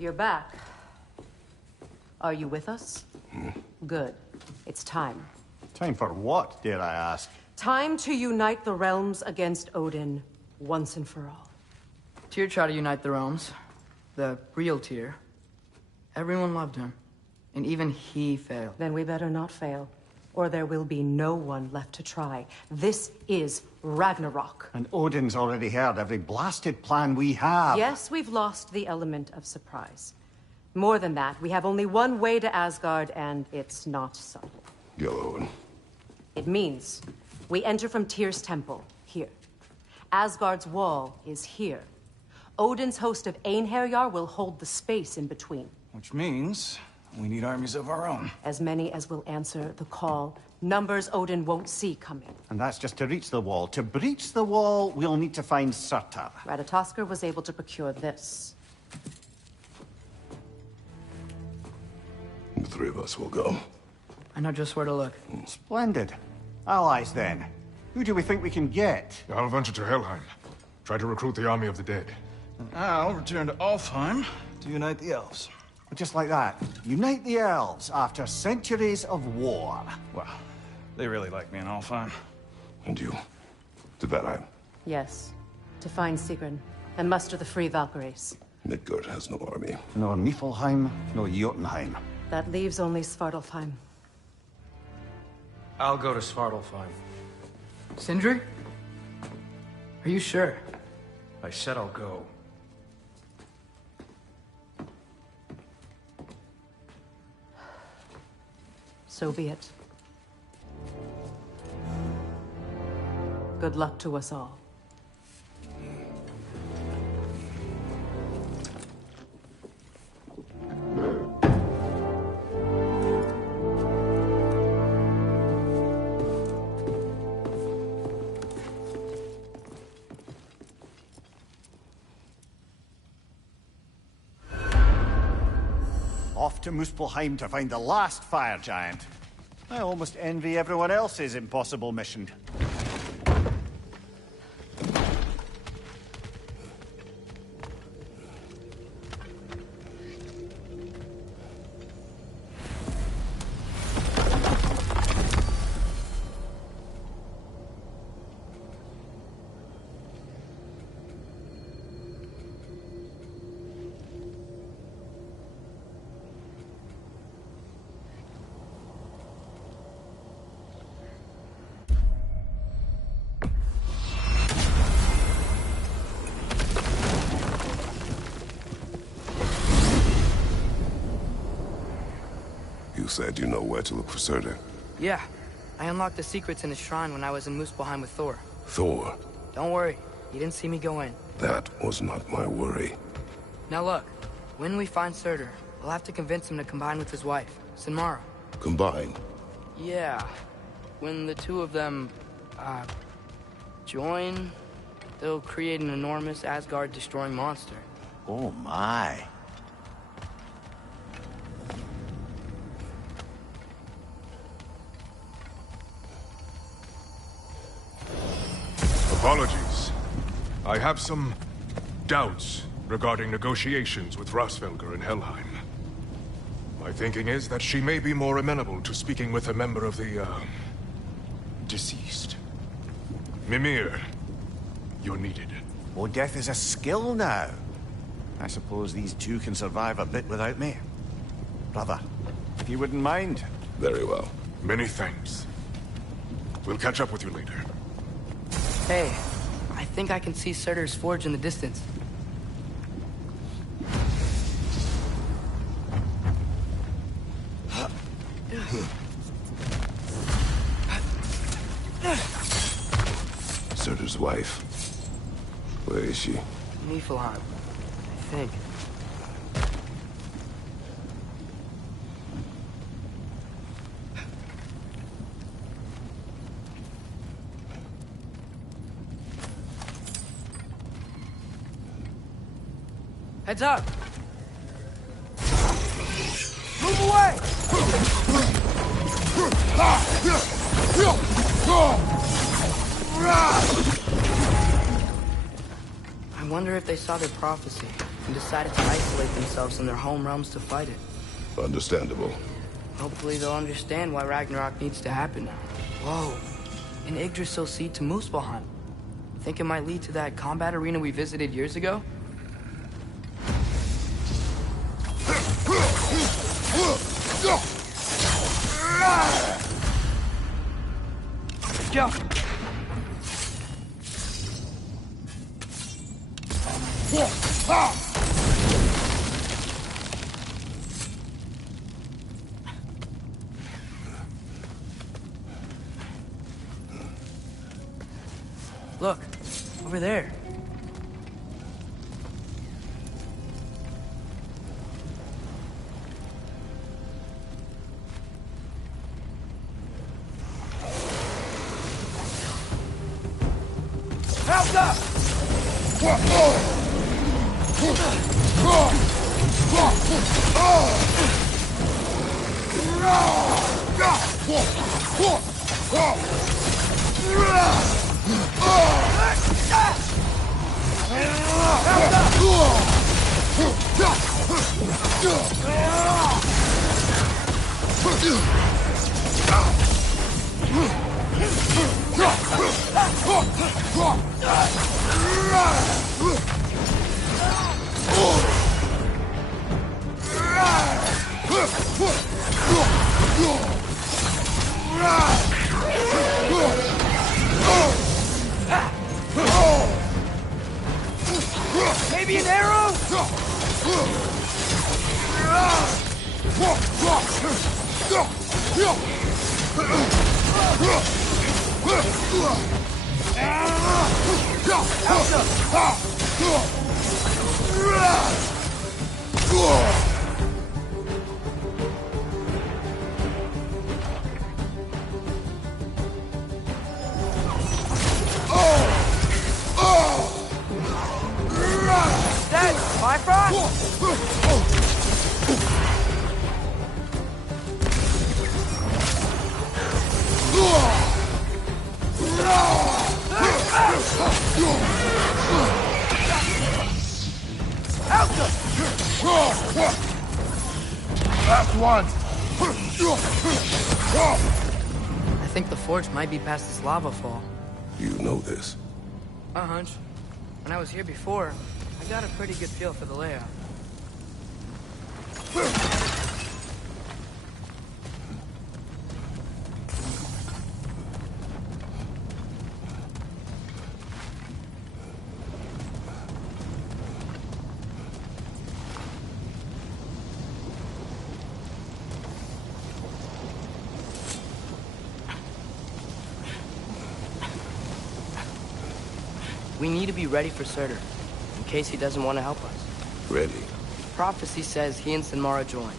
You're back. Are you with us? Good. It's time. Time for what, dare I ask? Time to unite the realms against Odin, once and for all. Tyr tried to unite the realms. The real Tyr. Everyone loved him. And even he failed. Then we better not fail, or there will be no one left to try. This is Ragnarok. And Odin's already heard every blasted plan we have. Yes, we've lost the element of surprise. More than that, we have only one way to Asgard, and it's not subtle. Yellow. It means we enter from Tyr's temple, here. Asgard's wall is here. Odin's host of Einherjar will hold the space in between. Which means we need armies of our own. As many as will answer the call. Numbers Odin won't see coming. And that's just to reach the wall. To breach the wall, we'll need to find Surtur. Ratatoskr was able to procure this. The three of us will go. I know just where to look. Splendid. Allies, then. Who do we think we can get? I'll venture to Helheim. Try to recruit the army of the dead. And I'll return to Alfheim to unite the elves. Just like that. Unite the elves after centuries of war. Well, they really like me in Alfheim. And you? To Valheim. Yes. To find Sigrun and muster the free Valkyries. Midgard has no army. No Niflheim, no Jotunheim. That leaves only Svartalfheim. I'll go to Svartalfheim. Sindri? Are you sure? I said I'll go. So be it. Good luck to us all. Off to Muspelheim to find the last fire giant. I almost envy everyone else's impossible mission. You said you know where to look for Surtur. Yeah. I unlocked the secrets in his shrine when I was in Muspelheim with Thor. Thor? Don't worry. You didn't see me go in. That was not my worry. Now look. When we find Surtur, we'll have to convince him to combine with his wife, Sinmara. Combine? Yeah. When the two of them, join, they'll create an enormous Asgard-destroying monster. Oh my. Apologies. I have some doubts regarding negotiations with Rasvelger in Helheim. My thinking is that she may be more amenable to speaking with a member of the, deceased. Mimir, you're needed. Oh, death is a skill now. I suppose these two can survive a bit without me. Brother, if you wouldn't mind. Very well. Many thanks. We'll catch up with you later. Hey, I think I can see Surtur's forge in the distance. Surtur's wife. Where is she? Niflheim, I think. Heads up! Move away! I wonder if they saw their prophecy. and decided to isolate themselves in their home realms to fight it. Understandable. Hopefully they'll understand why Ragnarok needs to happen. Whoa, an Yggdrasil seed to Muspelheim. Think it might lead to that combat arena we visited years ago? Go! Look, over there. Maybe an arrow? That's my front! Last one! I think the forge might be past this lava fall. You know this. A hunch. When I was here before, I got a pretty good feel for the layout. We need to be ready for Surtur, in case he doesn't want to help us. Ready. Prophecy says he and Sinmara join,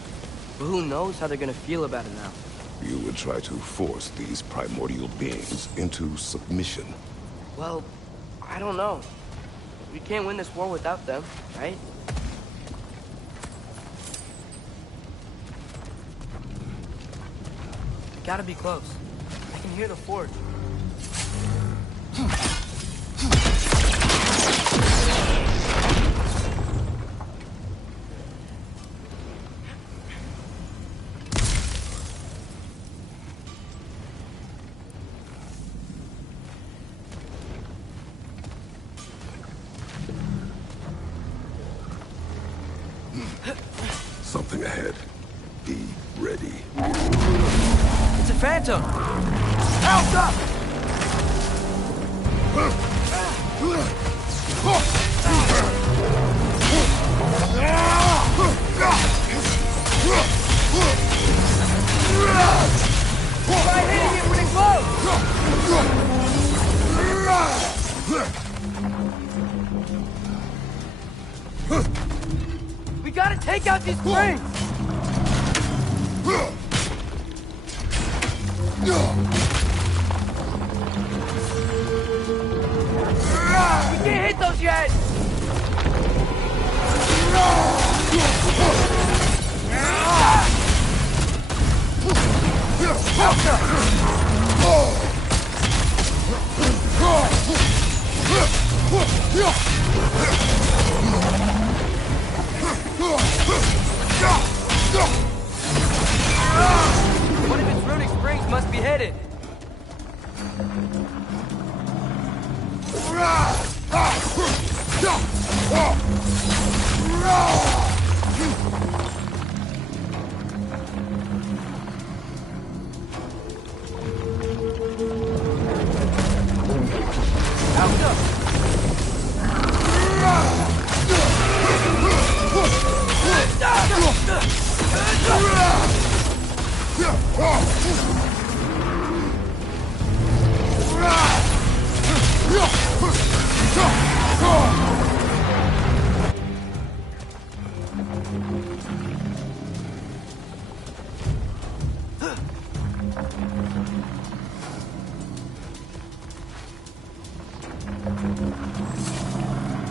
but who knows how they're gonna feel about it now. You would try to force these primordial beings into submission. Well, I don't know. We can't win this war without them, right? Gotta be close. I can hear the forge. Something ahead. Be ready. It's a phantom! Help up! Try hitting it when it's close! We gotta take out these cranes! We can't hit those yet!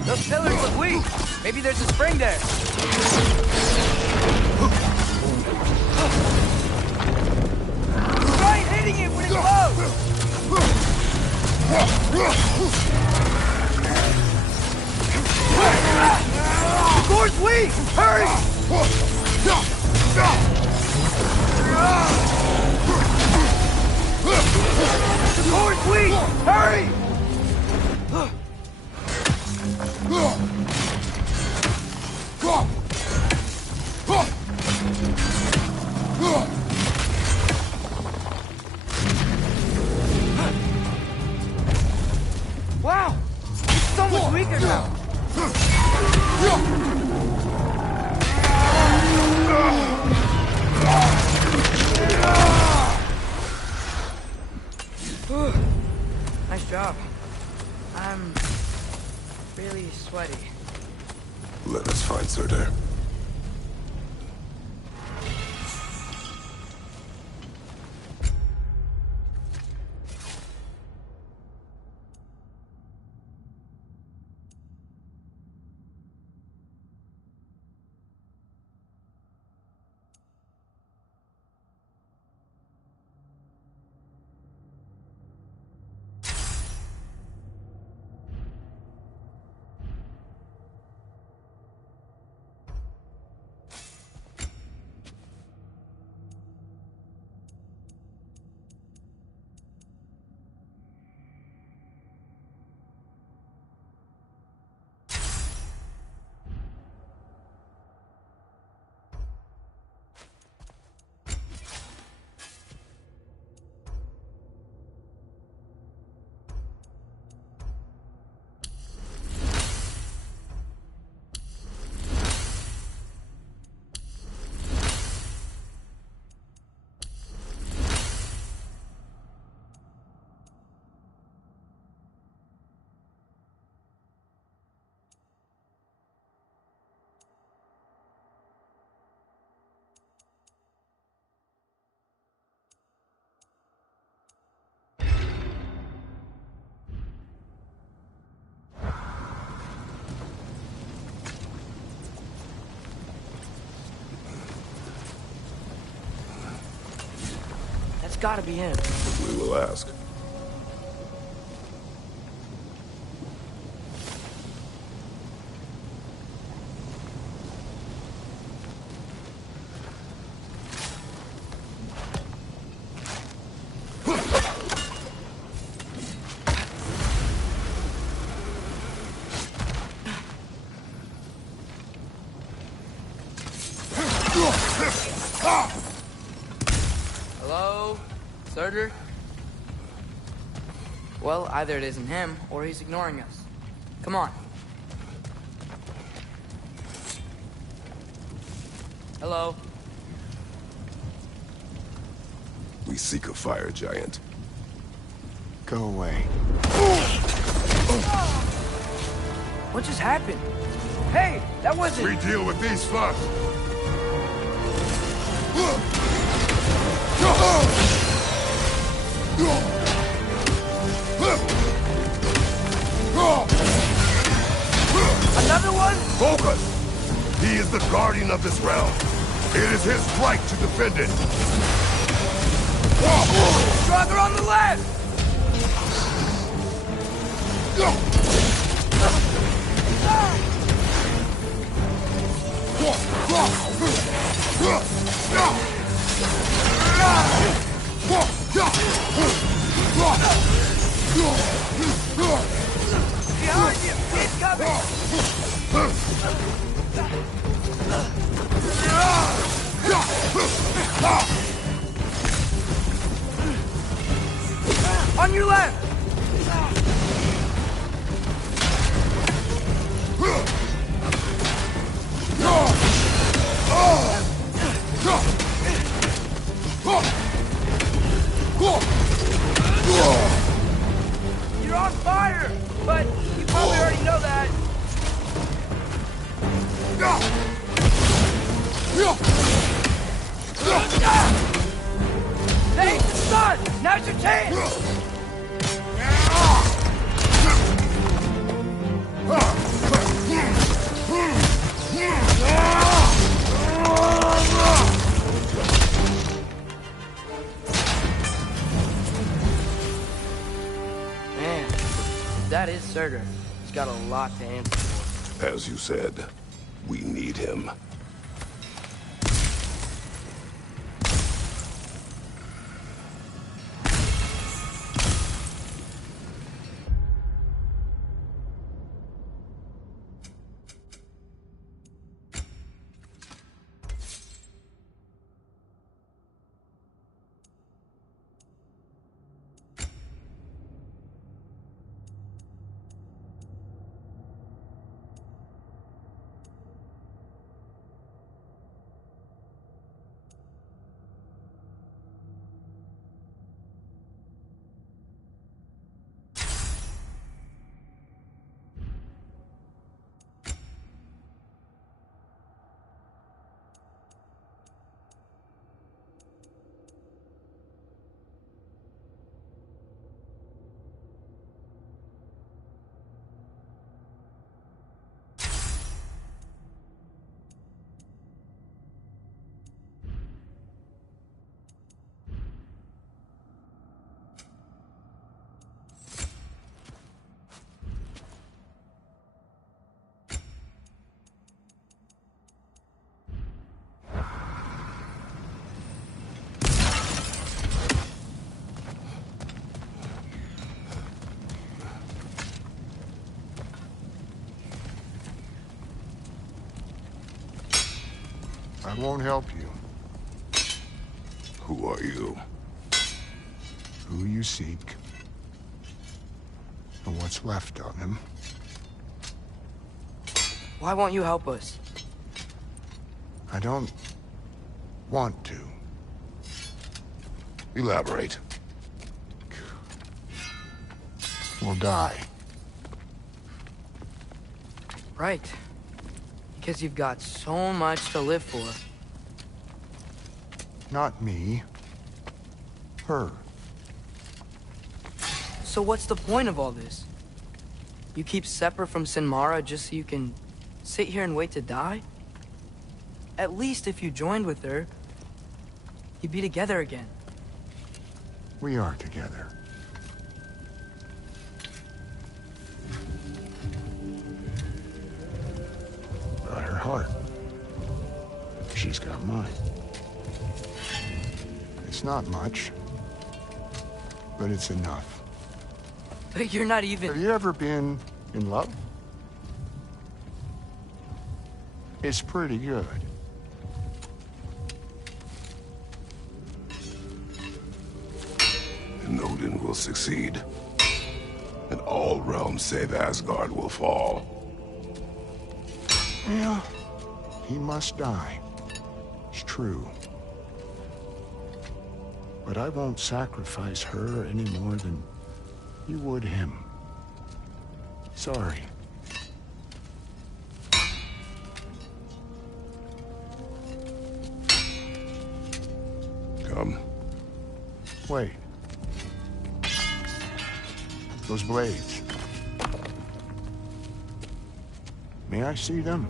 Those pillars look weak. Maybe there's a spring there. Try hitting it when it's low. The gourd's weak. Hurry! The gourd's weak. Hurry! Wow! It's so much weaker now! Nice job. I'm really sweaty. Let us find Surtur. That's gotta be him. We will ask. Hello? Surtur? Well, either it isn't him, or he's ignoring us. Come on. Hello? We seek a fire giant. Go away. What just happened? Hey, that wasn't... We deal with these first. Another one? Focus! He is the guardian of this realm. It is his right to defend it. Stronger on the left! Behind you! He's coming! On your left! You're on fire! But you probably already know that. Hey, son! Now's your chance! Man, that is Surtur. He's got a lot to answer for. As you said, we need him. I won't help you. Who are you? Who you seek, and what's left of him. Why won't you help us? I don't want to. Elaborate. We'll die. Right. Because you've got so much to live for. Not me. Her. So what's the point of all this? You keep separate from Sinmara just so you can sit here and wait to die? At least if you joined with her, you'd be together again. We are together. Got her heart. She's got mine. It's not much, but it's enough. But you're not even... Have you ever been in love? It's pretty good. And Odin will succeed. And all realms save Asgard will fall. Yeah, he must die. It's true. But I won't sacrifice her any more than you would him. Sorry. Come. Wait. Those blades. May I see them?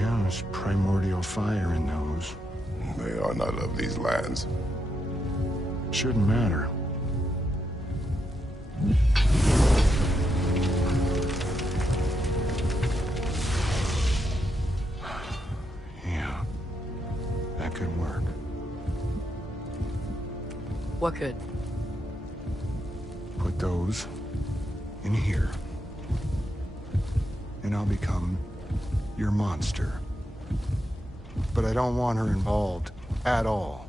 Yeah, there's primordial fire in those. They are not of these lands. Shouldn't matter. Yeah, that could work. What could? goes in here, and I'll become your monster. But I don't want her involved at all.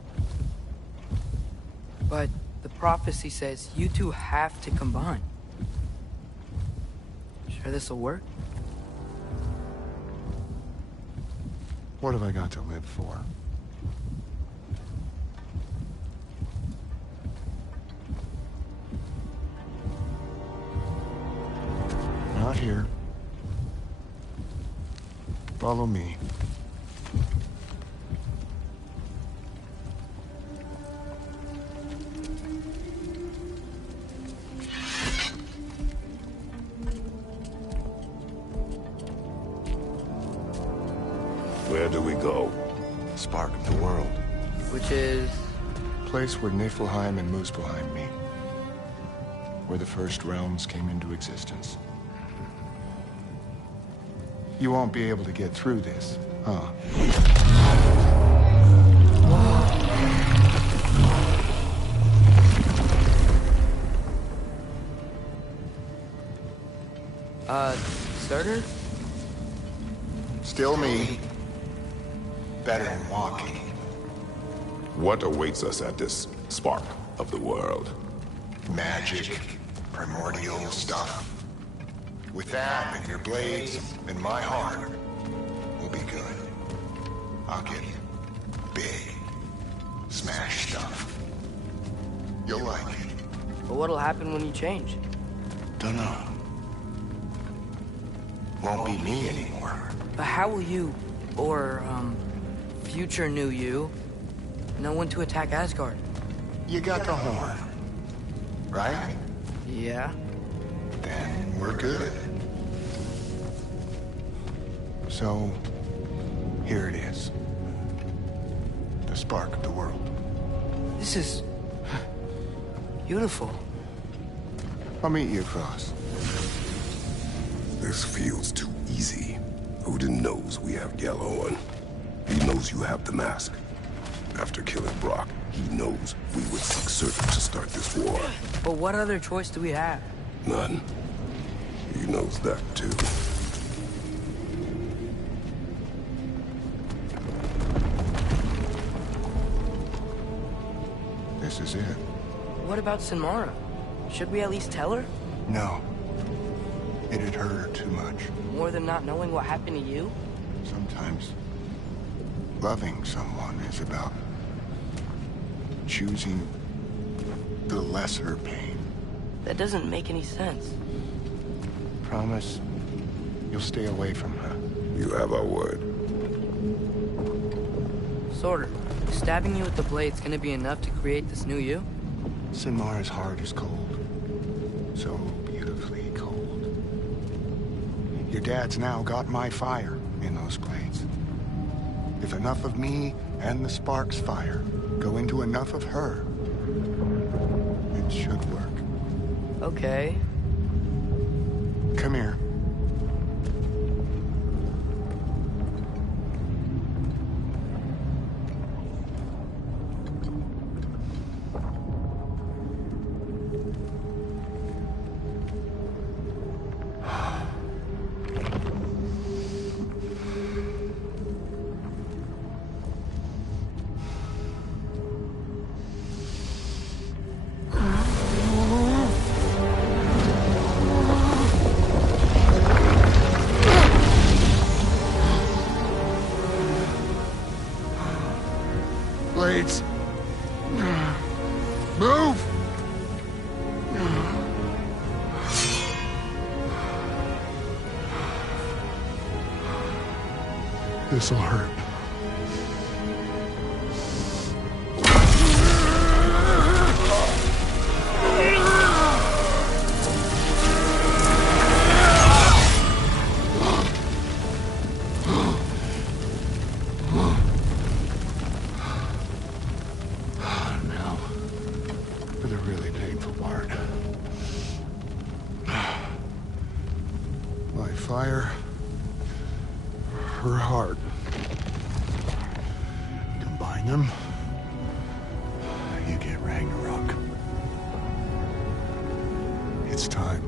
But the prophecy says you two have to combine. Sure this'll work? What have I got to live for? Not here. Follow me. Where do we go? Spark of the world. Which is... Place where Niflheim and Muspelheim meet. Where the first realms came into existence. You won't be able to get through this, huh? Surtur? Still me. Better than walking. What awaits us at this spark of the world? Magic, primordial stuff. With that and your blades and my heart, we'll be good. I'll get big, smash stuff. You'll like it. But what'll happen when you change? Dunno. Won't be me anymore. But how will you, or, future new you, know when to attack Asgard? You got the horn, right? Yeah. Then we're good. So, here it is. The spark of the world. This is... beautiful. I'll meet you across. This feels too easy. Odin knows we have Yellowhorn. He knows you have the mask. After killing Brock, he knows we would seek Surtur to start this war. But what other choice do we have? None. He knows that too. This is it. What about Sinmara? Should we at least tell her? No. It'd hurt her too much. More than not knowing what happened to you? Sometimes loving someone is about choosing the lesser pain. That doesn't make any sense. Promise you'll stay away from her. You have our word. Sorter, stabbing you with the blade's gonna be enough to create this new you? Sinmara's heart is cold. So beautifully cold. Your dad's now got my fire in those blades. If enough of me and the spark's fire go into enough of her, it should work. Okay. Come here. Blades. Move! This'll hurt. Now, for the really painful part. My fire, her heart. Combine them, you get Ragnarok. It's time.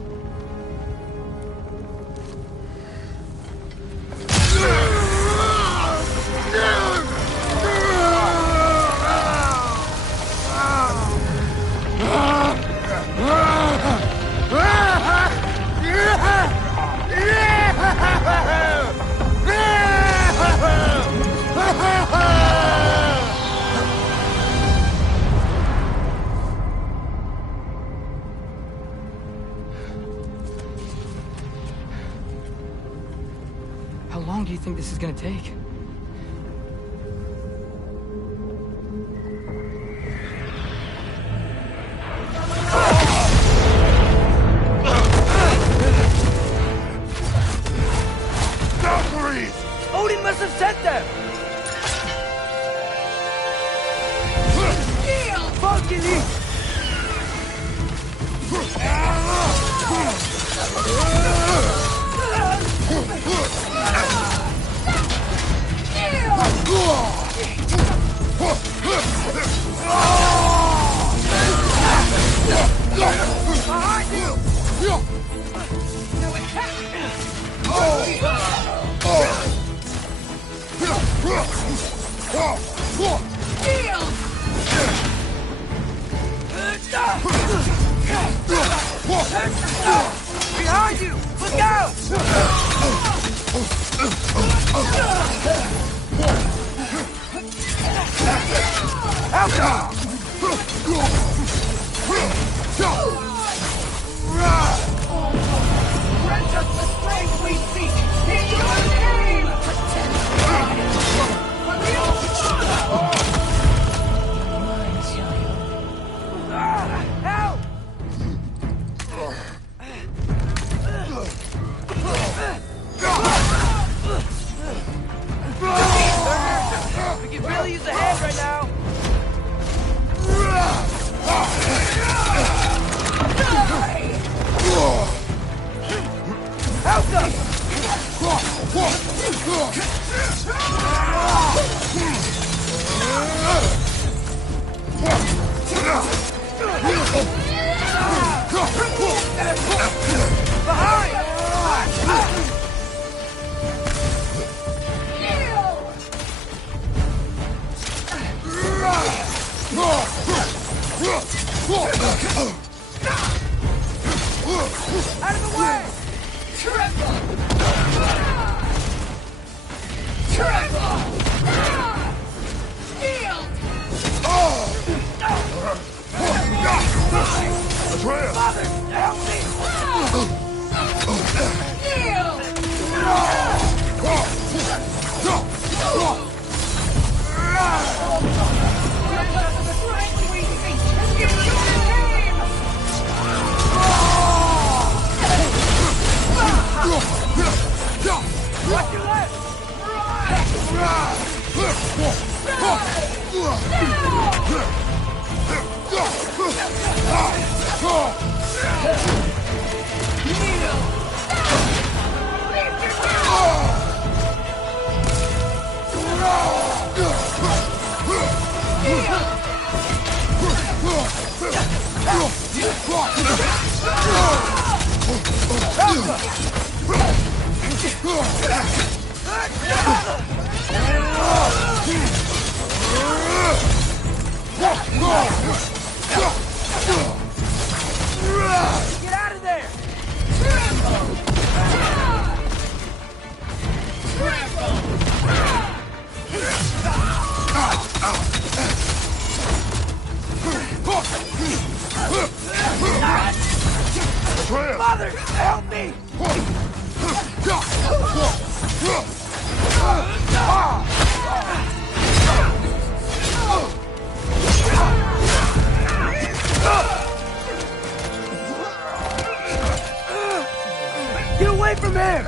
How long do you think this is gonna take? Odin must have sent them! Fucking eat! Behind you! No attack! Behind you! Look out! Grant us the strength we seek in your name! Help! We could really use a hand right now. Help us! Out of the way! Triple! Shield! Father, help me! Shield! The strength we seek in your name! Watch your left! Get out of there! Mother, help me! Get away from him!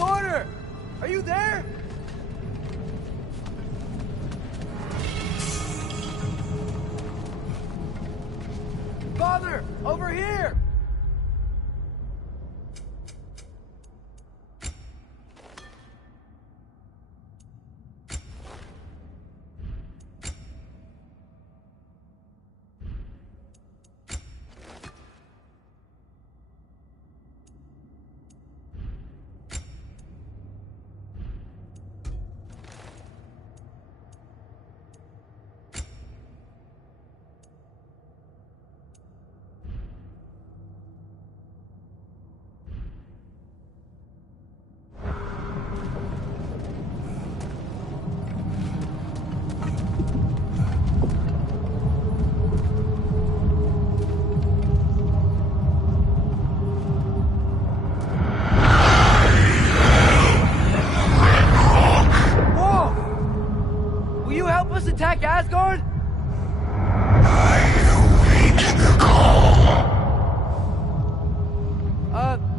Order! Are you there? Father, over here! Attack Asgard?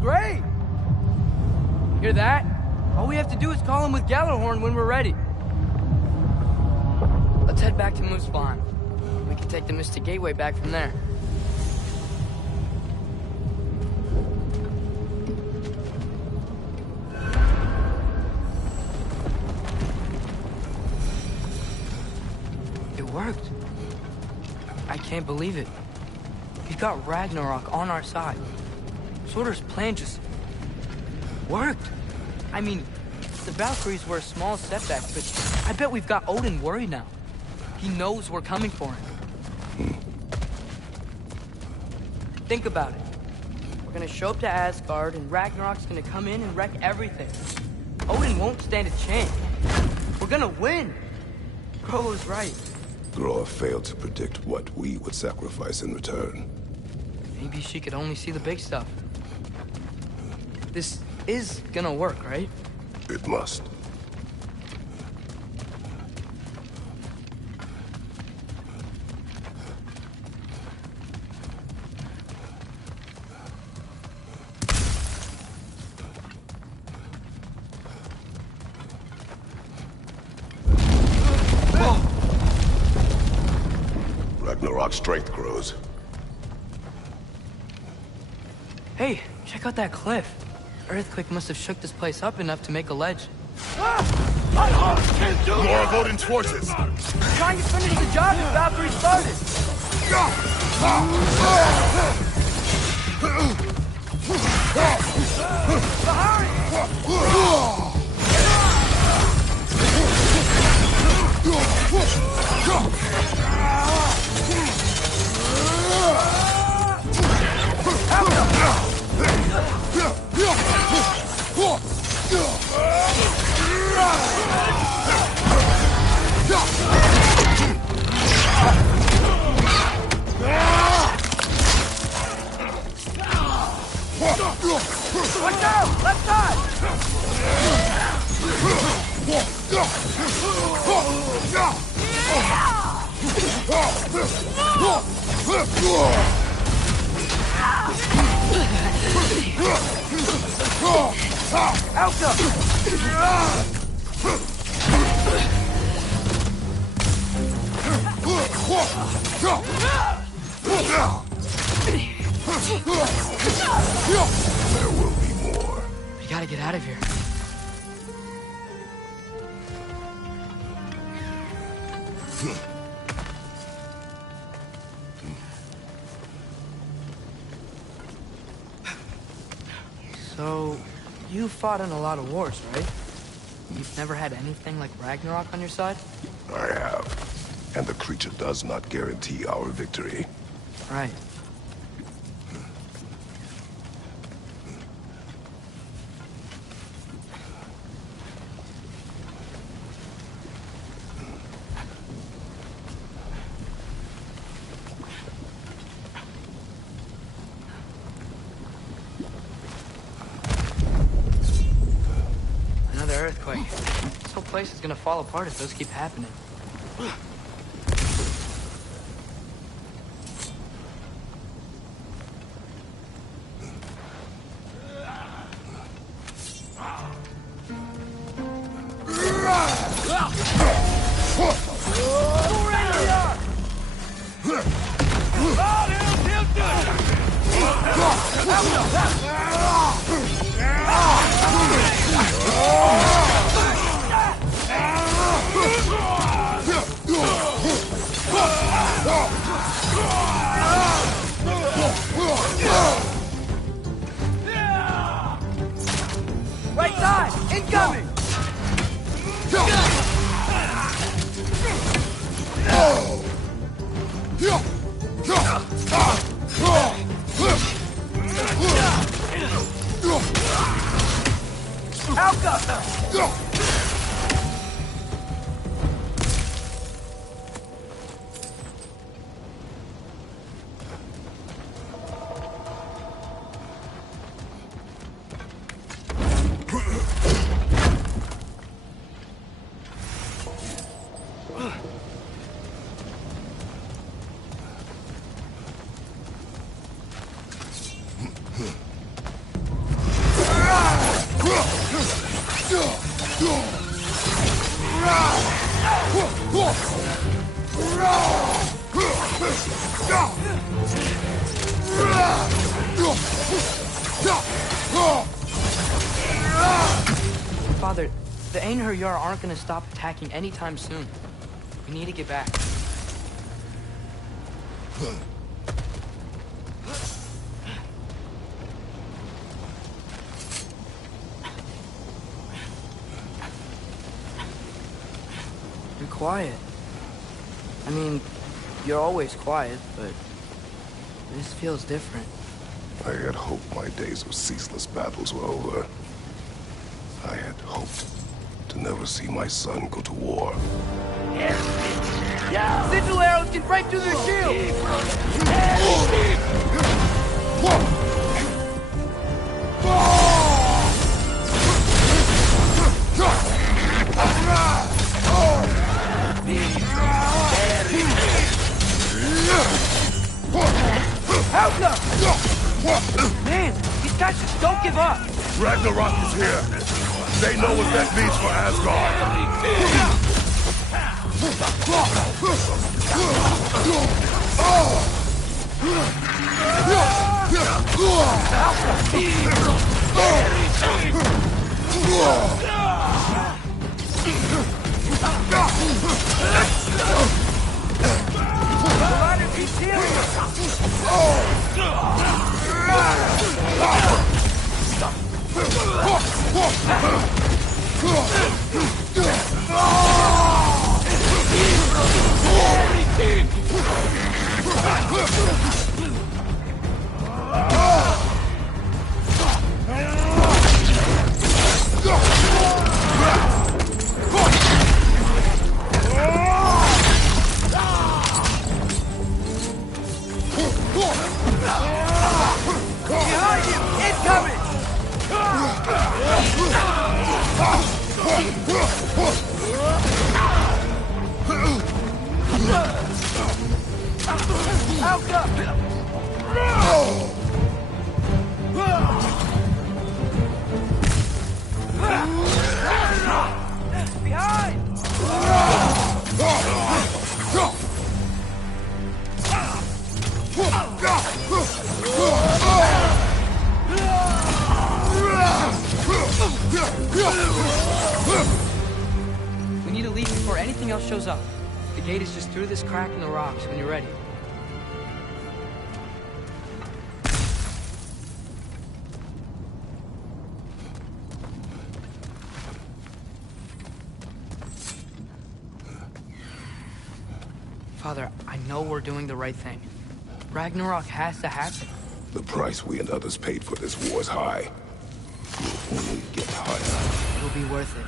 Great! Hear that? All we have to do is call him with Gjallarhorn when we're ready. Let's head back to Muspelheim. We can take the Mystic Gateway back from there. It worked. I can't believe it. We've got Ragnarok on our side. Surtur's plan just worked. I mean, the Valkyries were a small setback, but I bet we've got Odin worried now. He knows we're coming for him. Think about it. We're gonna show up to Asgard, and Ragnarok's gonna come in and wreck everything. Odin won't stand a chance. We're gonna win. Groa's right. Groa failed to predict what we would sacrifice in return. Maybe she could only see the big stuff. This is gonna work, right? It must. Ragnarok's strength grows. Hey, check out that cliff. Earthquake must have shook this place up enough to make a ledge. More of Odin's forces! Trying to finish the job that Valkyrie started! Watch out! Left side! There will be more. We gotta get out of here. So, you fought in a lot of wars, right? You've never had anything like Ragnarok on your side? I have. And the creature does not guarantee our victory. Right. Another earthquake. This whole place is gonna fall apart if those keep happening. Right side! Incoming! Father, the Einherjar aren't gonna stop attacking anytime soon. We need to get back. You're quiet. I mean, you're always quiet, but this feels different. I had hoped my days of ceaseless battles were over. I had hoped to never see my son go to war. Sigil arrows can break through their shield! Man, these guys just don't give up! Ragnarok is here. They know what that means for Asgard. Behind you! Incoming! We need to leave before anything else shows up. The gate is just through this crack in the rocks when you're ready. Father, I know we're doing the right thing. Ragnarok has to happen. The price we and others paid for this war is high. We'll only get higher. It'll be worth it.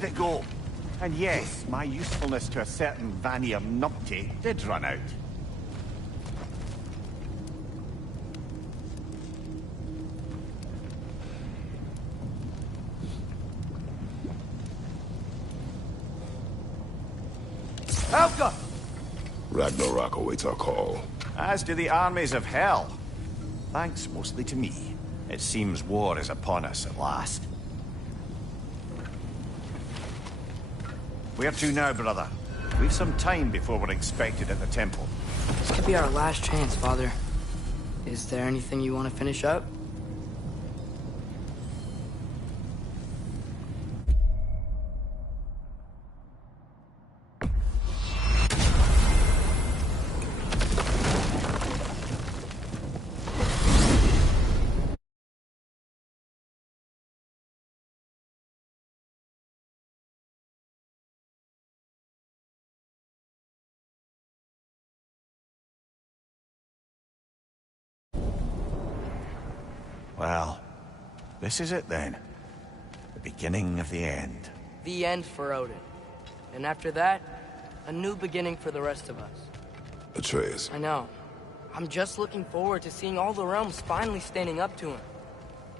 did it go? And yes, my usefulness to a certain Vanir numpty did run out. Helga! Ragnarok awaits our call. As do the armies of hell. Thanks mostly to me. It seems war is upon us at last. Where to now, brother? We've some time before we're expected at the temple. This could be our last chance, Father. Is there anything you want to finish up? Well, this is it then. The beginning of the end. The end for Odin. And after that, a new beginning for the rest of us. Atreus, I know. I'm just looking forward to seeing all the realms finally standing up to him.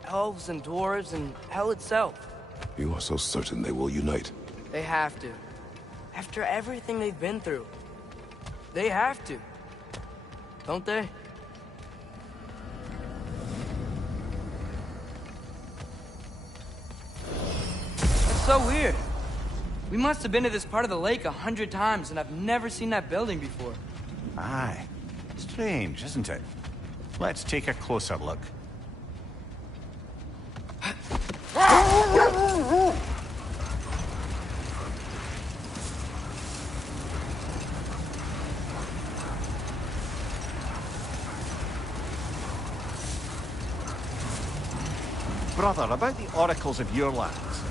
Elves and dwarves and hell itself. you are so certain they will unite. They have to. After everything they've been through. They have to. Don't they? That's so weird. We must have been to this part of the lake 100 times, and I've never seen that building before. Aye. Strange, isn't it? Let's take a closer look. Brother, about the oracles of your lands,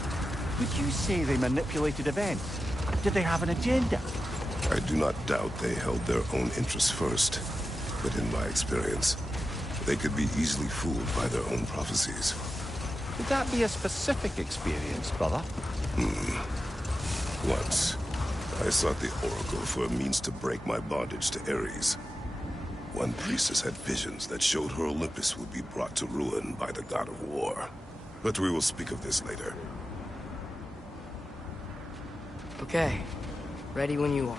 would you say they manipulated events? Did they have an agenda? I do not doubt they held their own interests first. But in my experience, they could be easily fooled by their own prophecies. Would that be a specific experience, brother? Once, I sought the Oracle for a means to break my bondage to Ares. One priestess had visions that showed her Olympus would be brought to ruin by the god of war. But we will speak of this later. Okay. Ready when you are.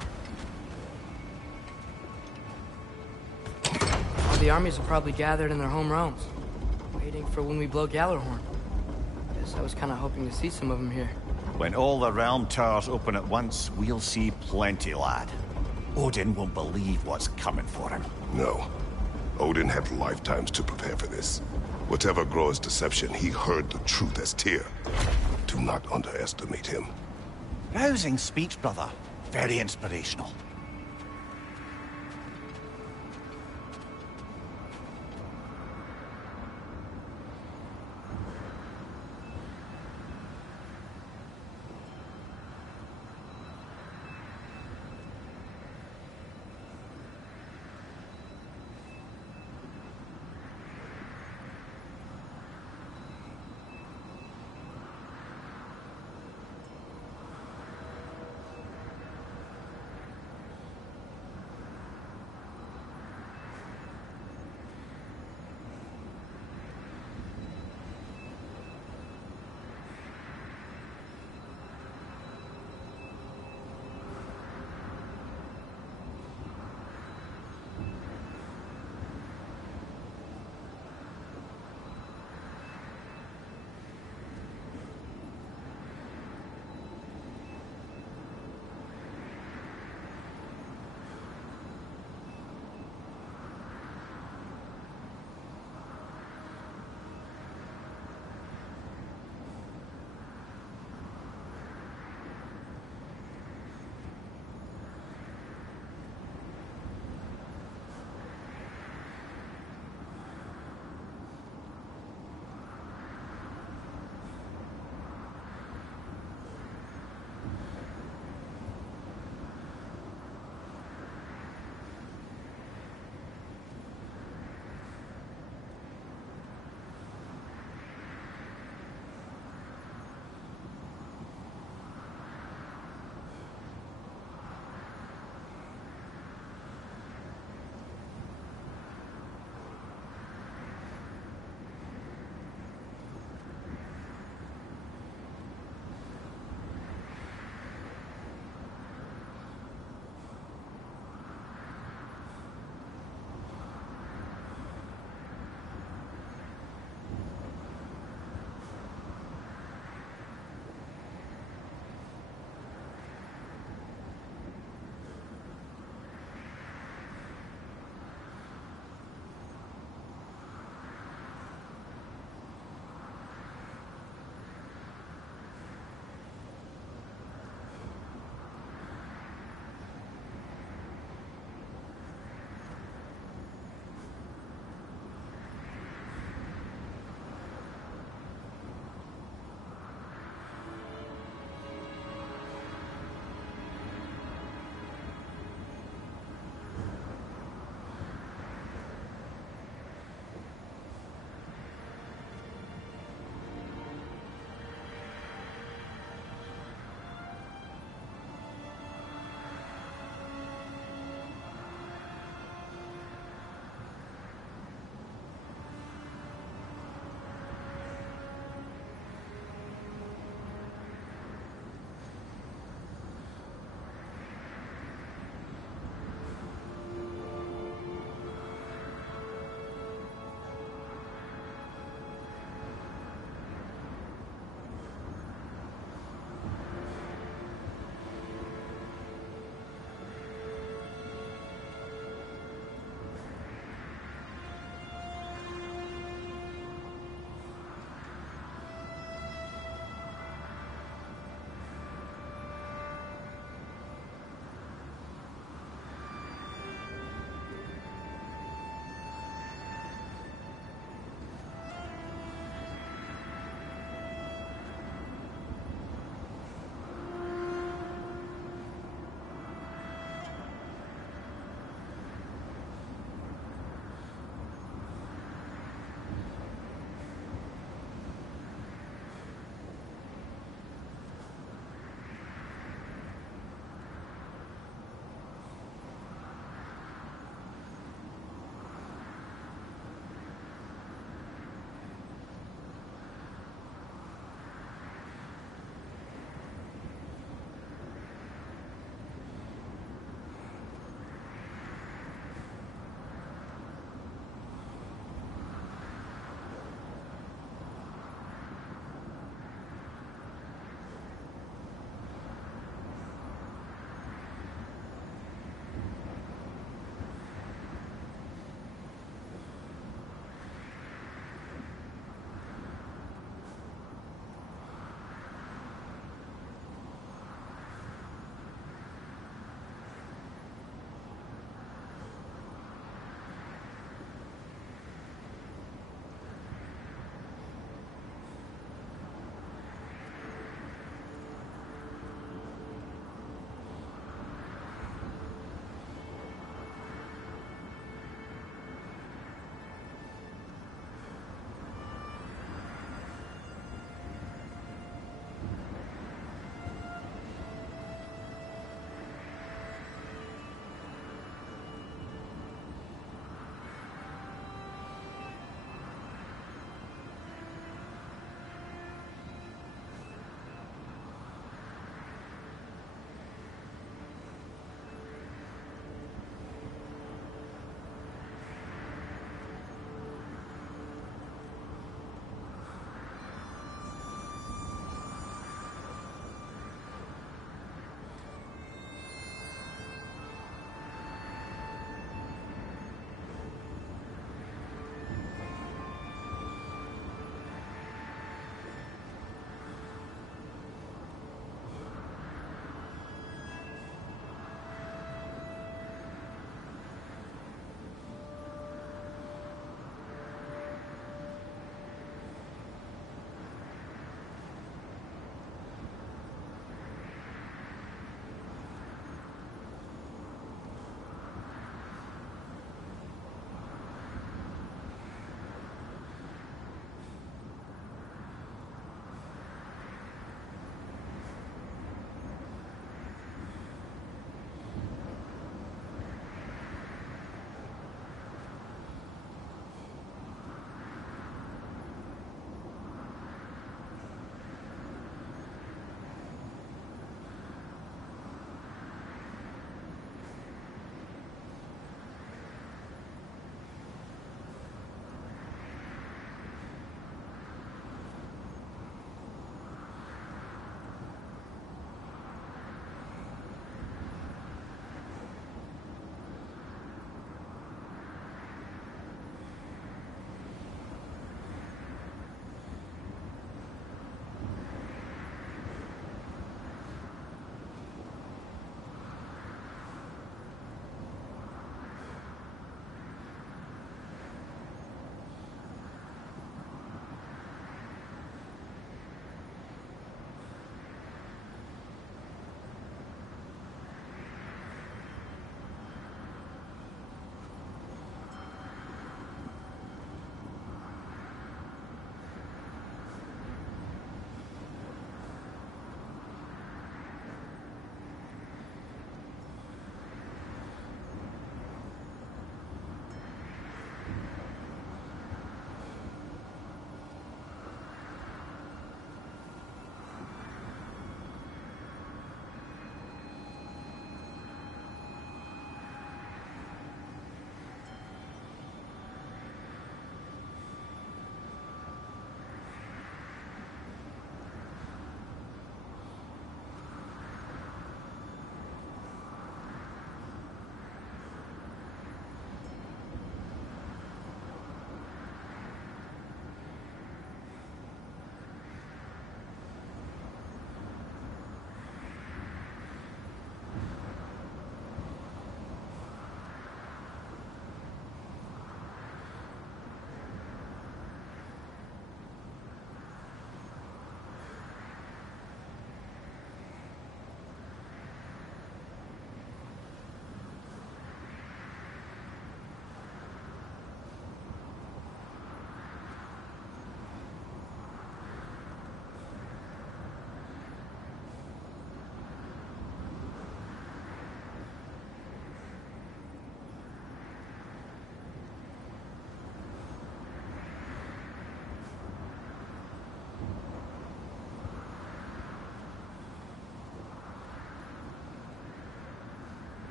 All the armies are probably gathered in their home realms, waiting for when we blow Gallarhorn. Guess I was kind of hoping to see some of them here. When all the realm towers open at once, we'll see plenty, lad. Odin won't believe what's coming for him. No. Odin had lifetimes to prepare for this. Whatever Groa's deception, he heard the truth as Tyr. Do not underestimate him. Rousing speech, brother. Very inspirational.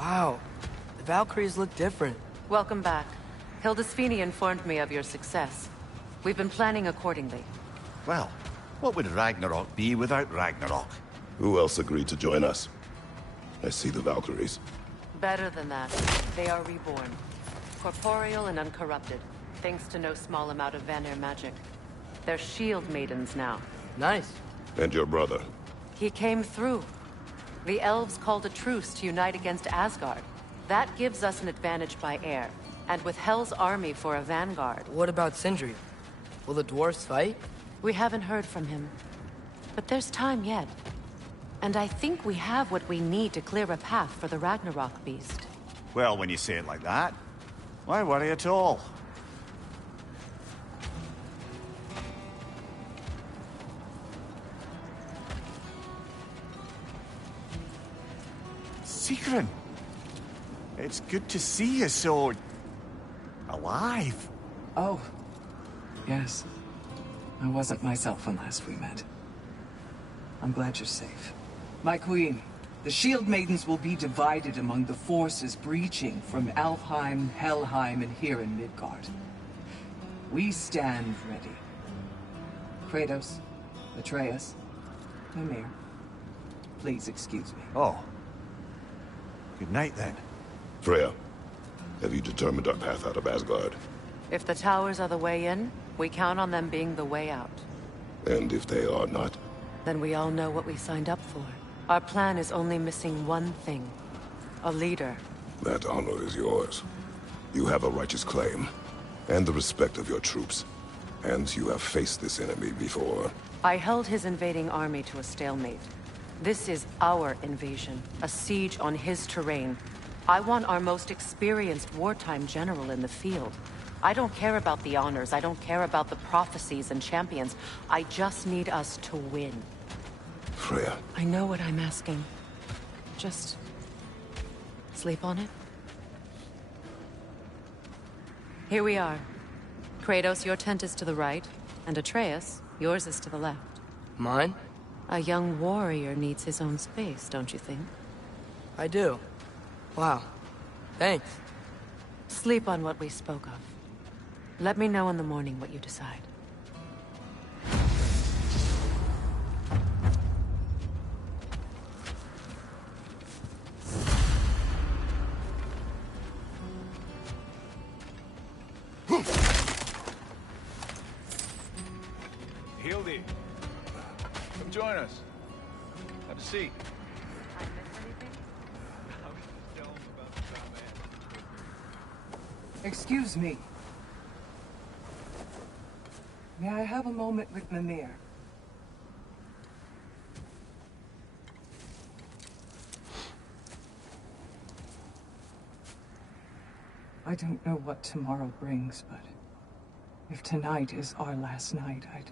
Wow, the Valkyries look different. Welcome back. Hildisfini informed me of your success. We've been planning accordingly. Well, what would Ragnarok be without Ragnarok? Who else agreed to join us? I see the Valkyries. Better than that. They are reborn. Corporeal and uncorrupted, thanks to no small amount of Vanir magic. They're shield maidens now. Nice. And your brother? He came through. The elves called a truce to unite against Asgard. That gives us an advantage by air. And with Hell's army for a vanguard. What about Sindri? Will the dwarves fight? We haven't heard from him. But there's time yet. And I think we have what we need to clear a path for the Ragnarok beast. Well, when you say it like that, why worry at all? Sigrun! It's good to see you so... alive. Oh, yes. I wasn't myself when last we met. I'm glad you're safe. My queen, the Shield Maidens will be divided among the forces breaching from Alfheim, Helheim, and here in Midgard. We stand ready. Kratos, Atreus, Mimir, please excuse me. Oh. Good night, then. Freya, have you determined our path out of Asgard? If the towers are the way in, we count on them being the way out. And if they are not? Then we all know what we signed up for. Our plan is only missing one thing. A leader. That honor is yours. You have a righteous claim, and the respect of your troops. And you have faced this enemy before. I held his invading army to a stalemate. This is our invasion, a siege on his terrain. I want our most experienced wartime general in the field. I don't care about the honors, I don't care about the prophecies and champions. I just need us to win. Freya. I know what I'm asking. Just... sleep on it? Here we are. Kratos, your tent is to the right, and Atreus, yours is to the left. Mine? A young warrior needs his own space, don't you think? I do. Wow. Thanks. Sleep on what we spoke of. Let me know in the morning what you decide. Hildy, come join us. Have a seat. I miss anything? Excuse me. May I have a moment with Mimir? I don't know what tomorrow brings, but if tonight is our last night, I'd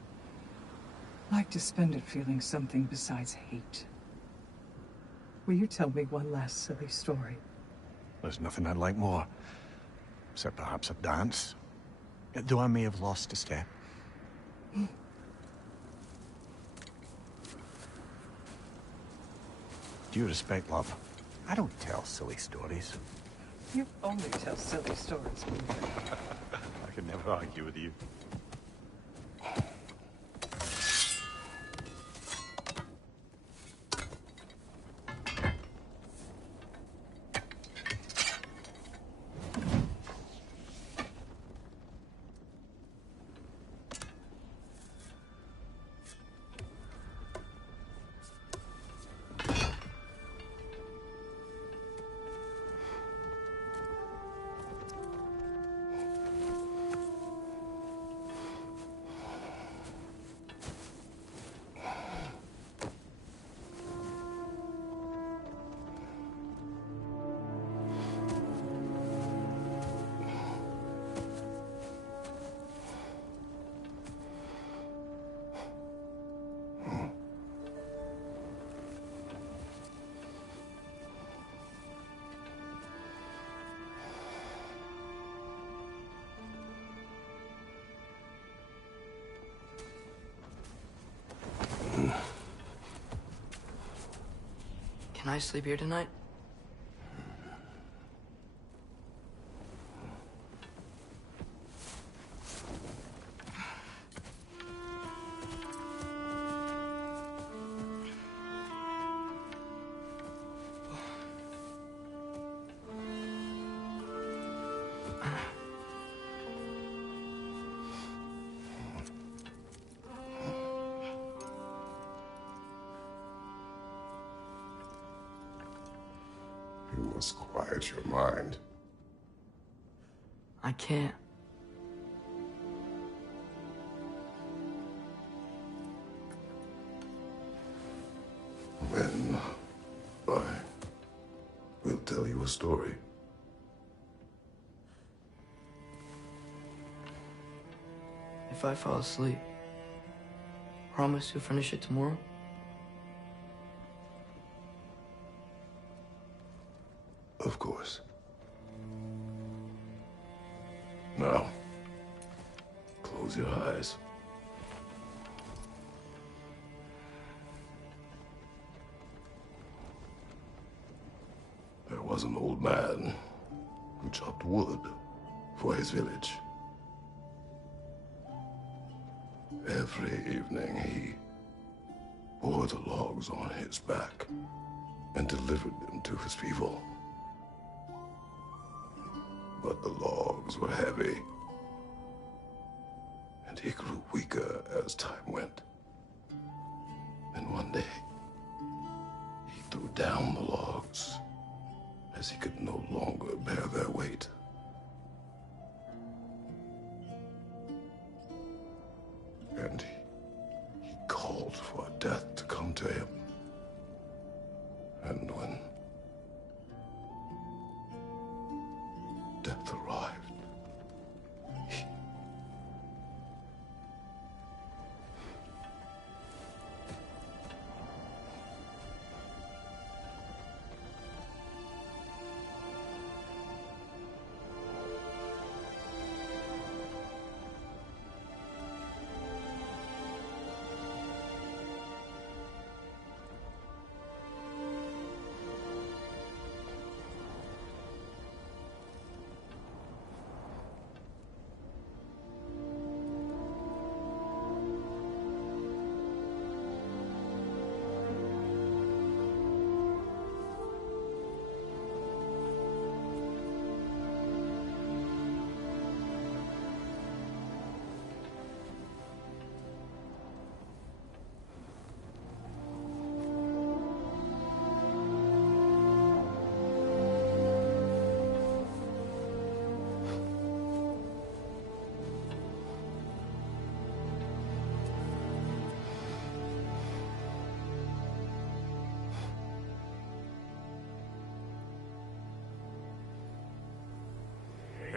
like to spend it feeling something besides hate. Will you tell me one last silly story? There's nothing I'd like more. Except perhaps a dance. Though I may have lost a step. Due respect, love, I don't tell silly stories. You only tell silly stories, Mimir. I could never argue with you. Can I sleep here tonight? You must quiet your mind. I can't. Then I will tell you a story. If I fall asleep, promise you'll finish it tomorrow? Of course. Now, close your eyes. There was an old man who chopped wood for his village. Every evening he bore the logs on his back and delivered them to his people. But the logs were heavy, and he grew weaker as time went. And one day, he threw down the logs as he could no longer bear their weight. And he called for death to come to him. And when death arrived,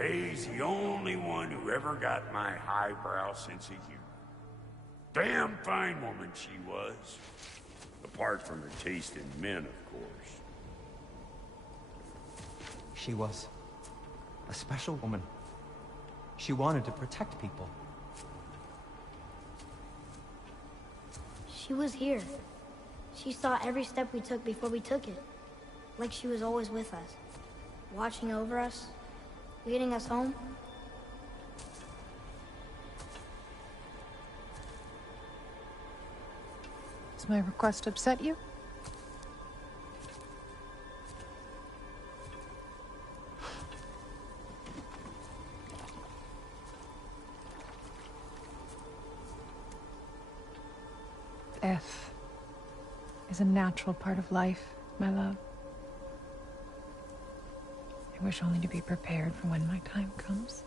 He's the only one who ever got my highbrow sense of humor. Damn fine woman she was. Apart from her taste in men, of course. She was a special woman. She wanted to protect people. She was here. She saw every step we took before we took it. Like she was always with us. Watching over us. Leading us home. Does my request upset you? Death is a natural part of life, my love. I wish only to be prepared for when my time comes.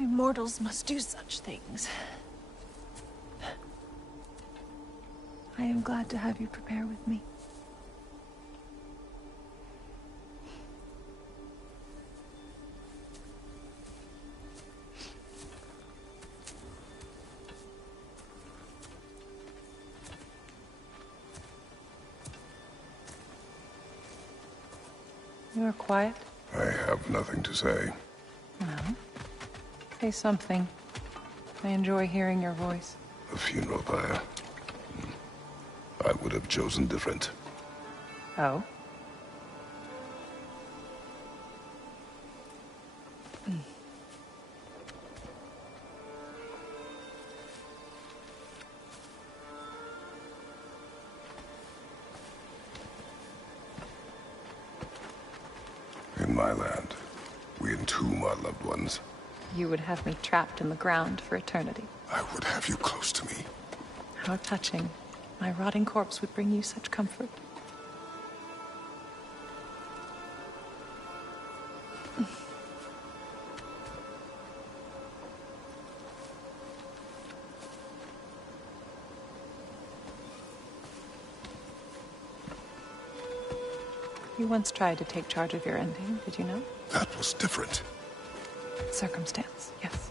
We mortals must do such things. I am glad to have you prepare with me. You are quiet? I have nothing to say. Well, say something. I enjoy hearing your voice. The funeral pyre. I would have chosen different. Oh? In my land, we entomb our loved ones. You would have me trapped in the ground for eternity. I would have you close to me. How touching. My rotting corpse would bring you such comfort. You once tried to take charge of your ending, did you know? That was different. Circumstance, yes.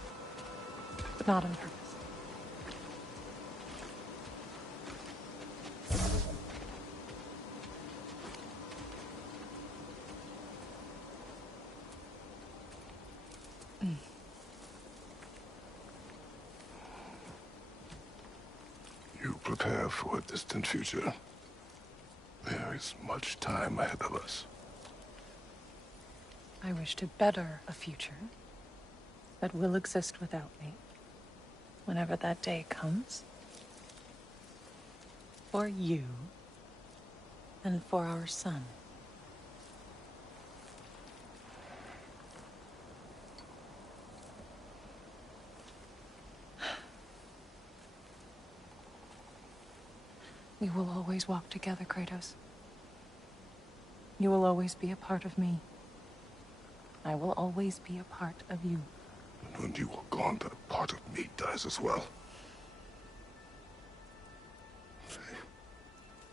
But not on purpose. You prepare for a distant future. There is much time ahead of us. I wish to better a future that will exist without me, whenever that day comes. For you, and for our son. We will always walk together, Kratos. You will always be a part of me. I will always be a part of you. And when you are gone, that part of me dies as well.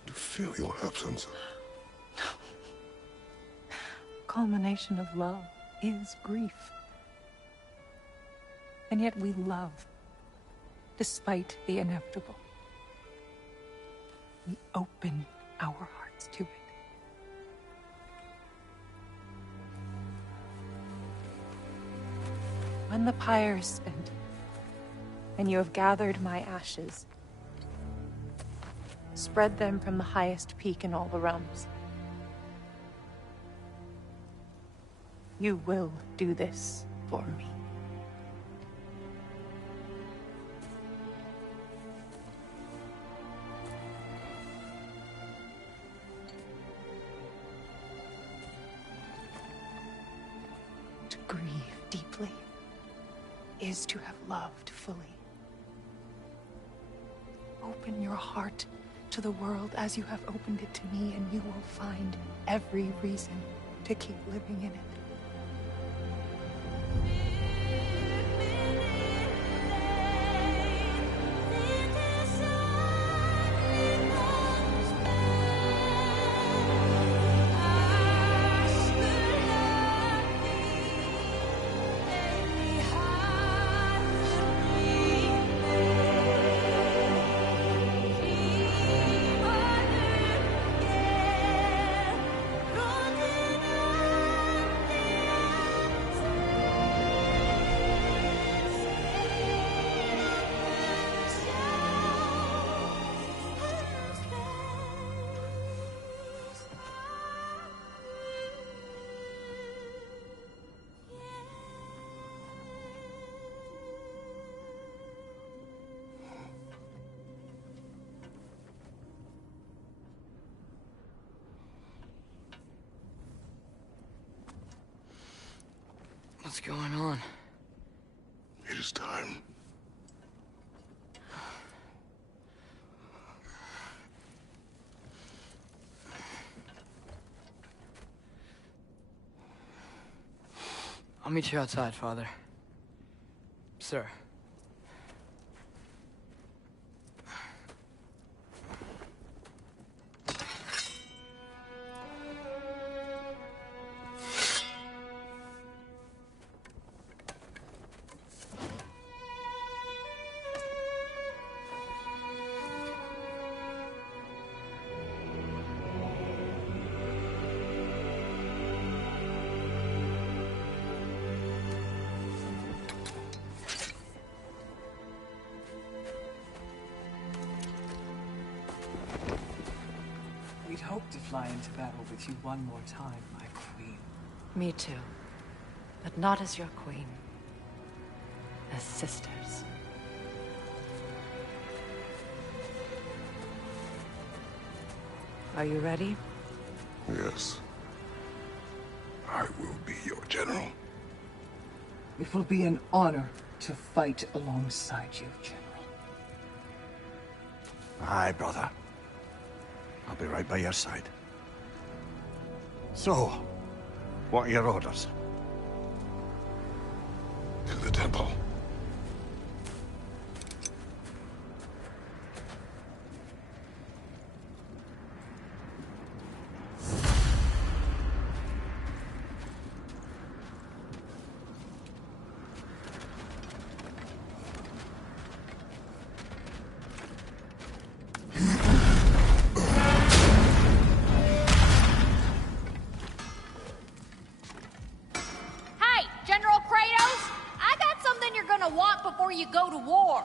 To feel your absence. Culmination of love is grief. And yet we love, despite the inevitable. We open our hearts to it. When the pyre is spent, and you have gathered my ashes, spread them from the highest peak in all the realms. You will do this for me. To grieve deeply is to have loved fully. Open your heart to the world as you have opened it to me, and you will find every reason to keep living in it. What's going on? It is time. I'll meet you outside, Father. Sir. hope to fly into battle with you one more time, my queen. Me too. But not as your queen. As sisters. Are you ready? Yes. I will be your general. It will be an honor to fight alongside you, General. Aye, brother. I'll be right by your side. So, what are your orders? To the temple. Hey, General Kratos! I got something you're gonna want before you go to war.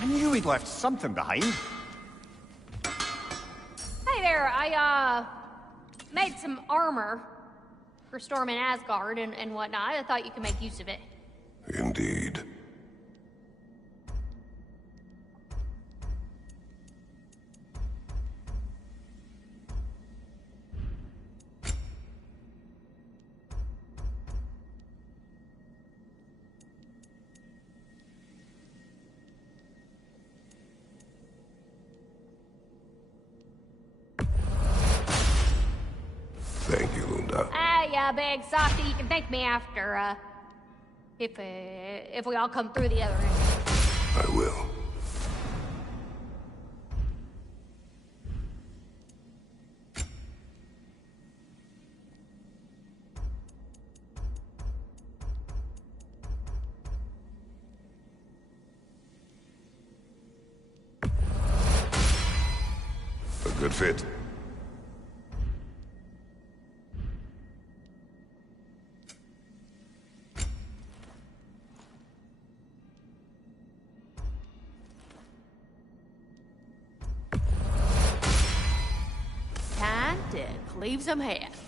I knew we'd left something behind. Hey there, I, made some armor for storming Asgard and whatnot. I thought you could make use of it. Indeed. Thank you, Lunda. Ah, yeah, big softy. You can thank me after, if we all come through the other end. I will. A good fit. Time to cleave some heads.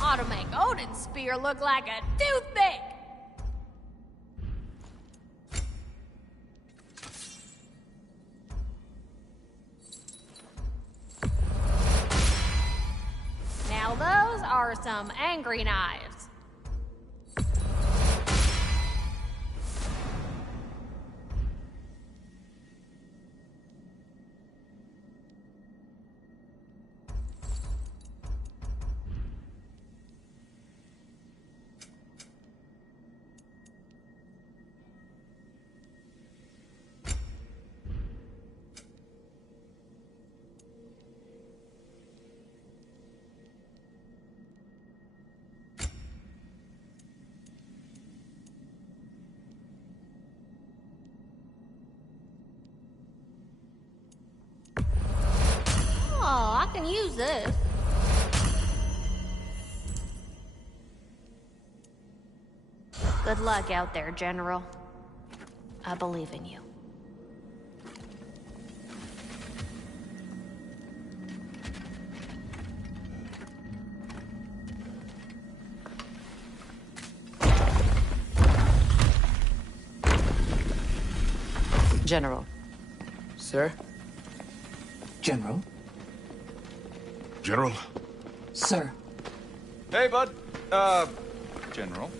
Ought to make Odin's spear look like a toothpick. Now those are some angry knives. Oh, I can use this. Good luck out there, General. I believe in you. General. Sir? General? General? Sir. Hey, bud. General.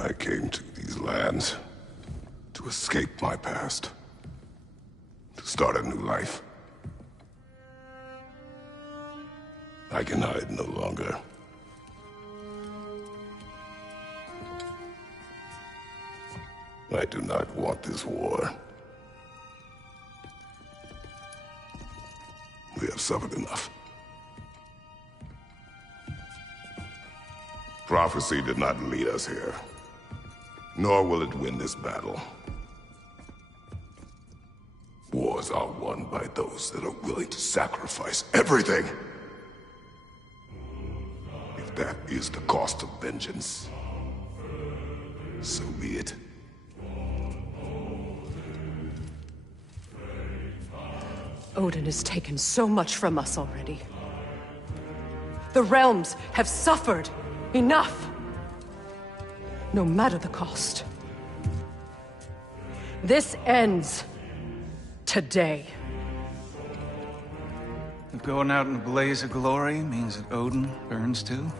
I came to these lands to escape my past, to start a new life. I can hide no longer. I do not want this war. We have suffered enough. Prophecy did not lead us here, nor will it win this battle. Wars are won by those that are willing to sacrifice everything. If that is the cost of vengeance, so be it. Odin has taken so much from us already. The realms have suffered enough. No matter the cost. This ends today. If going out in a blaze of glory means that Odin burns too,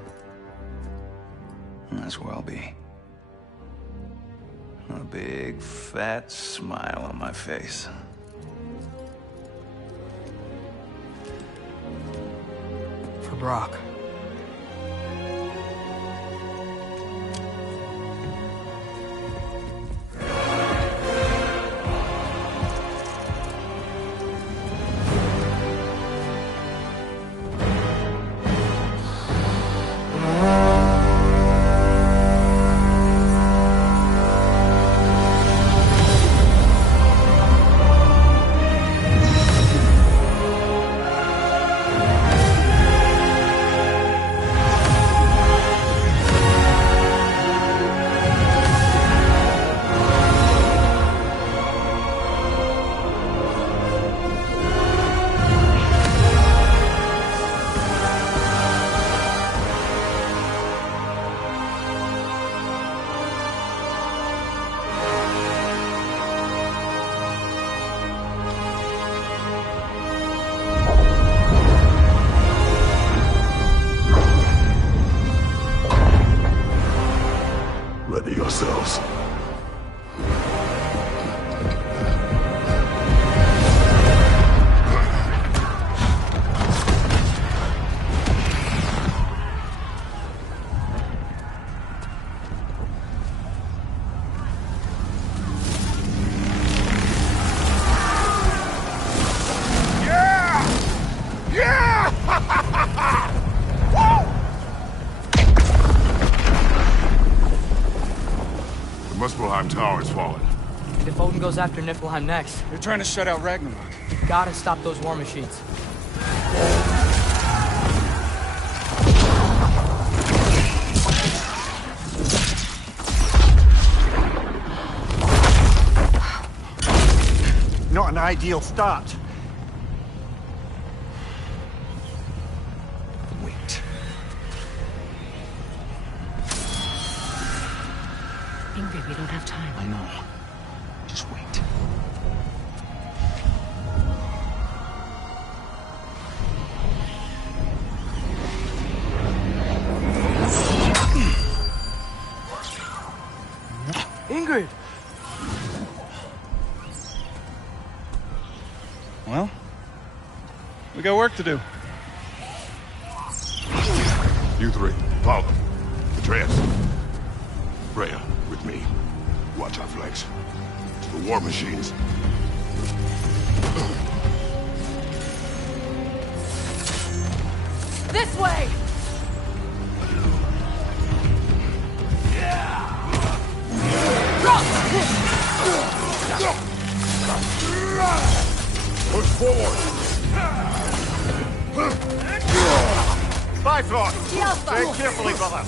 that's where I'll be. A big, fat smile on my face. For Brock. Ready yourselves. The Muspelheim Tower has fallen. And if Odin goes after Niflheim next, They're trying to shut out Ragnarok. you gotta stop those war machines. Not an ideal start. Wait. Ingrid, we don't have time. I know. Just wait. Ingrid! Well, we got work to do. You three, follow. Atreus. Freya, with me. Watch our flanks. To the war machines. This way! Push forward! Bifrost! Tread carefully, brother.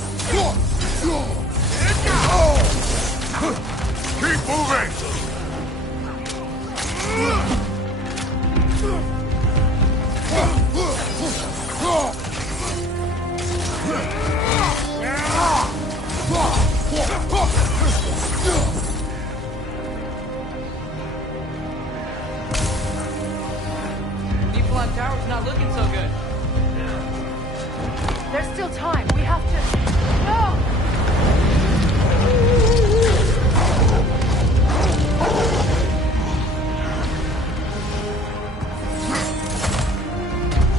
Keep moving! Niflheim Tower's not looking so good. There's still time. We have to... No!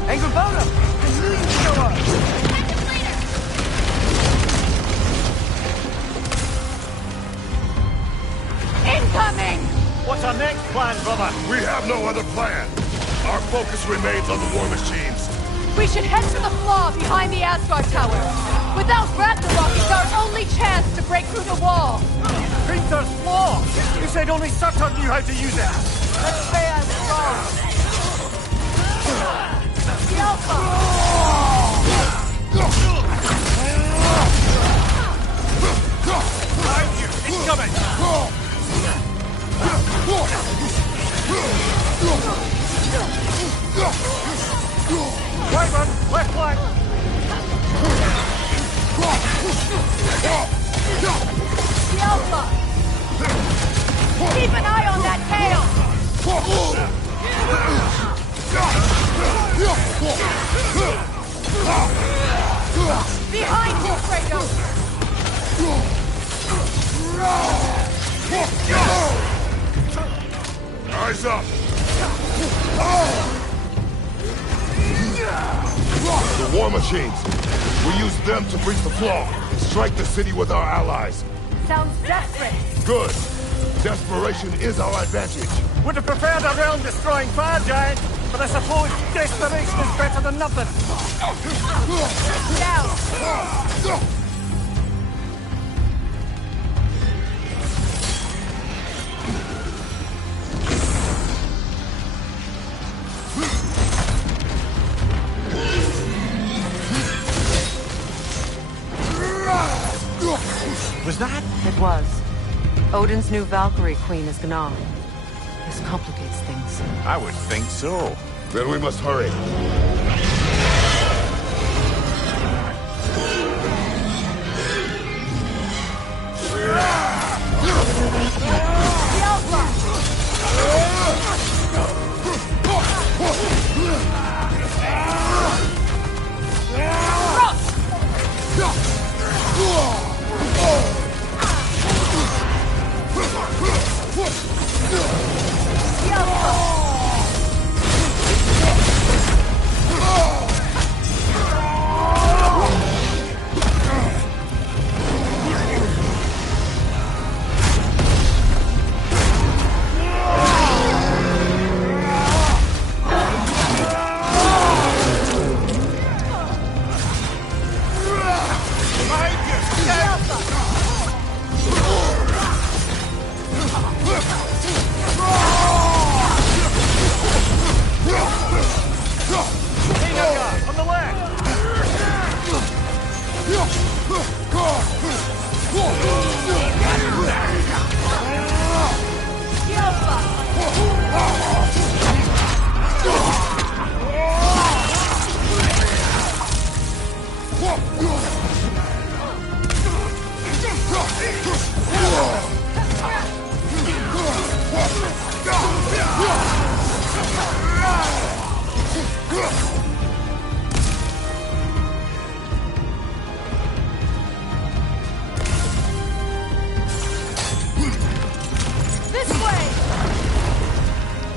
Angrboda! I knew you'd show up! brother! We have no other plan! Our focus remains on the war machines. We should head to the flaw behind the Asgard Tower. Without Ragnarok, it's our only chance to break through the wall. Hrinthur's flaw! You said only Surtur knew how to use it! Let's say I was wrong. The Alpha! Behind you! Incoming! Right one! Left flank! The Alpha! Keep an eye on that tail! Behind you, Kratos! Eyes up! The war machines! We use them to breach the flaw and strike the city with our allies. Sounds desperate. Good. Desperation is our advantage. Would have preferred a realm-destroying fire giant, but I suppose desperation is better than nothing. Down. Was that? It was. Odin's new Valkyrie queen is Gná. This complicates things. I would think so. Then we must hurry.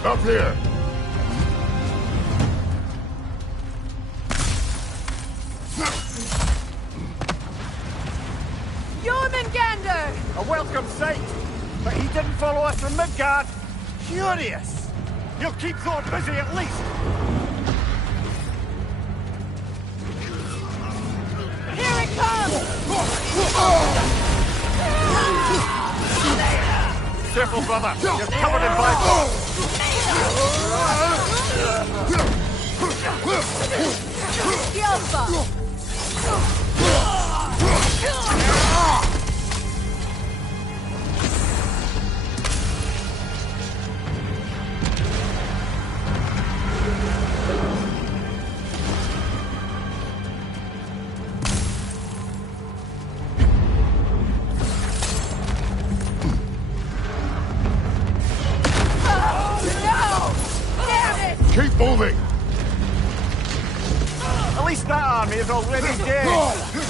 Up here! Jormungandr! A welcome sight, but he didn't follow us from Midgard. Curious. He'll keep Thor busy at least. Here it comes! Careful, brother. You're covered in Viper. The Alpha! Keep moving! At least that army is already dead.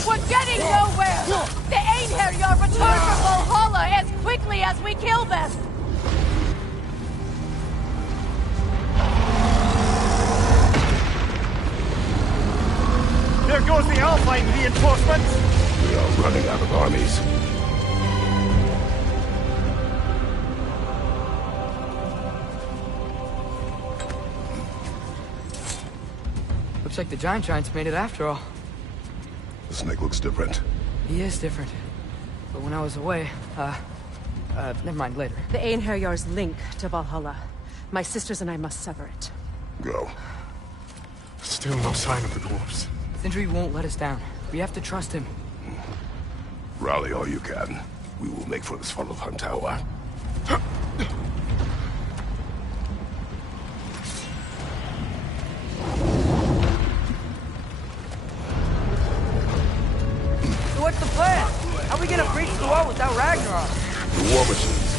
We're getting nowhere! The Einherjar return from Valhalla as quickly as we kill them! There goes the Alpine reinforcements! We are running out of armies. Looks like the giant's made it after all. The snake looks different. He is different. But when I was away, never mind, later. The Einherjar's link to Valhalla. My sisters and I must sever it. Go. Still no sign of the dwarves. Sindri won't let us down. We have to trust him. Rally all you can. We will make for the Svartalfheim Tower. So what's the plan? How are we gonna breach the wall without Ragnarok? The war machines.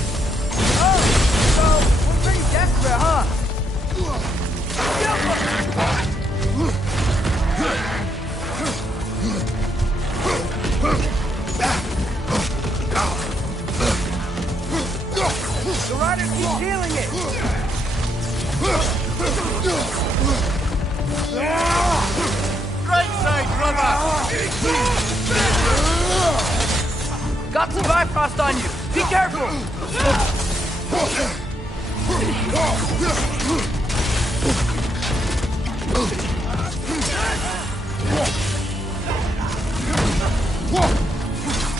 Oh, so we're pretty desperate, huh? The rider keeps healing it! Right side, brother! Got some Bifrost on you! Be careful!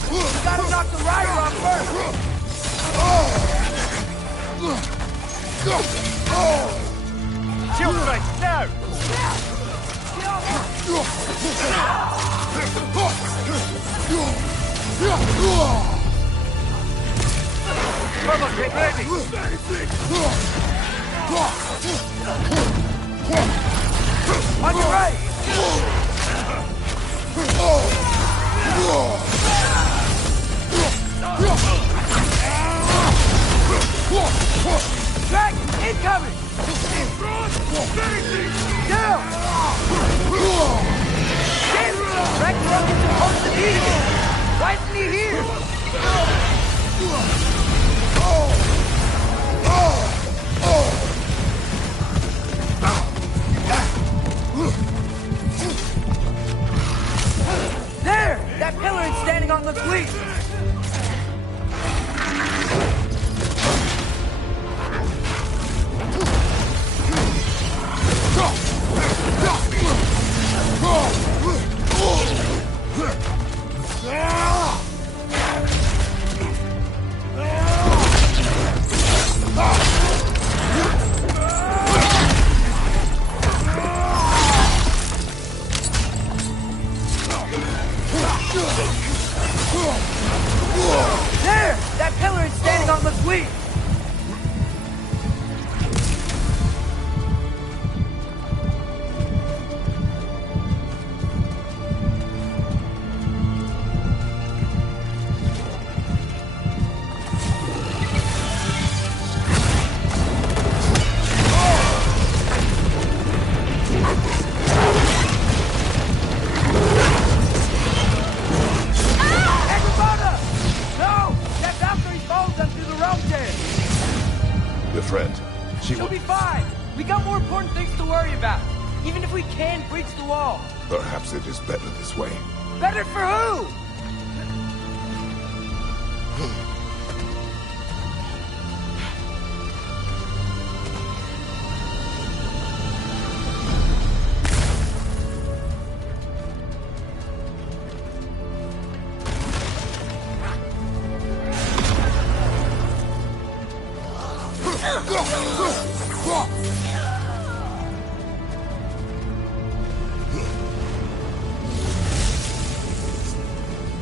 We gotta knock the rider off first! Shield strike, now! Turbo, get ready! On your right! Dragon, incoming! Down! Damn it! Ragnarok is supposed to be here! Why isn't he here? There! That pillar is standing on the fleet! There! That pillar is standing on the fleet! She'll be fine! We got more important things to worry about! Even if we can breach the wall! Perhaps it is better this way. Better for who?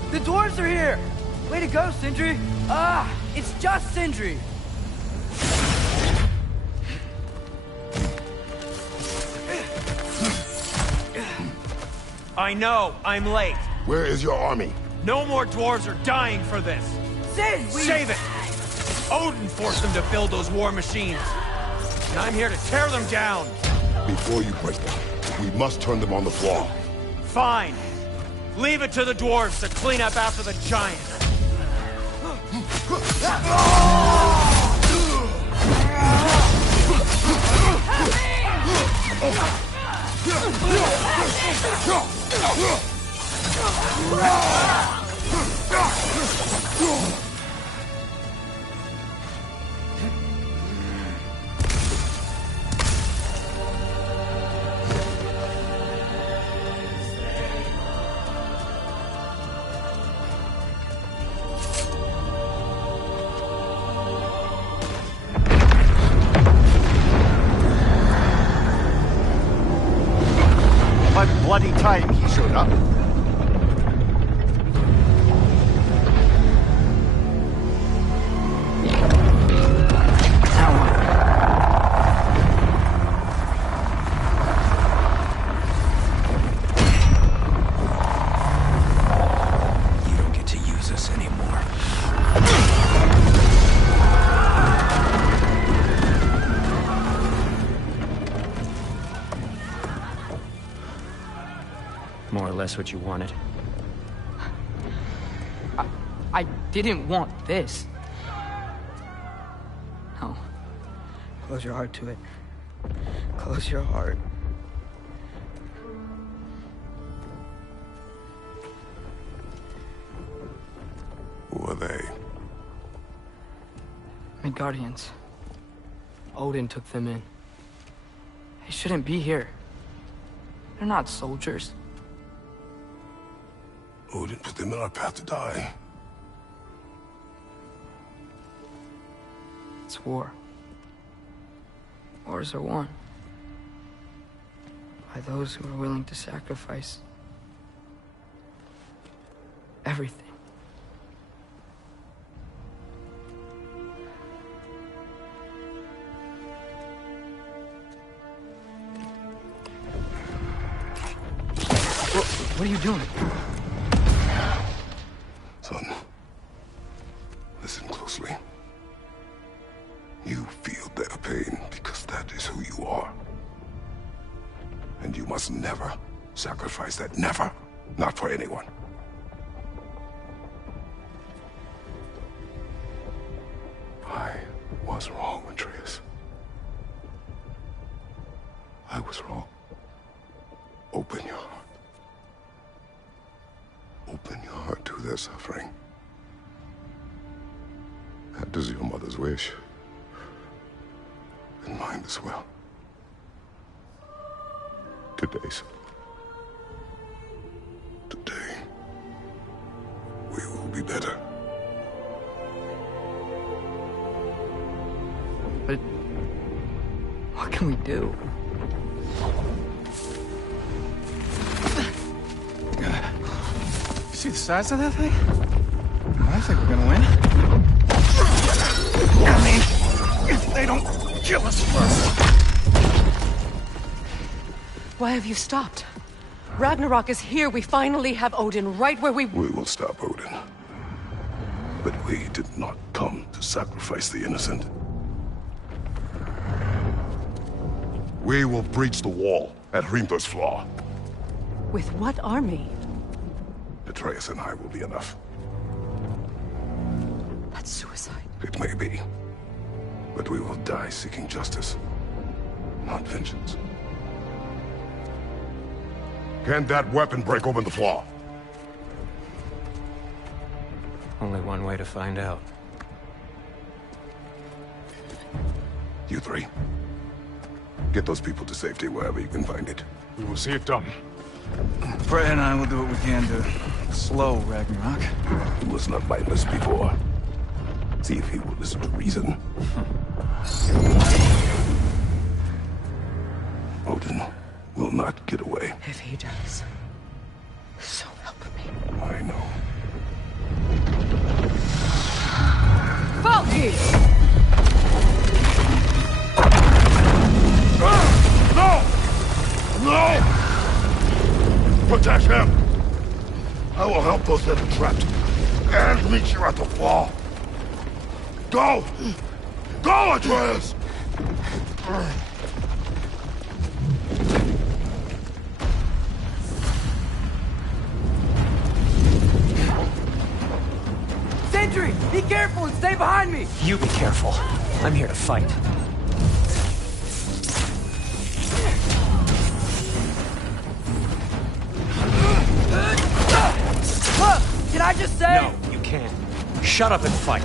The dwarves are here! Way to go, Sindri! Ah, it's just Sindri! I know, I'm late. Where is your army? No more dwarves are dying for this. Sin, Save it! Odin forced them to build those war machines. And I'm here to tear them down. Before you break them, we must turn them on the floor. Fine. Leave it to the dwarves to clean up after the giants. About bloody time he showed up. You don't get to use us anymore. More or less what you wanted. I didn't want this. No. Close your heart to it. Close your heart. Who are they? Midgardians. Odin took them in. They shouldn't be here. They're not soldiers. Odin put them in our path to die. It's war. Wars are won by those who are willing to sacrifice everything. What are you doing? Son, listen closely. You feel their pain because that is who you are. And you must never sacrifice that. Never. Not for anyone. I was wrong, Atreus. I was wrong. Open your heart. Open your heart to their suffering. That is your mother's wish. And mine as well. Today, son. Today, we will be better. But what can we do? See the size of that thing? I think we're gonna win. I mean, if they don't kill us first. Why have you stopped? Ragnarok is here. We finally have Odin right where we will stop Odin. But we did not come to sacrifice the innocent. We will breach the wall at Hrimthor's Flaw. With what army? Atreus and I will be enough. That's suicide. It may be. But we will die seeking justice, not vengeance. Can that weapon break open the flaw? Only one way to find out. You three. Get those people to safety wherever you can find it. We will see it done. Fred and I will do what we can to slow Ragnarok. He was not mindless before. See if he will listen to reason. Odin will not get away. If he does, so help me. I know. Valky! No! No! Protect him! I will help those that are trapped. And meet you at the wall. Go! Go, Atreus! Sentry! Be careful and stay behind me! You be careful. I'm here to fight. Can I just say? No, you can't. Shut up and fight.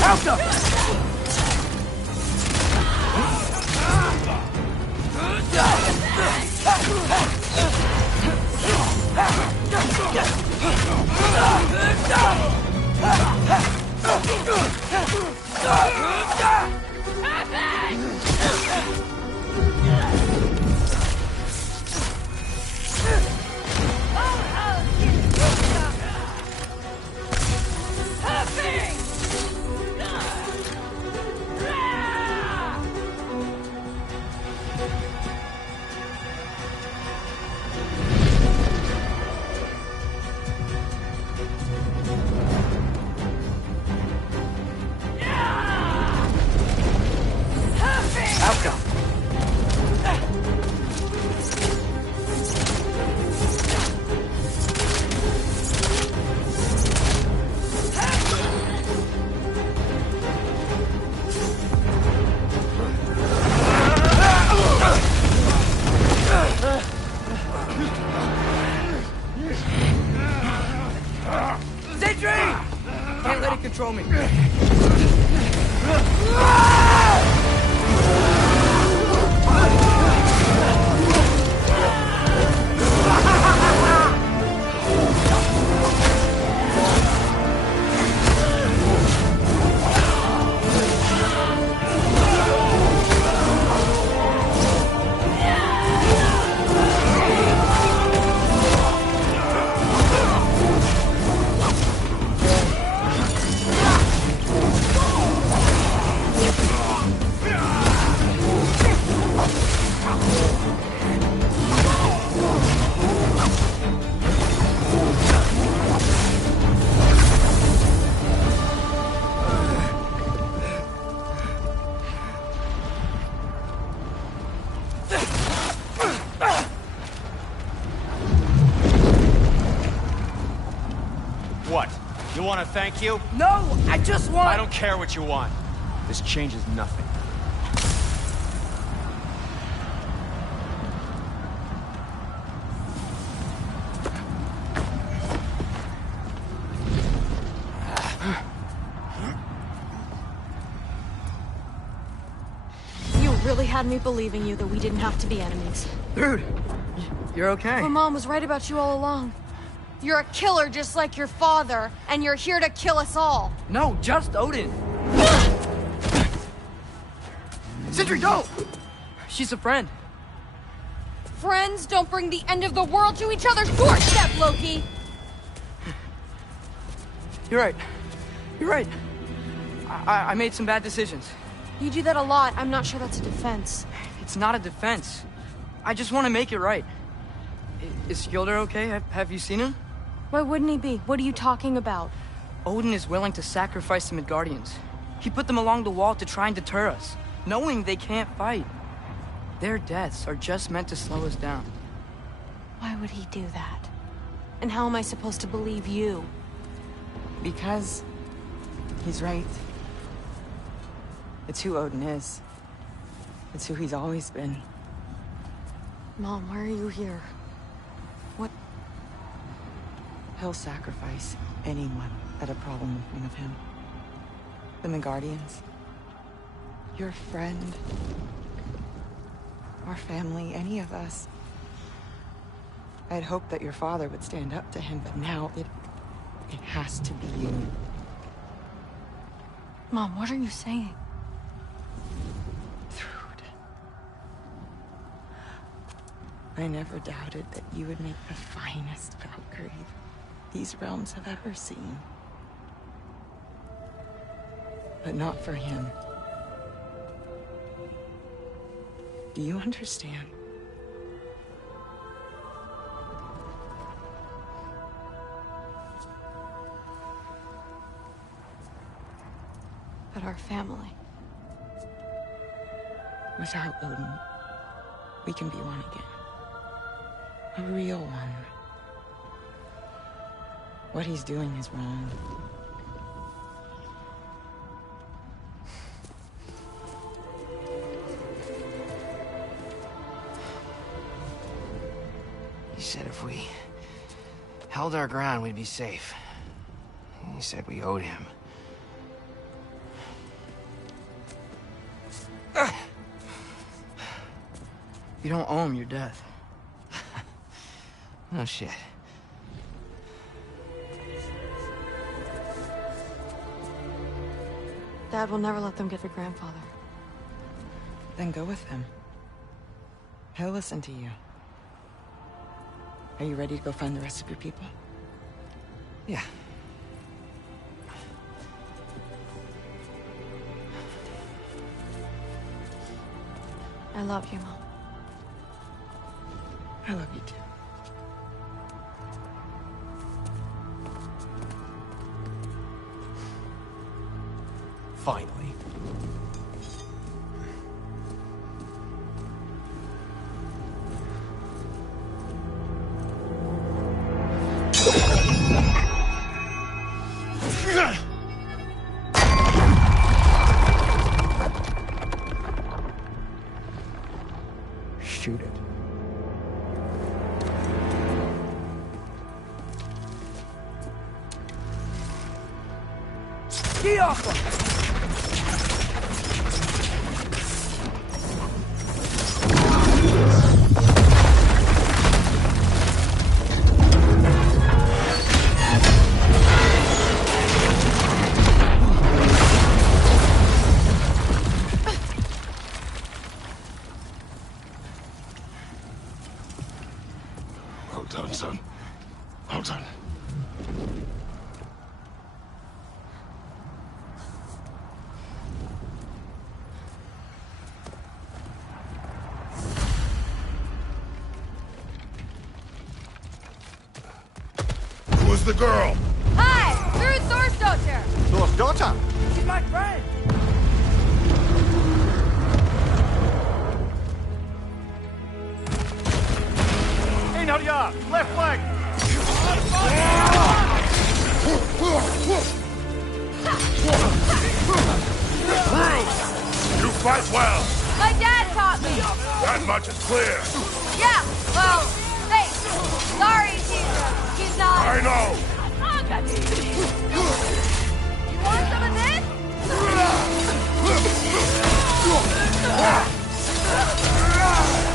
Help them! Can't let it control me. What? You want to thank you? No, I just want... I don't care what you want. This changes nothing. You really had me believing you that we didn't have to be enemies. Dude, you're okay. My mom was right about you all along. You're a killer just like your father, and you're here to kill us all. No, just Odin. Sindri, go! She's a friend. Friends don't bring the end of the world to each other's doorstep, Loki! You're right. You're right. I made some bad decisions. You do that a lot. I'm not sure that's a defense. It's not a defense. I just want to make it right. Is Skilder okay? Have you seen him? Why wouldn't he be? What are you talking about? Odin is willing to sacrifice the Midgardians. He put them along the wall to try and deter us, knowing they can't fight. Their deaths are just meant to slow us down. Why would he do that? And how am I supposed to believe you? Because he's right. It's who Odin is. It's who he's always been. Mom, why are you here? What? He'll sacrifice anyone that had a problem in front of him. The Midgardians. Your friend. Our family, any of us. I had hoped that your father would stand up to him, but now it has to be you. Mom, what are you saying? I never doubted that you would make the finest Valkyrie these realms have ever seen. But not for him. Do you understand? But our family. Without Odin, we can be one again. A real one. What he's doing is wrong. He said if we held our ground, we'd be safe. He said we owed him. You don't owe him your death. No shit. Dad will never let them get your grandfather. Then go with him. He'll listen to you. Are you ready to go find the rest of your people? Yeah. I love you, Mom. I love you too. Finally. Shoot it. Get off him! Well done, son. Well done. Who's the girl? Hi! Through Thor's daughter! Thor's daughter? She's my friend! In her yard! Left leg! You fight well. My dad taught me! That much is clear. Yeah, well, hey, sorry, he's not... I know. You want some of this?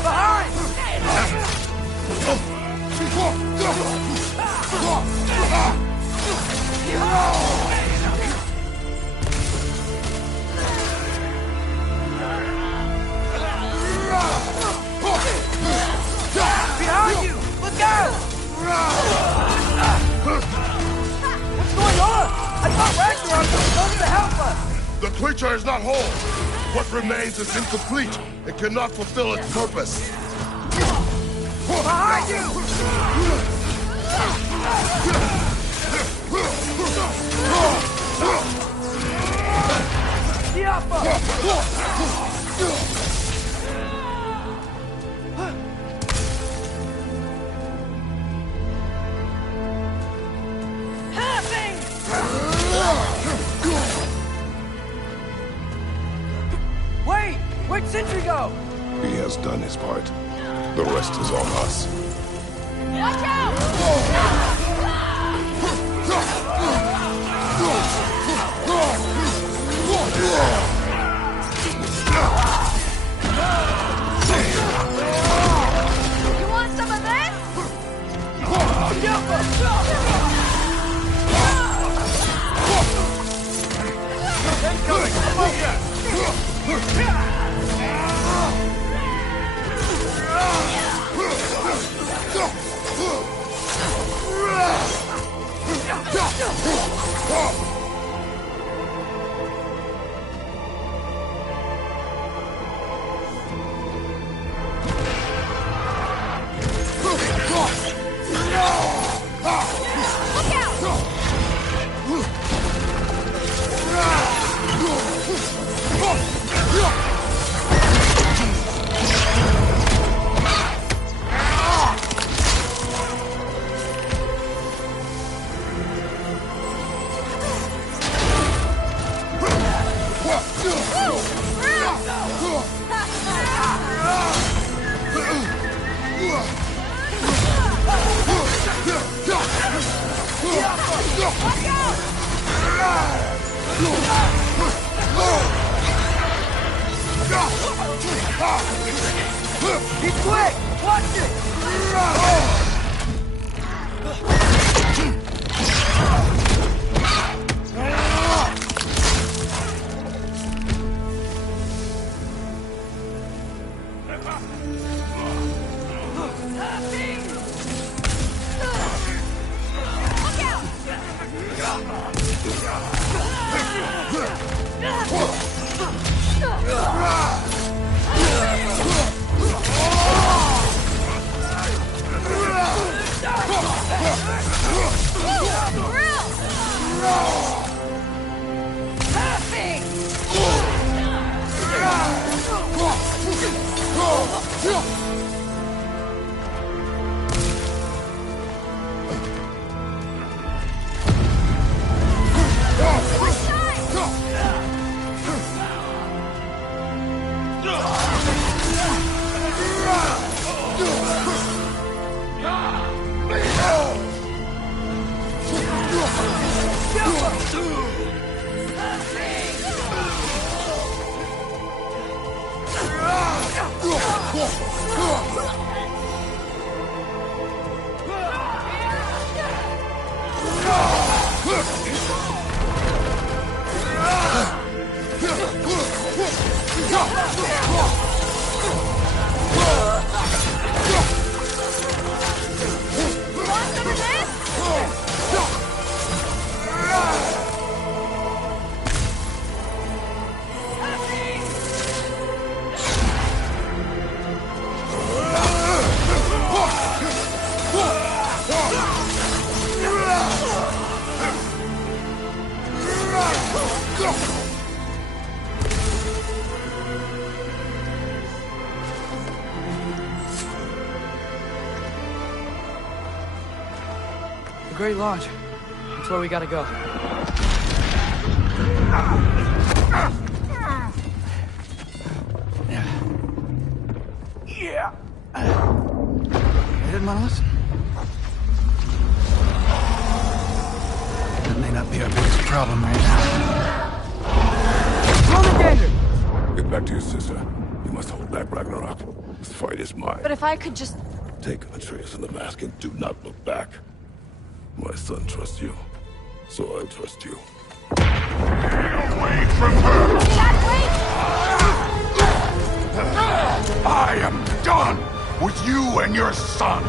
Behind! Behind you! Look out! What's going on? I thought Ragnarok was coming to help us! The creature is not whole. What remains is incomplete. It cannot fulfill its purpose. Behind you! Wait! Where'd Sentry go? He has done his part. The rest is on us. Watch out! You want some of this? Incoming! Fire! Be quick! Watch it! The Great Lodge. That's where we gotta go. Yeah. They didn't want to listen. That may not be our biggest problem right now. Get back to your sister. You must hold back Ragnarok. This fight is mine. But if I could just... Take Atreus and the mask and do not look back. My son trusts you, so I trust you. Get away from her! Dad, wait! I am done with you and your son!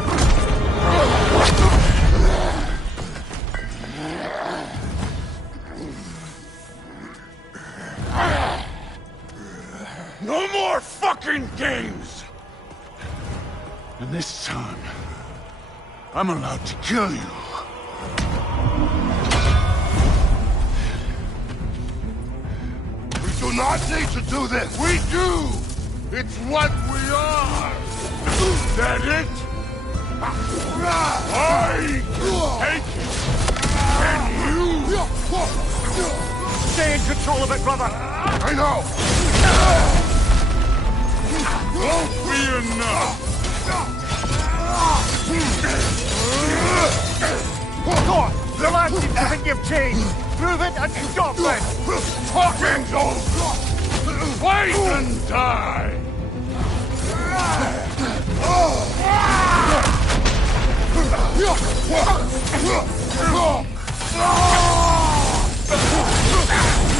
No more fucking games! And this time, I'm allowed to kill you. We do not need to do this! We do! It's what we are! Is that it? I take it! And you... Stay in control of it, brother! I know! Won't be enough! Go on! The lad seems to think you've changed! Prove it and stop it! Talking's over! Fight and die!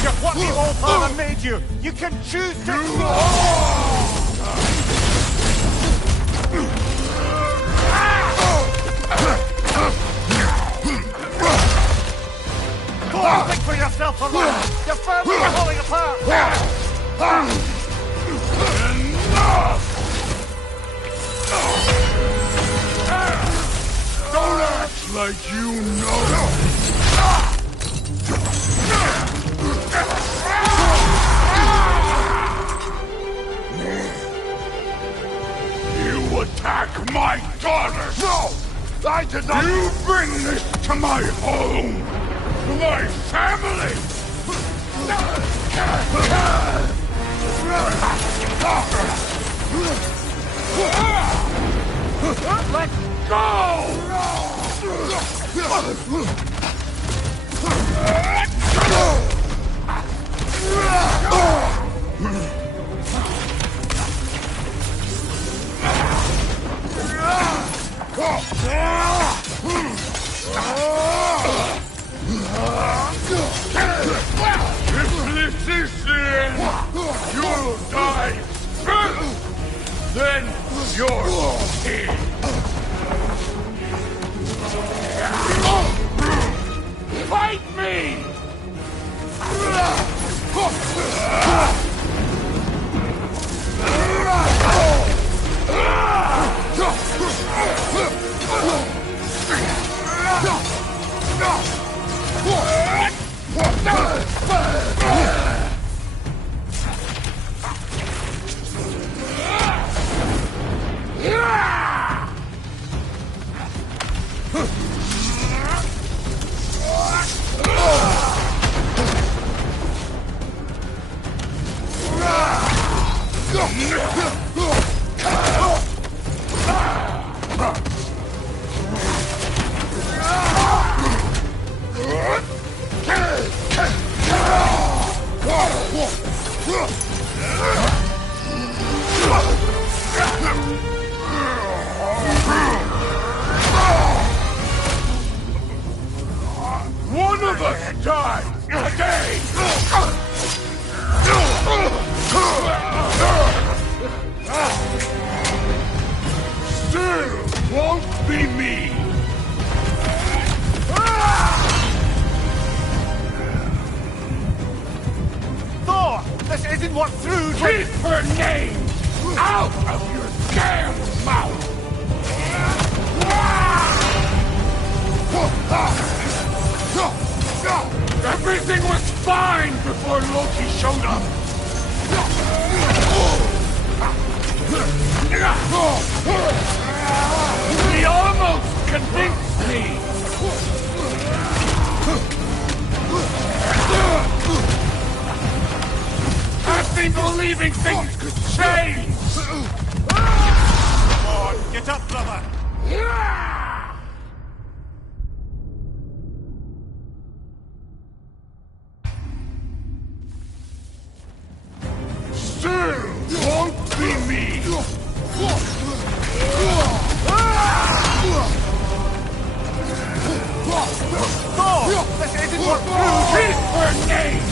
Just what the old father made you! You can choose to... Go on, think for yourself a lot! Your family's falling apart! Enough! Don't act like you know! You attack my daughter! No! I did not... You bring this to my home! To my family! Let If this is the end, you'll die first! Then you're king! Fight me! die today! Still won't be me! Thor! This isn't what through... Keep her name out of your damn mouth! Everything was fine before Loki showed up! He almost convinced me! I've been believing things could change! Come on, get up, brother! Still won't be me! Thor! This isn't what through... Keep her name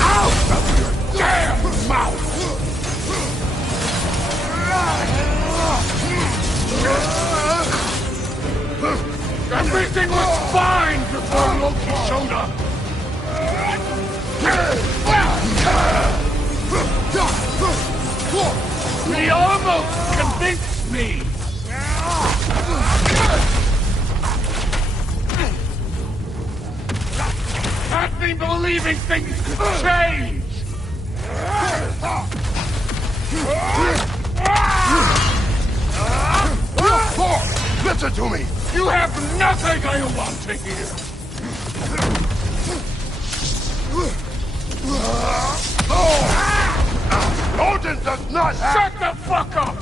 out of your damn mouth! Everything was fine before Loki showed up! He almost convinced me! I've been believing things could change! Listen to me! You have nothing I want to hear! Odin does not have... Shut the fuck up!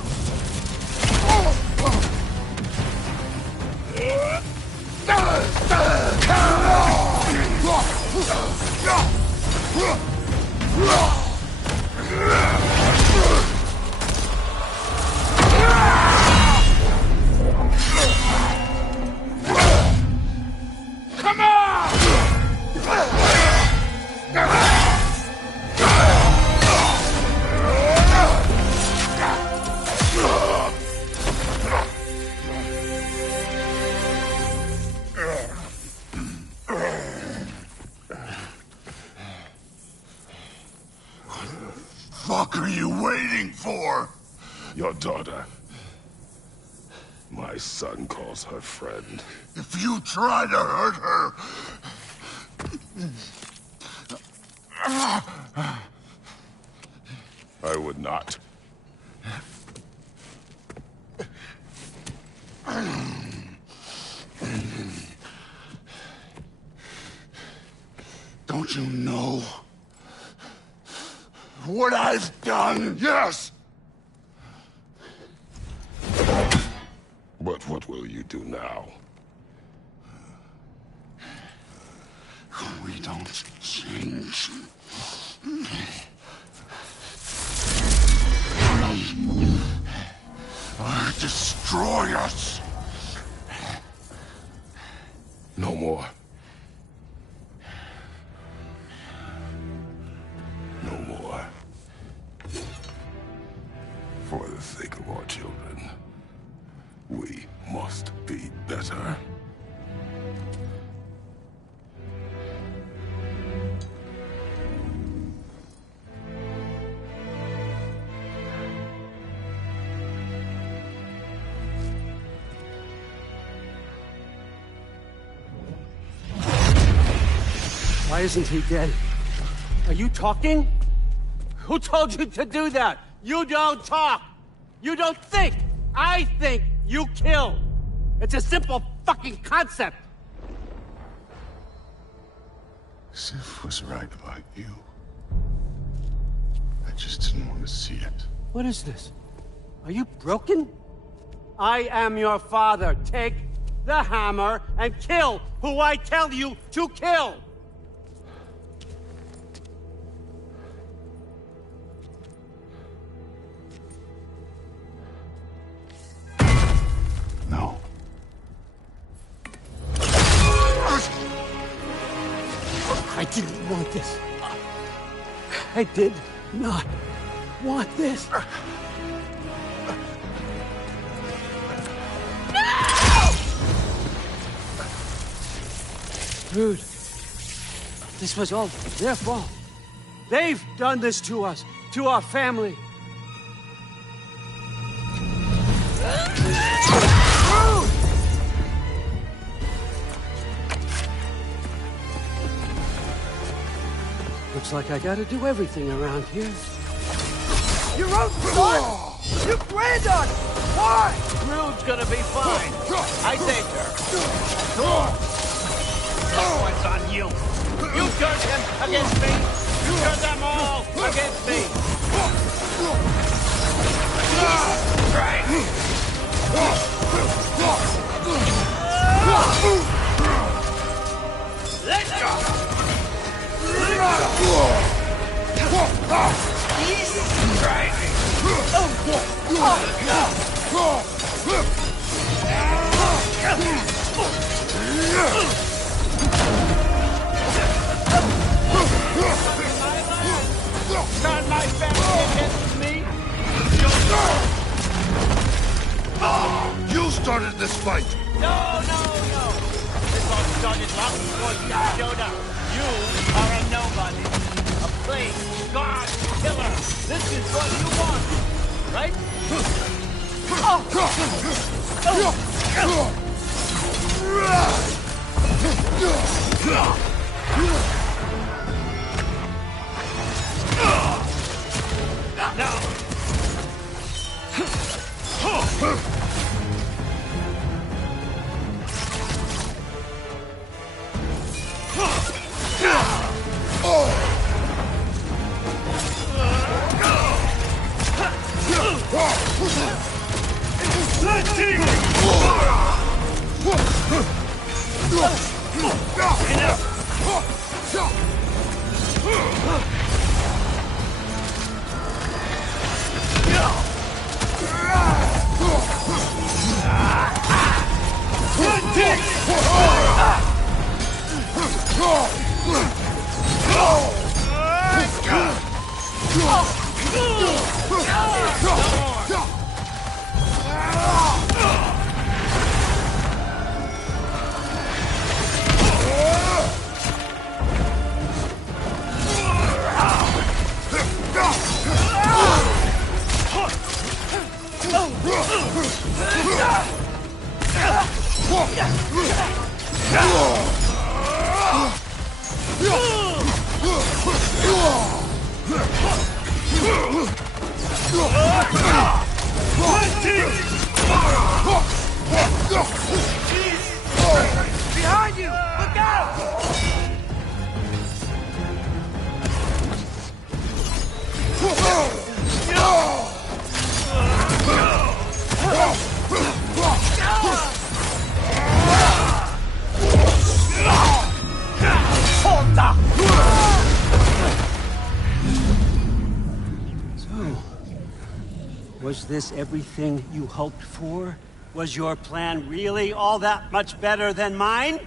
Come on! What are you waiting for? Your daughter. My son calls her friend. If you try to hurt her... I would not. Don't you know what I've done? Yes! But what will you do now? We don't change. Or destroy us. No more. No more. For the sake of our children, we must be better. Why isn't he dead? Are you talking? Who told you to do that? You don't talk! You don't think! I think, you kill! It's a simple fucking concept! Sif was right about you. I just didn't want to see it. What is this? Are you broken? I am your father. Take the hammer and kill who I tell you to kill! didn't want this. I did not want this. Dude, this was all their fault. They've done this to us, to our family. Looks like I gotta do everything around here. Your own son! Your granddaughter! Why? Rude's gonna be fine. I saved her. This one's on you. You turned him against me. You turned them all against me. Right. Let's go. Easy. Right. Turn my family against me? You started this fight! No! This all started long before you showed up. You are a nobody. A plague, god, killer. This is what you want, right? Behind you! Look out! Was this everything you hoped for? Was your plan really all that much better than mine?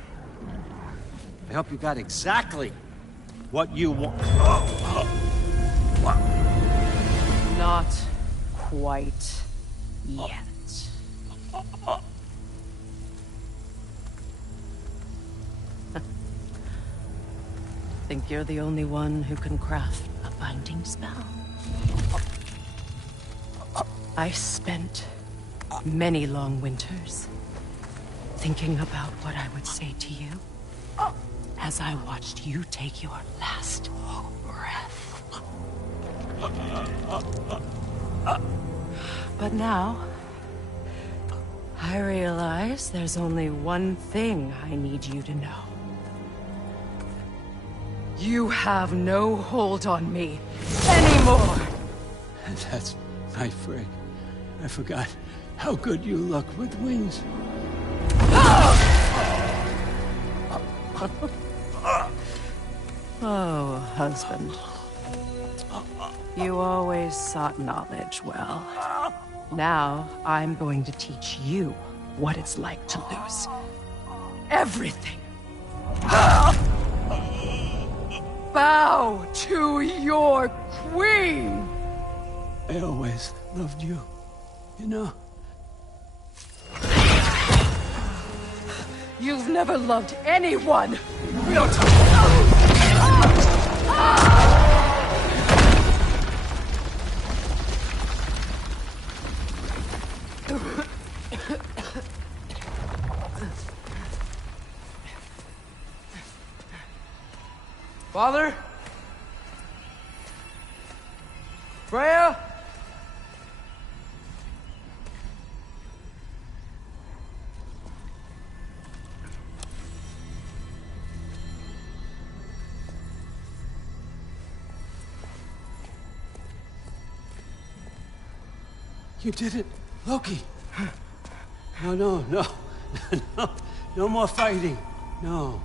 I hope you got exactly what you want. Not quite yet. Think you're the only one who can craft a binding spell? I spent many long winters thinking about what I would say to you as I watched you take your last breath. But now, I realize there's only one thing I need you to know. You have no hold on me anymore! That's my friend. I forgot how good you look with wings. Oh, husband. You always sought knowledge well. Now, I'm going to teach you what it's like to lose everything. bow to your queen. I always loved you, you know. You've never loved anyone. No time. Father? Freya? You did it, Loki. No. No more fighting. No.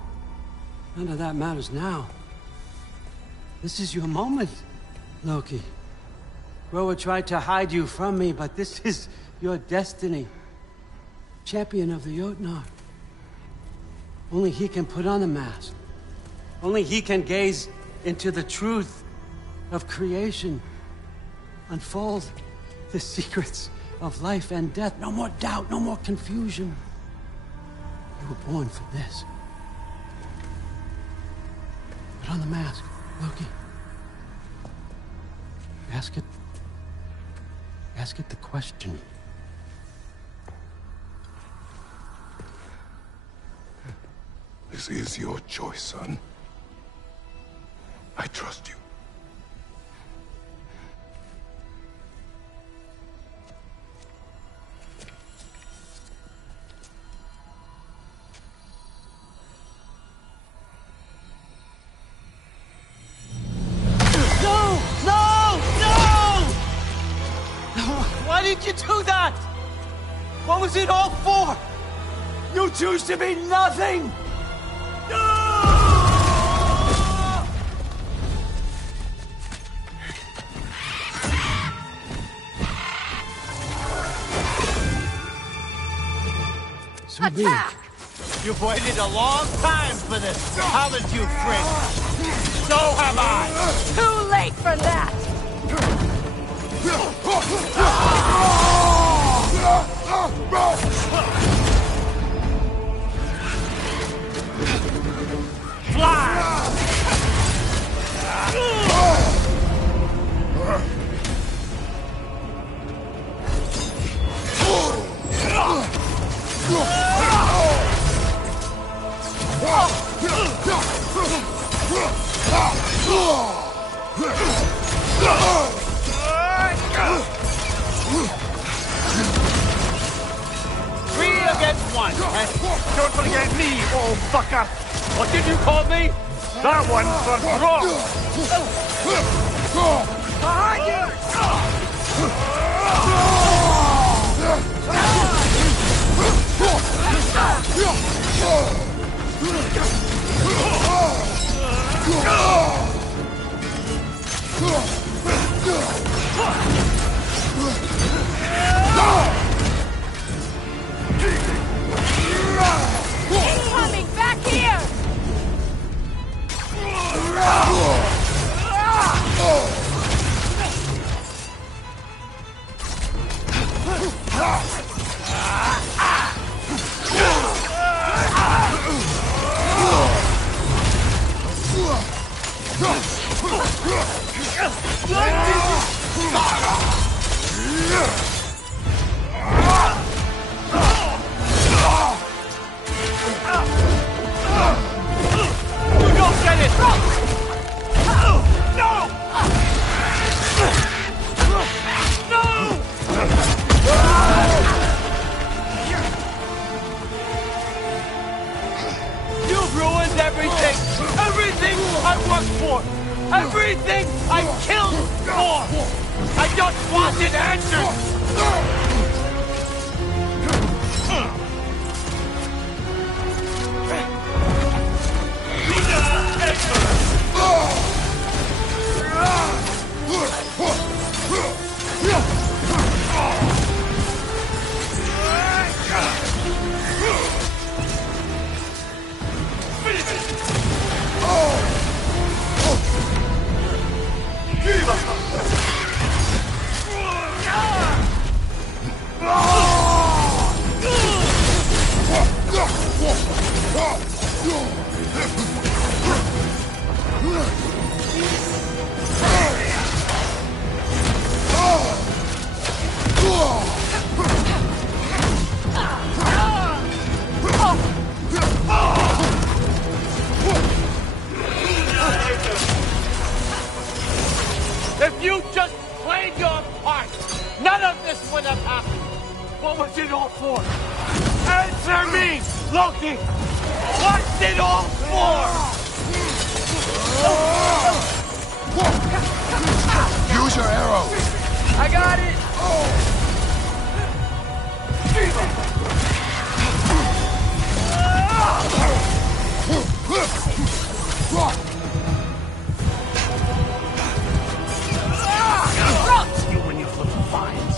None of that matters now. This is your moment, Loki. Groa tried to hide you from me, but this is your destiny. Champion of the Jotnar. Only he can put on the mask. Only he can gaze into the truth of creation. Unfold the secrets of life and death. No more doubt, no more confusion. You were born for this. Put on the mask, Loki. Ask it the question. This is your choice, son. I trust you. Why did you do that? What was it all for? You choose to be nothing! Attack! You've waited a long time for this, haven't you, Fritz? So have I! Too late for that! Three against one. Don't forget me, old fucker. What did you call me? That one's for draw. Behind Incoming! Back here! You don't get it! No! You've ruined everything! Everything I worked for! Everything I killed for! I just wanted answers! it all for? Answer me, Loki! What's it all for? Use your arrow! I got it! You and your little vines.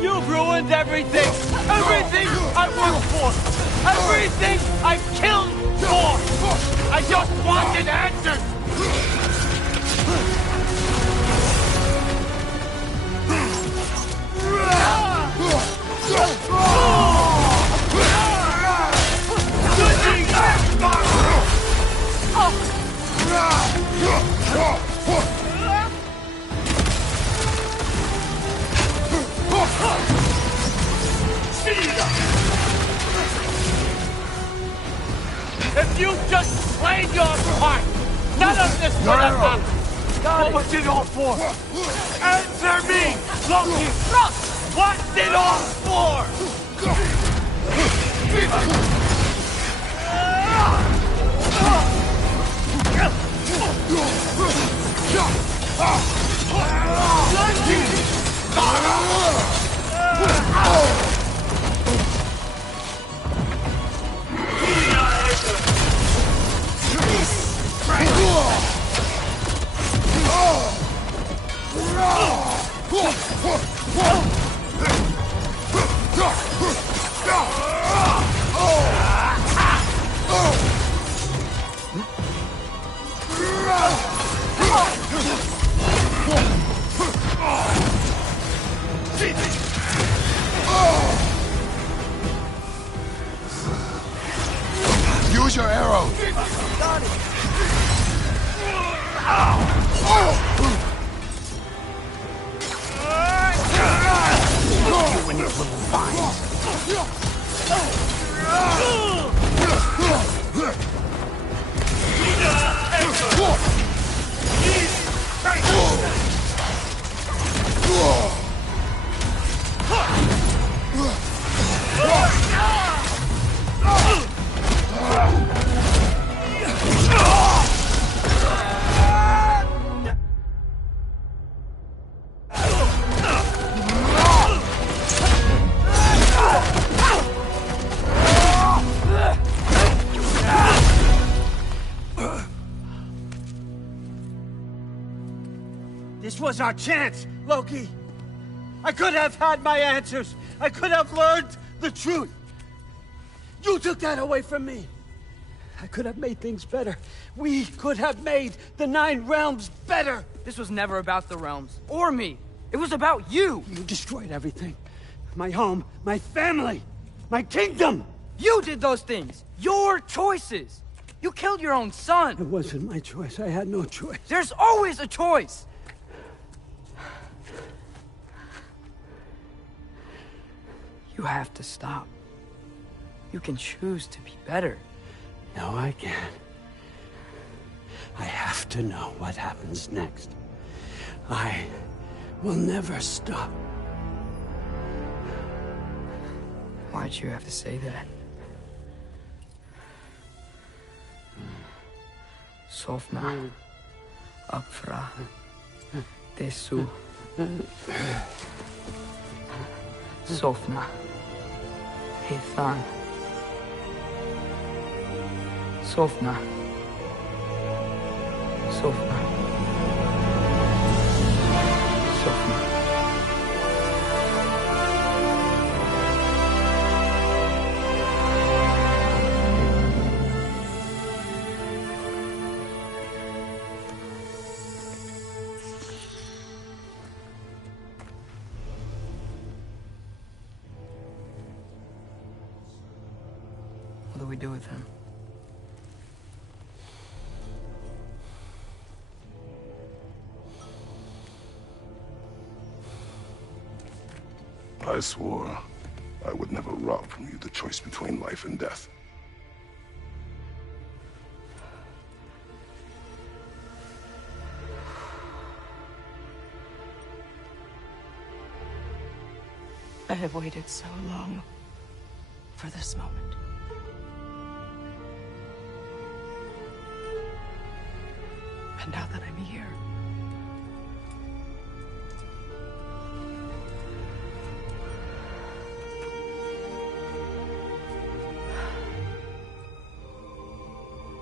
You've ruined everything! Everything I worked for! Everything I killed for! I just wanted answers! If you just played your part, none of this would have happened! What was it all for? Answer me, Loki! What's it all for? Use your arrow! Got it! You and your little vines. This was our chance, Loki. I could have had my answers. I could have learned the truth. You took that away from me. I could have made things better. We could have made the 9 realms better. This was never about the realms, or me. It was about you. You destroyed everything. My home, my family, my kingdom. You did those things. Your choices. You killed your own son. It wasn't my choice. I had no choice. There's always a choice. You have to stop. You can choose to be better. No, I can't. I have to know what happens next. I will never stop. Why'd you have to say that? Sofna. Apfra. Desu. Sofna. Hethan. Sofna. Sofna. Sofna. What do we do with him? I swore I would never rob from you the choice between life and death. I have waited so long for this moment. And now that I'm here,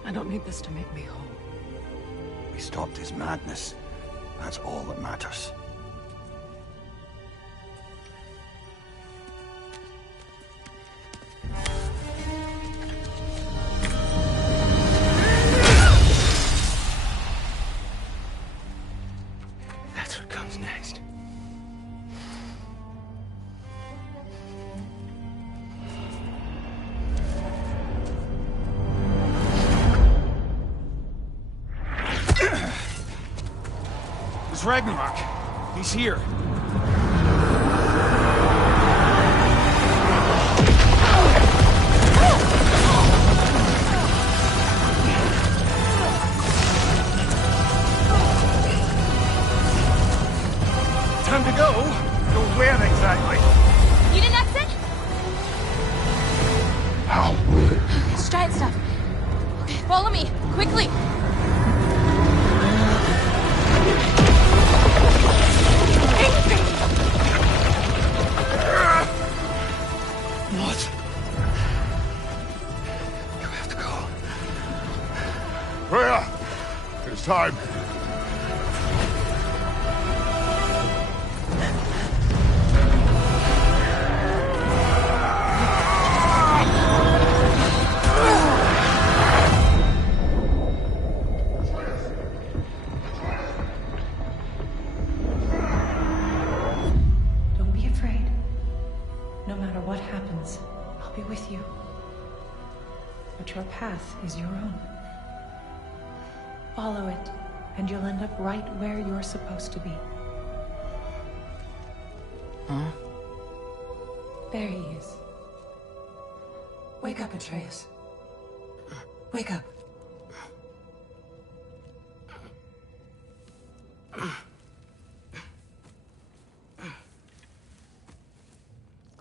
I don't need this to make me whole. We stopped his madness. That's all that matters. That's what comes next. It's Ragnarok. He's here. Time to go? Go where exactly? You need an exit? How? It's giant stuff. Okay, follow me, quickly. What? You have to go. Freya! It's time. Don't be afraid. No matter what happens, I'll be with you. But your path is your own. Follow it, and you'll end up right where you're supposed to be. Huh? There he is. Wake up, Atreus. Wake up.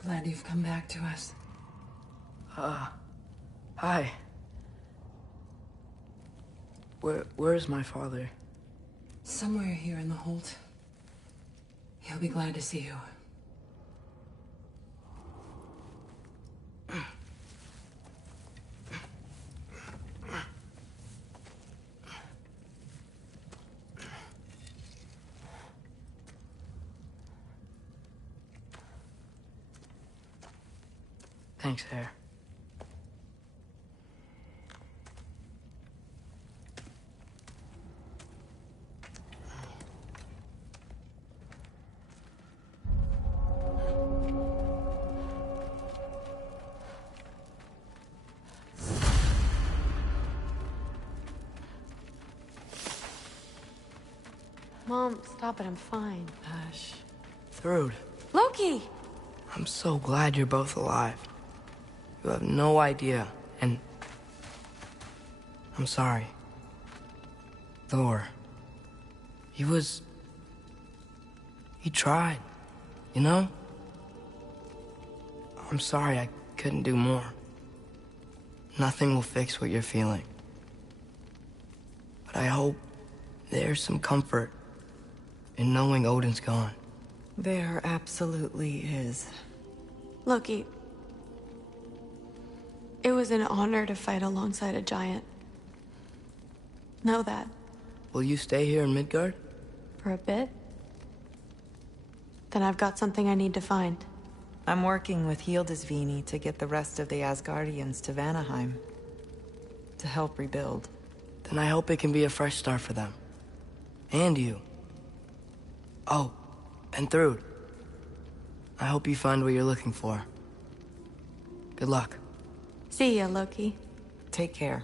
Glad you've come back to us. Hi. Where's my father? Somewhere here in the Holt. He'll be glad to see you. Thanks, Hare. Mom, stop it. I'm fine. Hush. Thrud, Loki! I'm so glad you're both alive. You have no idea, and I'm sorry. Thor. He tried, you know? I'm sorry I couldn't do more. Nothing will fix what you're feeling. But I hope there's some comfort in knowing Odin's gone. There absolutely is. Loki, it was an honor to fight alongside a giant. Know that. Will you stay here in Midgard? For a bit? Then I've got something I need to find. I'm working with Hildisvini to get the rest of the Asgardians to Vanaheim. To help rebuild. Then I hope it can be a fresh start for them. And you. Oh, and Thrud. I hope you find what you're looking for. Good luck. See ya, Loki. Take care.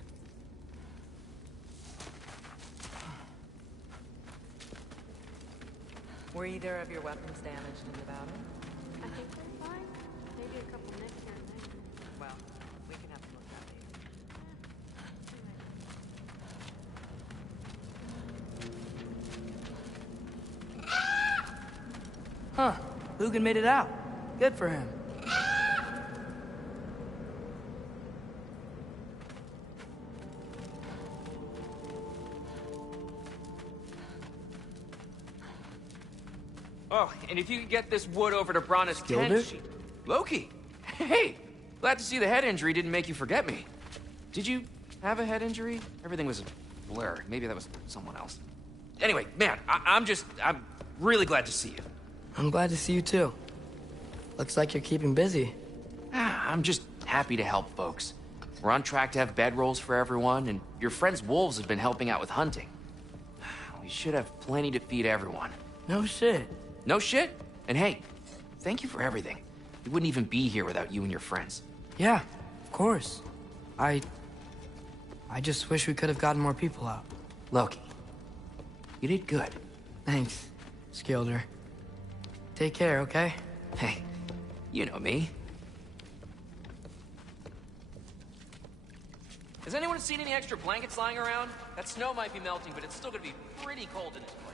Were either of your weapons damaged in the battle? I think they're fine. Maybe a couple nicks here and there. Well, we can have a look at it. Huh. Lugan made it out. Good for him. Oh, and if you could get this wood over to Brana's tent, Skilder? Loki! Hey! Glad to see the head injury didn't make you forget me. Did you have a head injury? Everything was a blur. Maybe that was someone else. Anyway, man, I'm really glad to see you. I'm glad to see you too. Looks like you're keeping busy. I'm just happy to help folks. We're on track to have bedrolls for everyone, and your friend's wolves have been helping out with hunting. We should have plenty to feed everyone. No shit. No shit? And hey, thank you for everything. We wouldn't even be here without you and your friends. Yeah, of course. I just wish we could have gotten more people out. Loki, you did good. Thanks, Skilder. Take care, okay? Hey, you know me. Has anyone seen any extra blankets lying around? That snow might be melting, but it's still gonna be pretty cold in this place.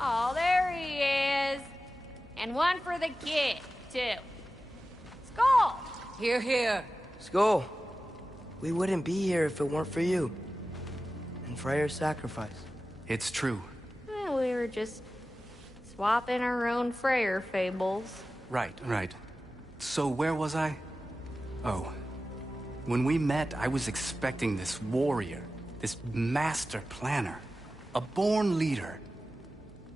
Oh, there he is. And one for the kid, too. Skull! Here, here. Skull. We wouldn't be here if it weren't for you. And Freyr's sacrifice. It's true. We were just swapping our own Freyr fables. Right. So where was I? Oh. When we met, I was expecting this warrior, this master planner, a born leader.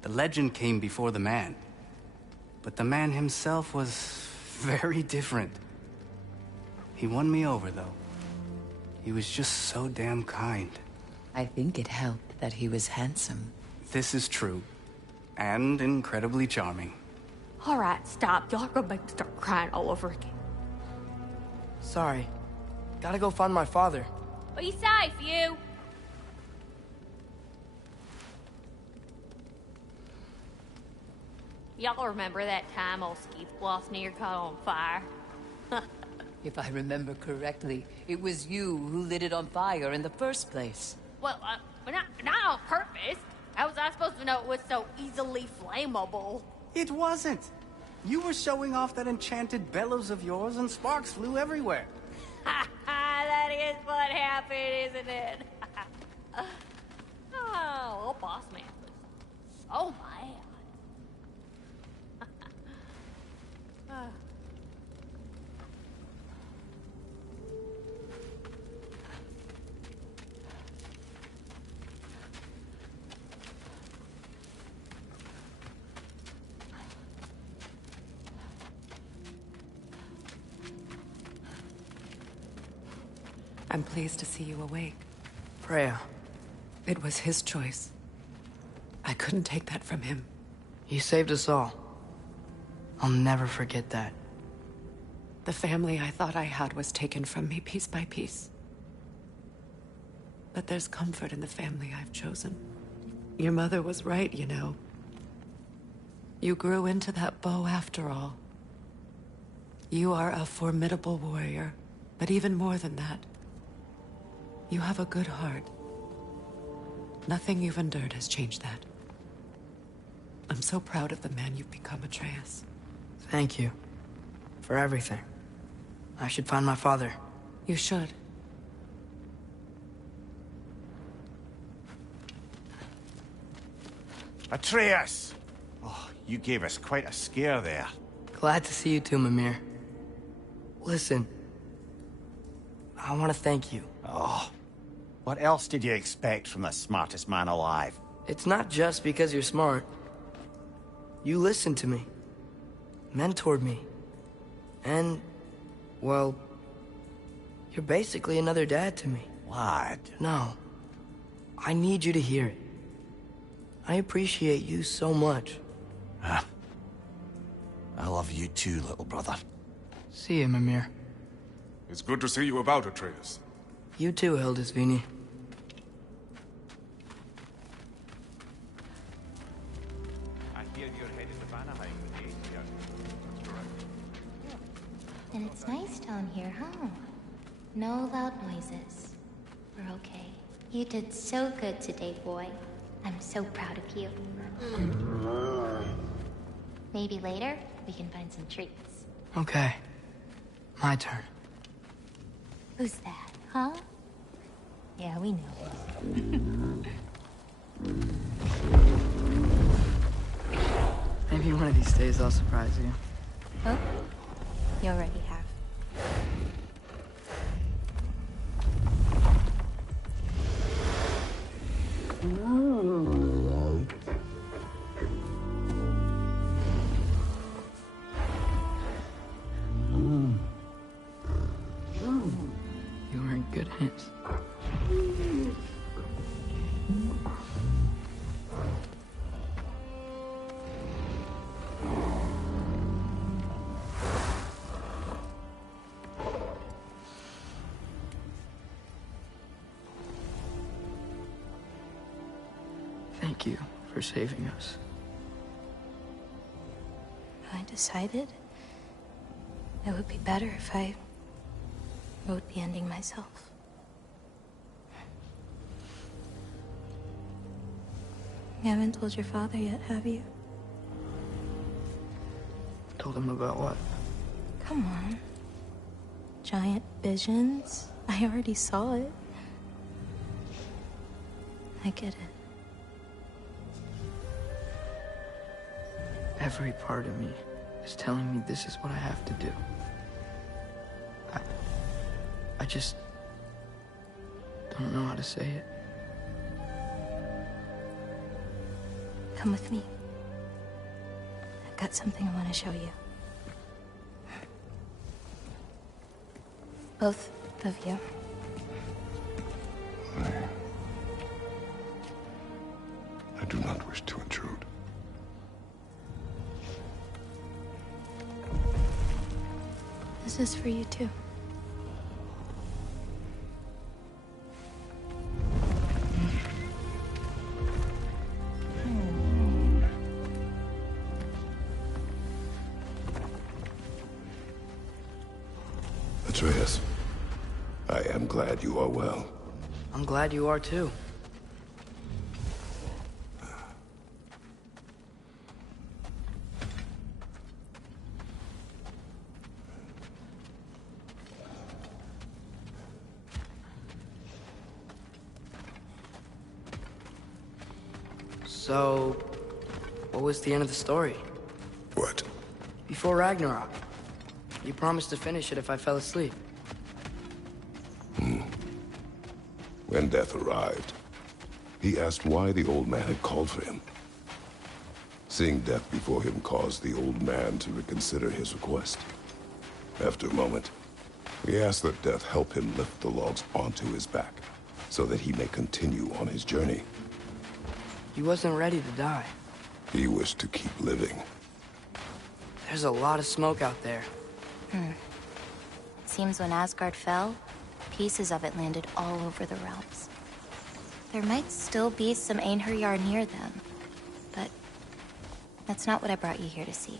The legend came before the man. But the man himself was very different. He won me over, though. He was just so damn kind. I think it helped that he was handsome. This is true. And incredibly charming. All right, stop. Y'all are gonna make me start crying all over again. Sorry. Gotta go find my father. Be safe, you. Y'all remember that time old Skeethbloss near caught on fire? If I remember correctly, it was you who lit it on fire in the first place. Well, not on purpose. How was I supposed to know it was so easily flammable? It wasn't. You were showing off that enchanted bellows of yours and sparks flew everywhere. That is what happened, isn't it? Oh, old boss man was so mad. I'm pleased to see you awake. Freya. It was his choice. I couldn't take that from him. He saved us all. I'll never forget that. The family I thought I had was taken from me piece by piece. But there's comfort in the family I've chosen. Your mother was right, you know. You grew into that bow after all. You are a formidable warrior, But even more than that, you have a good heart. Nothing you've endured has changed that. I'm so proud of the man you've become, Atreus. Thank you. For everything. I should find my father. You should. Atreus! Oh, you gave us quite a scare there. Glad to see you too, Mimir. Listen, I want to thank you. Oh, what else did you expect from the smartest man alive? It's not just because you're smart. You listened to me, mentored me, and, well, you're basically another dad to me. Lad. No, I need you to hear it. I appreciate you so much. I love you too, little brother. See you, Mimir. It's good to see you about, Atreus. You too, Hildisvíni. I hear you're headed to Vanaheim with the ATR. That's correct. And it's nice down here, huh? No loud noises. We're okay. You did so good today, boy. I'm so proud of you. Maybe later, we can find some treats. Okay. My turn. Who's that, huh? Yeah, we know. Maybe one of these days I'll surprise you. Oh? You already have. You were in good hands. Thank you for saving us. I decided it would be better if I wrote the ending myself. You haven't told your father yet, have you? Told him about what? Come on. Giant visions? I already saw it. I get it. Every part of me is telling me this is what I have to do. I just don't know how to say it. Come with me. I've got something I want to show you. Both of you. I do not wish to intrude. This is for you too. Atreus, I am glad you are well. I'm glad you are too. So, what was the end of the story? What? Before Ragnarok. You promised to finish it if I fell asleep. When death arrived, he asked why the old man had called for him. Seeing death before him caused the old man to reconsider his request. After a moment, he asked that death help him lift the logs onto his back, so that he may continue on his journey. He wasn't ready to die. He wished to keep living. There's a lot of smoke out there. Seems when Asgard fell, pieces of it landed all over the realms. There might still be some Einherjar near them, but that's not what I brought you here to see.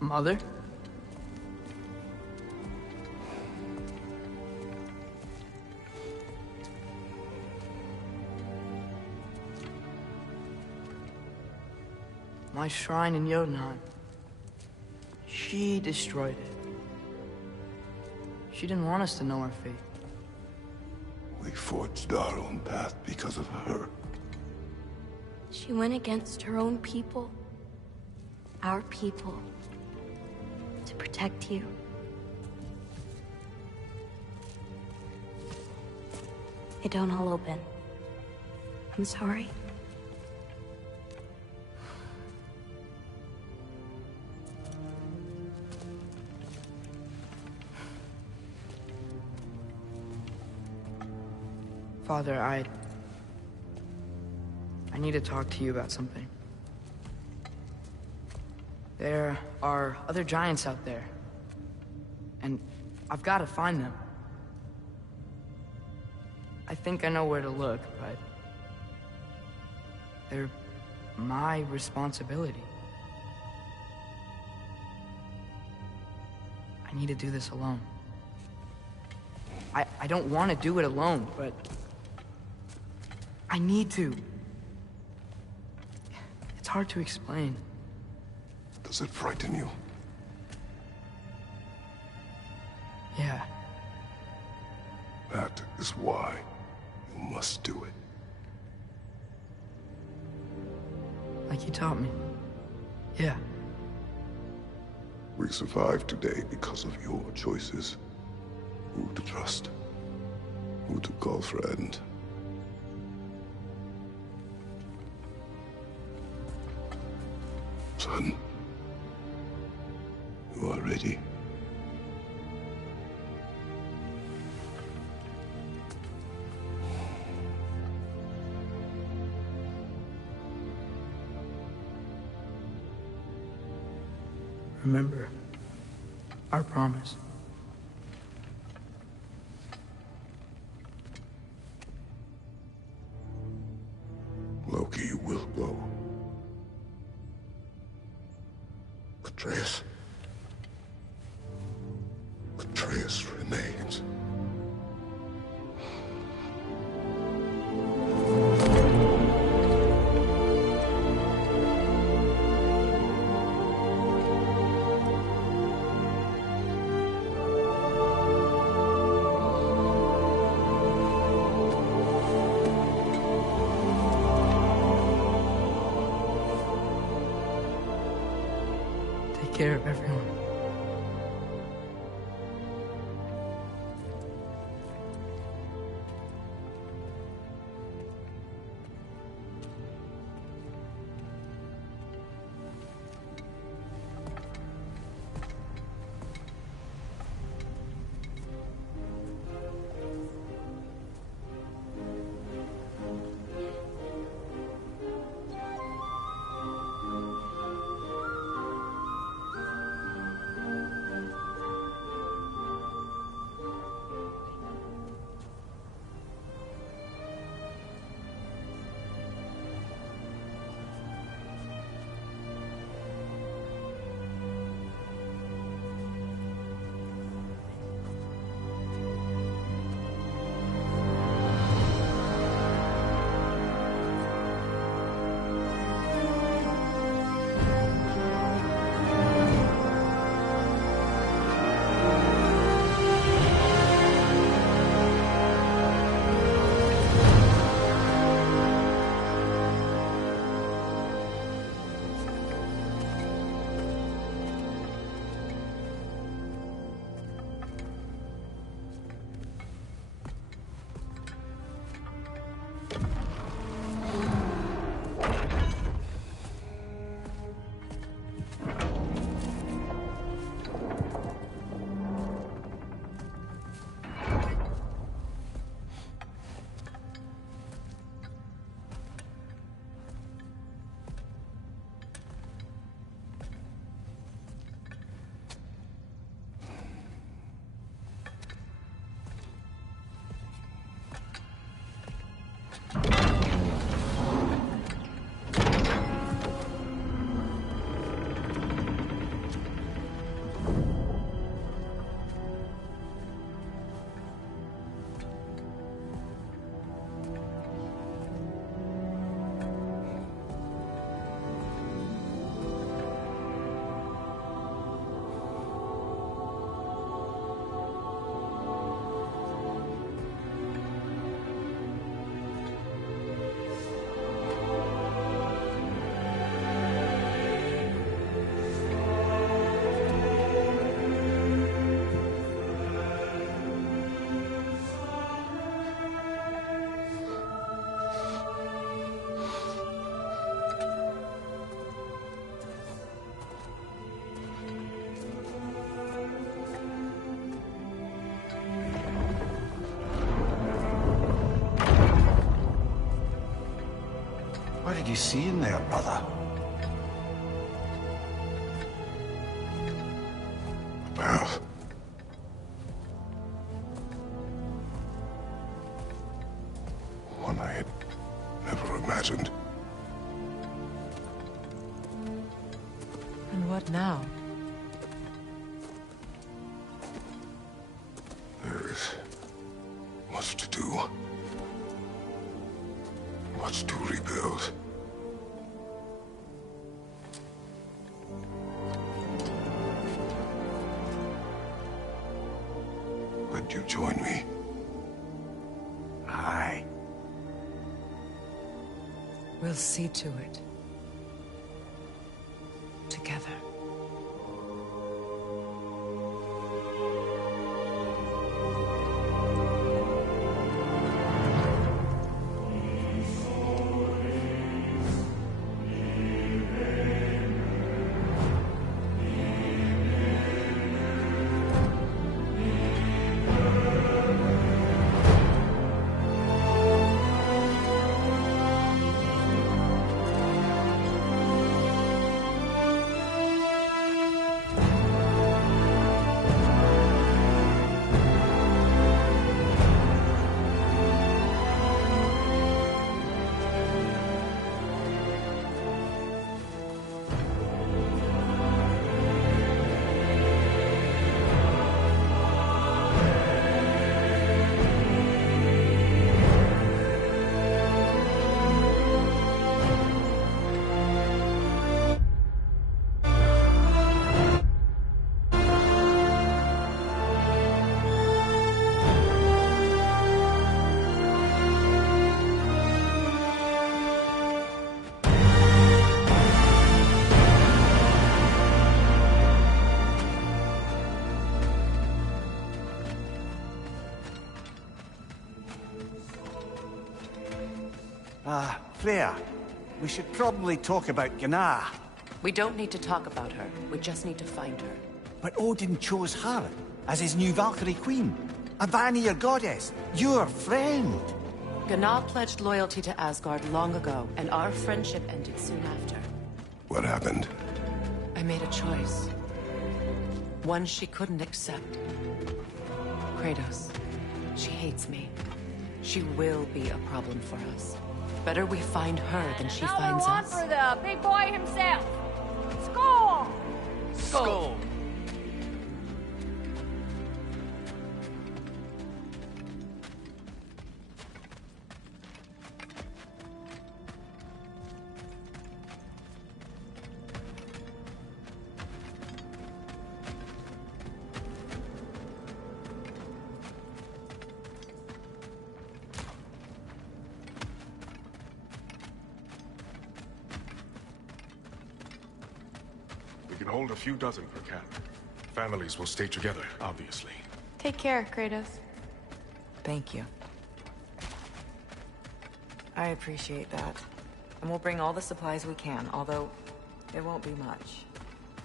Mother? My shrine in Jotunheim. She destroyed it. She didn't want us to know our fate. We forged our own path because of her. She went against her own people. Our people. To protect you. It don't all open. I'm sorry. Father, I need to talk to you about something. There are other giants out there. And I've got to find them. I think I know where to look, but they're my responsibility. I need to do this alone. I don't want to do it alone, but I need to. It's hard to explain. Does it frighten you? Yeah. That is why you must do it. Like you taught me. Yeah. We survive today because of your choices. Who to trust. Who to call friend. Son. You are ready. Remember our promise. Loki will go. Atreus. Atreus remains. Take care of everyone. What did you see in there, brother? Well, one I had never imagined. And what now? There is much to do. Much to rebuild. Would you join me? Aye. We'll see to it. Together. Freya, we should probably talk about Gná. We don't need to talk about her. We just need to find her. But Odin chose her as his new Valkyrie queen. A Vanir goddess, your friend. Gná pledged loyalty to Asgard long ago, and our friendship ended soon after. What happened? I made a choice. One she couldn't accept. Kratos. She hates me. She will be a problem for us. Better we find her than she finds one us. for the big boy himself. Skull! Skull! We can hold a few dozen per camp. Families will stay together, obviously. Take care, Kratos. Thank you. I appreciate that. And we'll bring all the supplies we can, although it won't be much.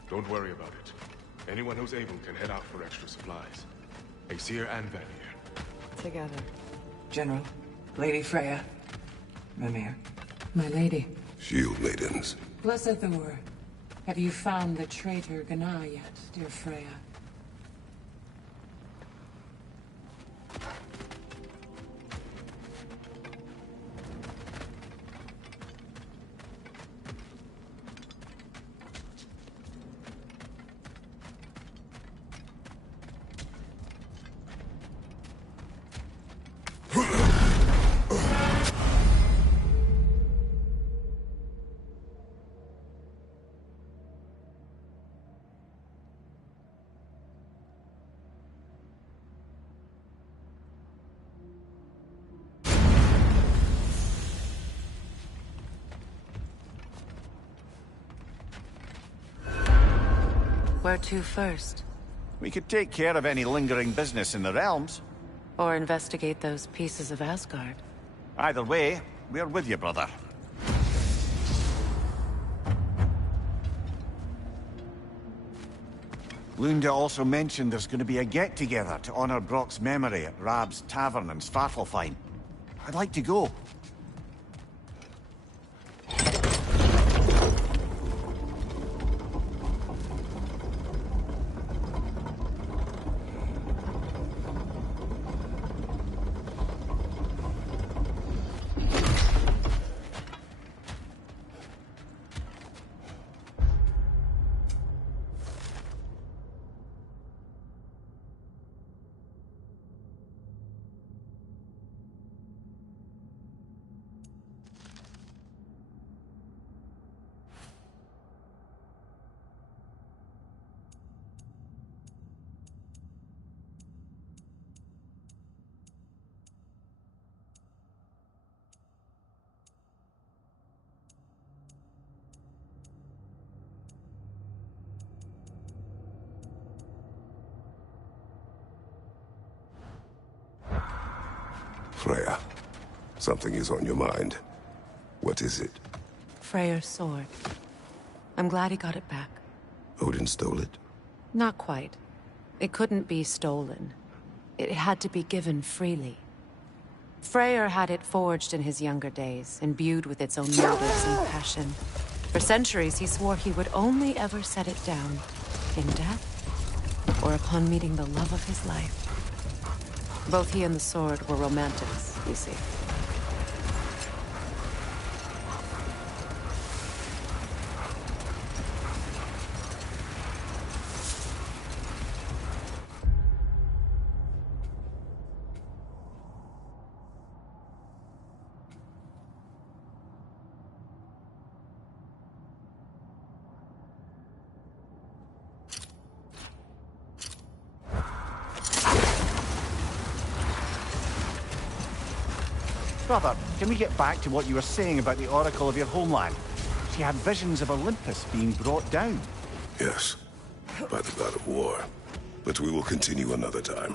Don't worry about it. Anyone who's able can head out for extra supplies. Aesir and Vanir. Together. General, Lady Freya, Mimir. My lady. Shield maidens. Blessed Thor. Have you found the traitor Gná yet, dear Freya? Where to first? We could take care of any lingering business in the realms. Or investigate those pieces of Asgard. Either way, we're with you, brother. Lunda also mentioned there's going to be a get-together to honor Brock's memory at Rab's Tavern in Svartalfheim. I'd like to go. Freya, something is on your mind. What is it? Freyr's sword. I'm glad he got it back. Odin stole it? Not quite. It couldn't be stolen. It had to be given freely. Freyr had it forged in his younger days, imbued with its own motives and passion. For centuries, he swore he would only ever set it down in death or upon meeting the love of his life. Both he and the sword were romantics, you see. Brother, can we get back to what you were saying about the Oracle of your homeland? She had visions of Olympus being brought down. Yes, by the god of war. But we will continue another time.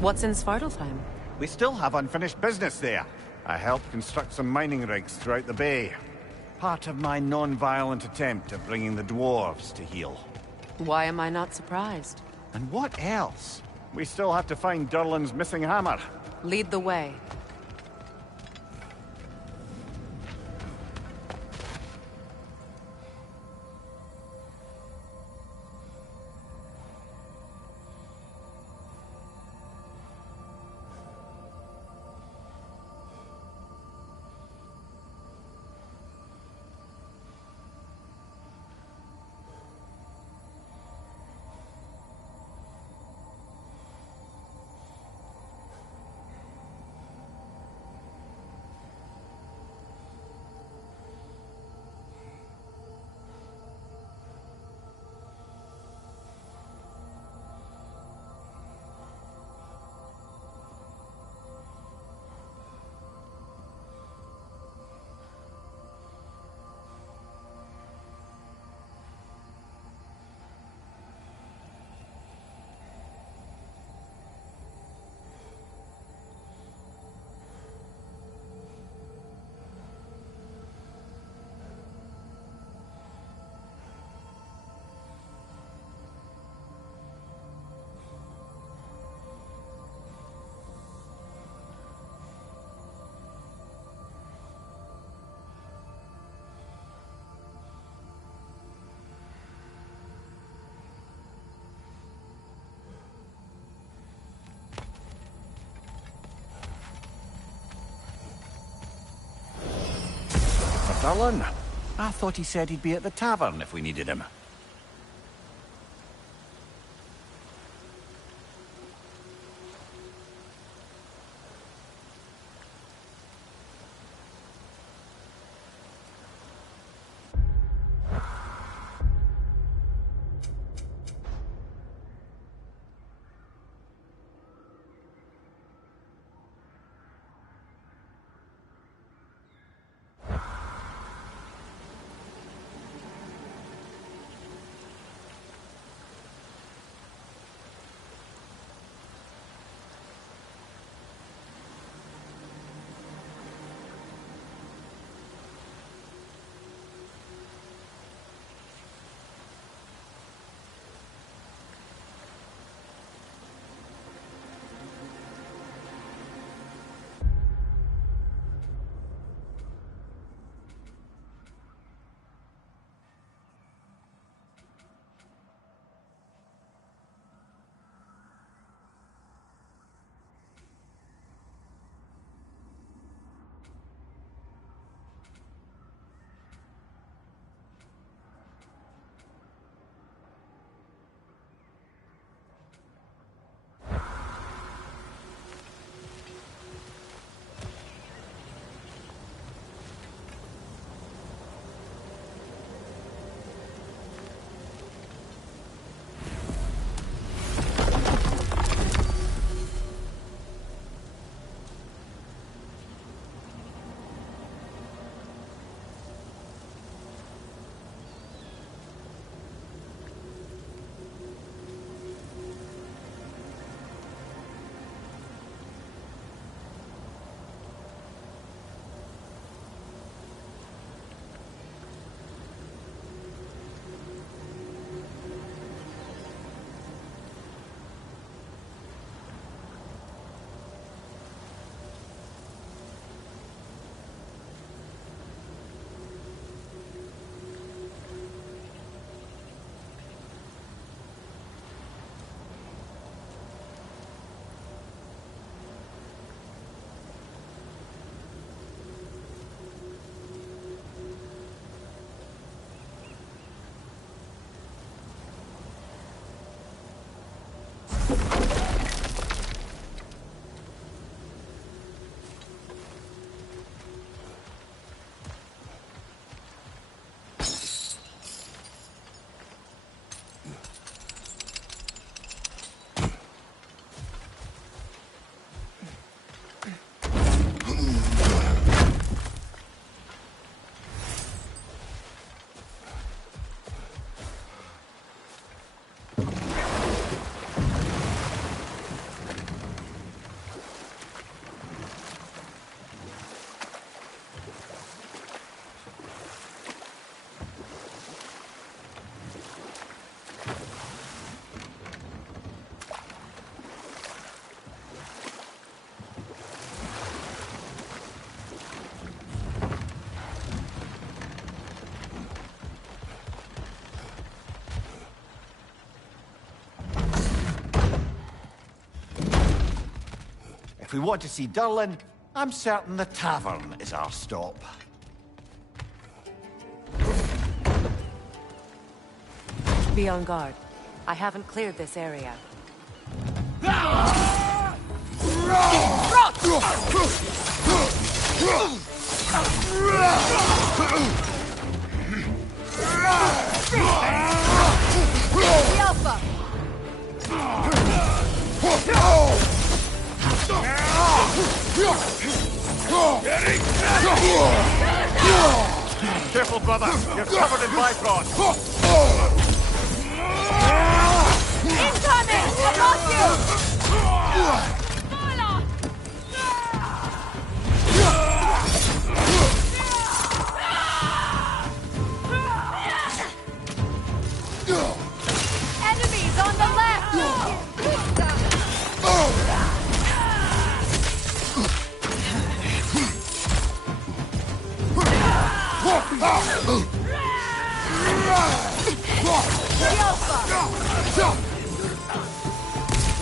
What's in Svartalfheim? We still have unfinished business there. I helped construct some mining rigs throughout the bay. Part of my non-violent attempt at bringing the dwarves to heel. Why am I not surprised? And what else? We still have to find Durlin's missing hammer. Lead the way. Durlin? I thought he said he'd be at the tavern if we needed him. If we want to see Durlin, I'm certain the tavern is our stop. Be on guard. I haven't cleared this area. Alpha! Careful, brother! You're covered in Bifrost! Incoming! Above you! Enemies on the left!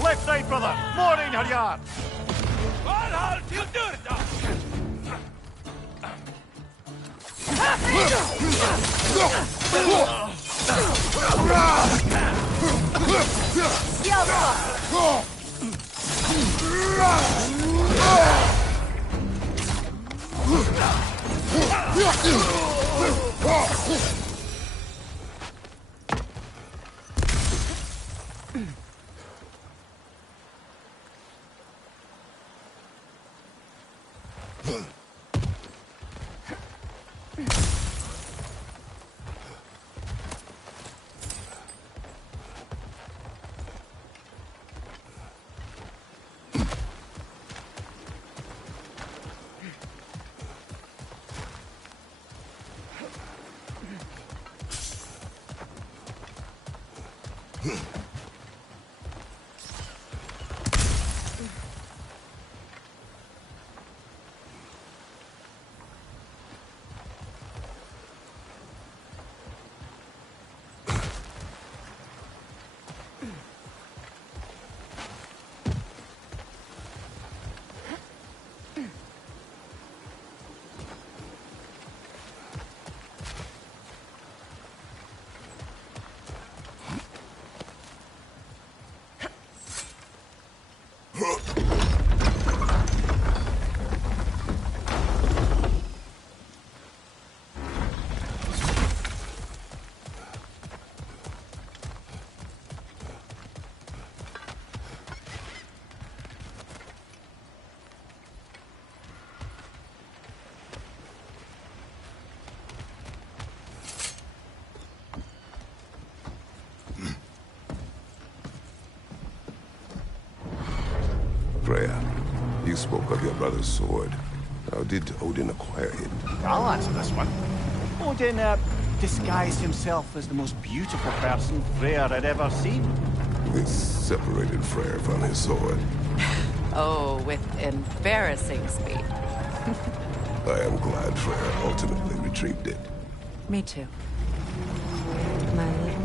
Left side, brother! More in her yard! Freya, you spoke of your brother's sword. How did Odin acquire it? I'll answer this one. Odin, disguised himself as the most beautiful person Freyr had ever seen. This separated Freyr from his sword. Oh, with embarrassing speed. I am glad Freyr ultimately retrieved it. Me too. My little...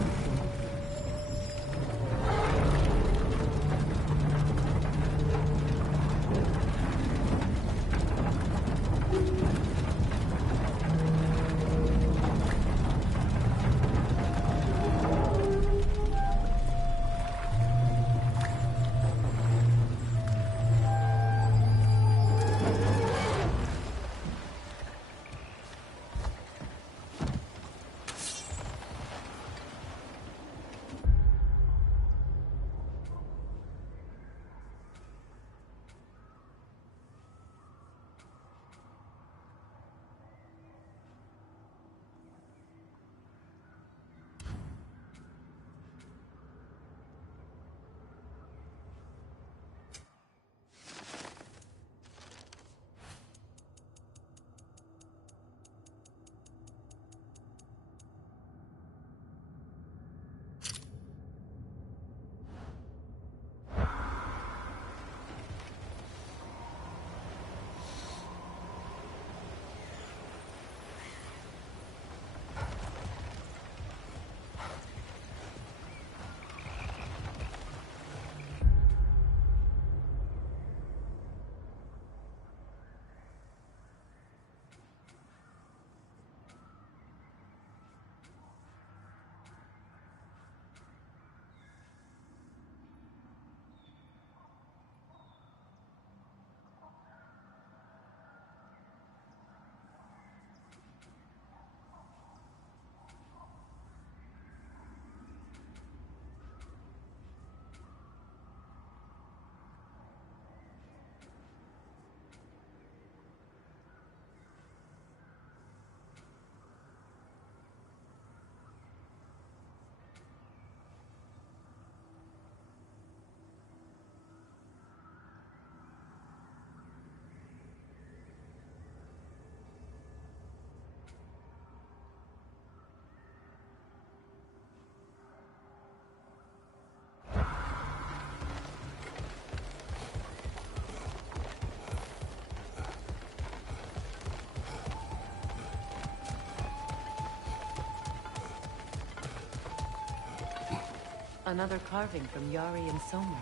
Another carving from Yari and Soma.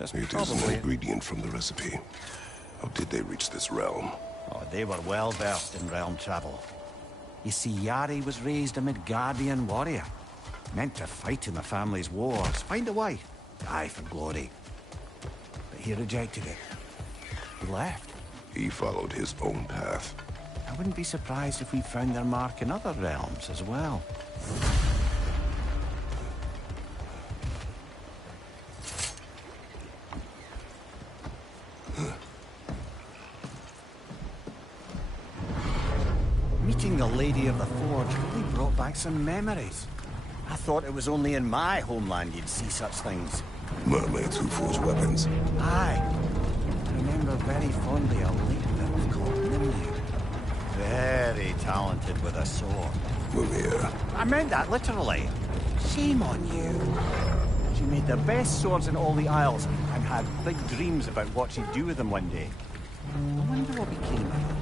It is an ingredient from the recipe. How did they reach this realm? Oh, they were well versed in realm travel. You see, Yari was raised a Midgardian warrior. Meant to fight in the family's wars, find a wife, die for glory. But he rejected it. He left. He followed his own path. I wouldn't be surprised if we found their mark in other realms as well. Meeting the Lady of the Forge really brought back some memories. I thought it was only in my homeland you'd see such things. Mermaids who forge weapons. Aye. I remember very fondly a lady that was called Nimue. Very talented with a sword. Mimir. I meant that literally. Shame on you. She made the best swords in all the Isles and had big dreams about what she'd do with them one day. I wonder what became of her.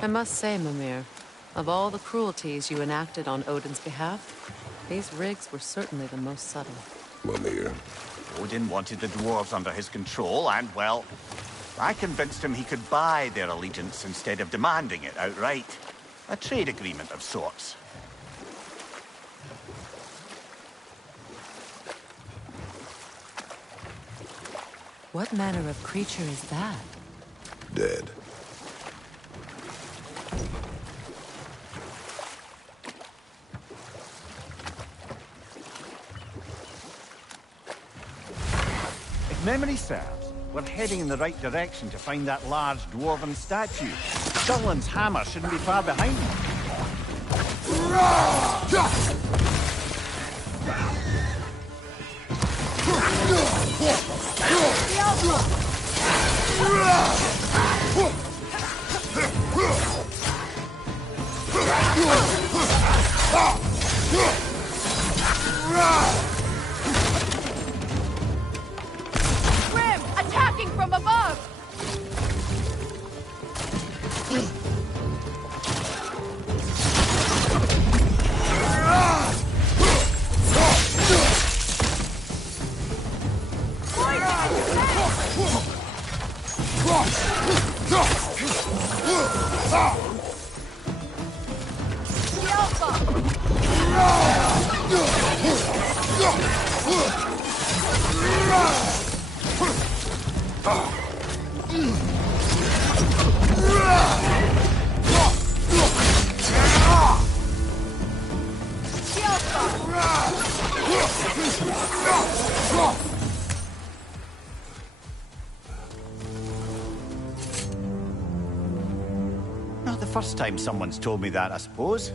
I must say, Mimir, of all the cruelties you enacted on Odin's behalf, these rigs were certainly the most subtle. Mimir. Odin wanted the dwarves under his control, and, well, I convinced him he could buy their allegiance instead of demanding it outright. A trade agreement of sorts. What manner of creature is that? Dead. If memory serves, we're heading in the right direction to find that large dwarven statue. Stirland's hammer shouldn't be far behind them. Grim, attacking from above! Not the first time someone's told me that, I suppose.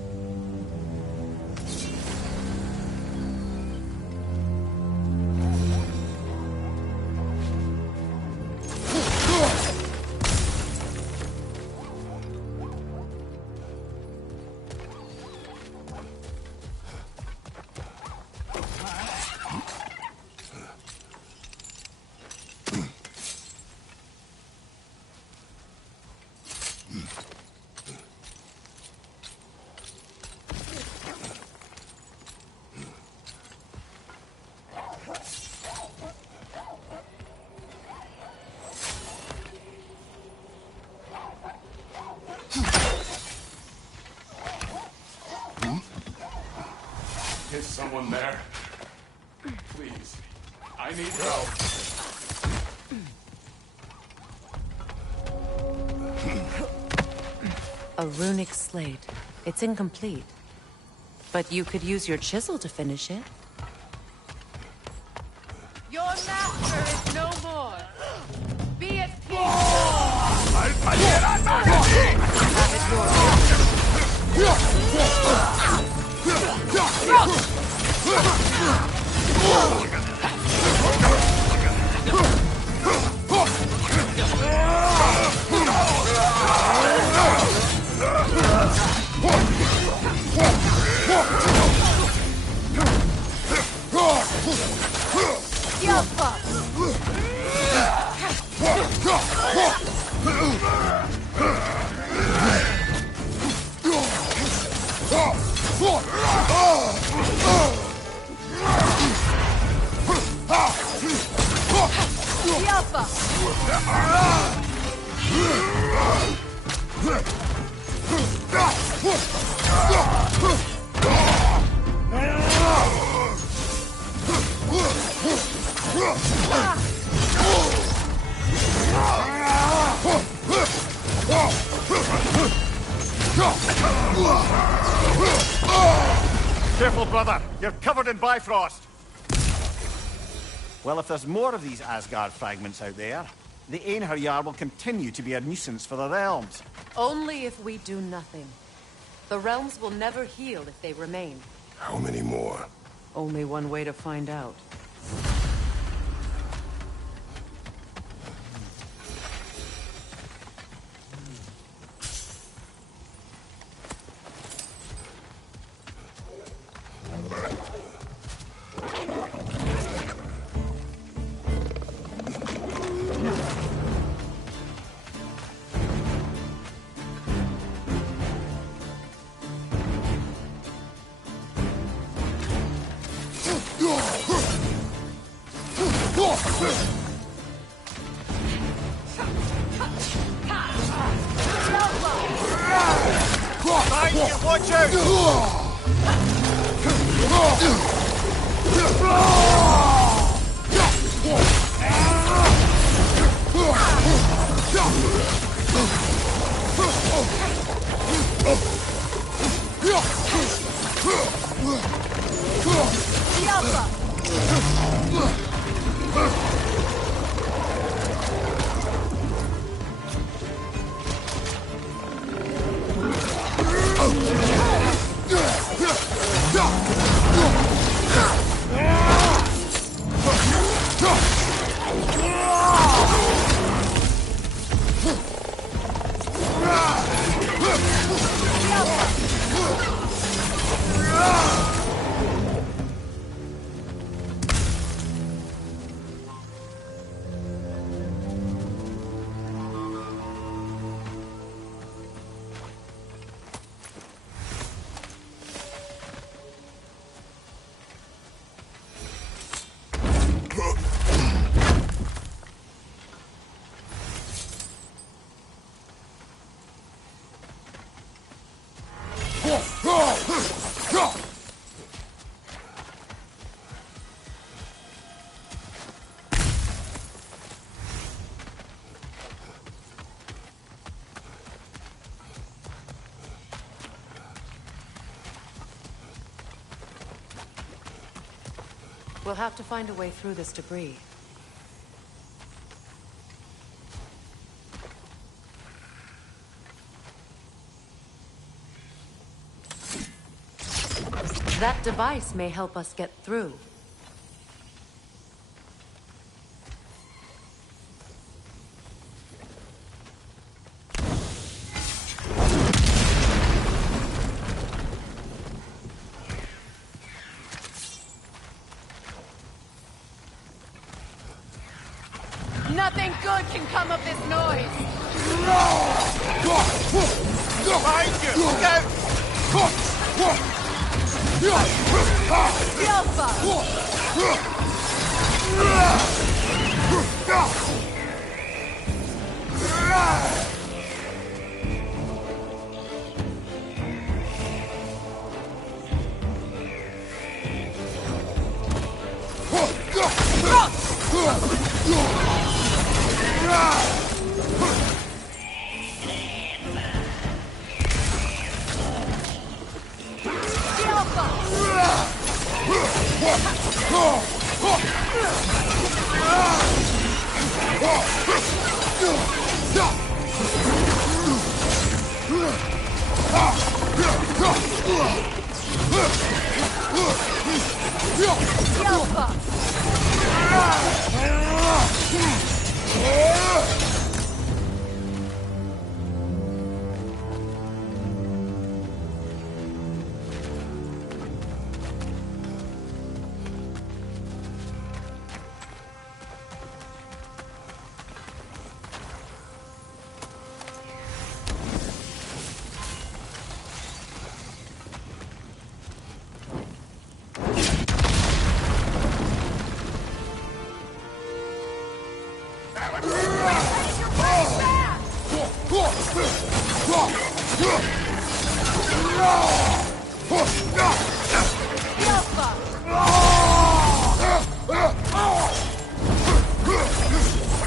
someone there? Please. I need help. A runic slate. It's incomplete. But you could use your chisel to finish it. Your master is no more. Be at peace. Careful, brother. You're covered in Bifrost. Well, if there's more of these Asgard fragments out there, the Einherjar will continue to be a nuisance for the realms. Only if we do nothing. The realms will never heal if they remain. How many more? Only one way to find out. Watch out! We'll have to find a way through this debris. That device may help us get through. Nothing good can come of this noise! Behind you! Look out!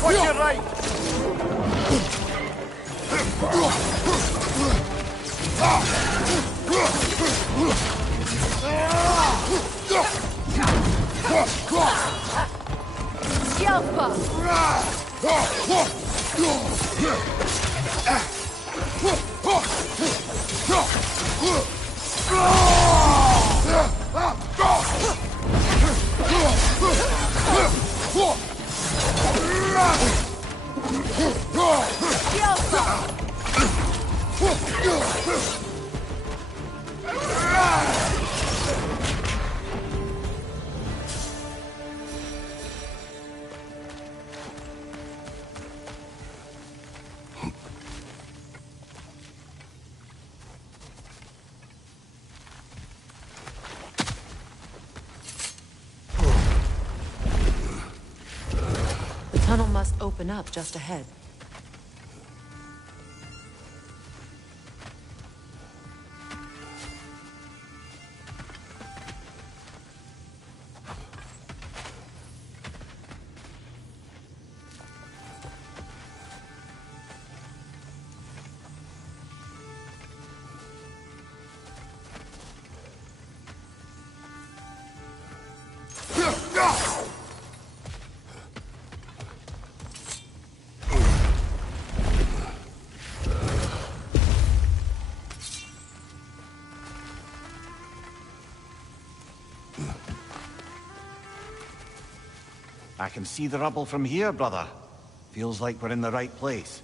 What's your right? The tunnel must open up just ahead. I can see the rubble from here, brother. Feels like we're in the right place.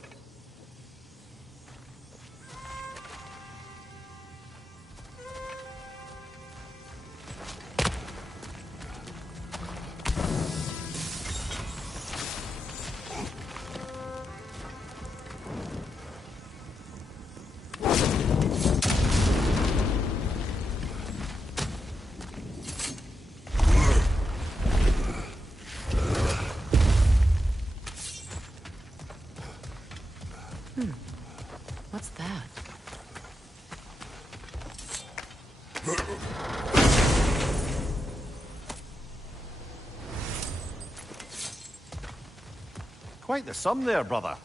What's that? Quite the sum there, brother.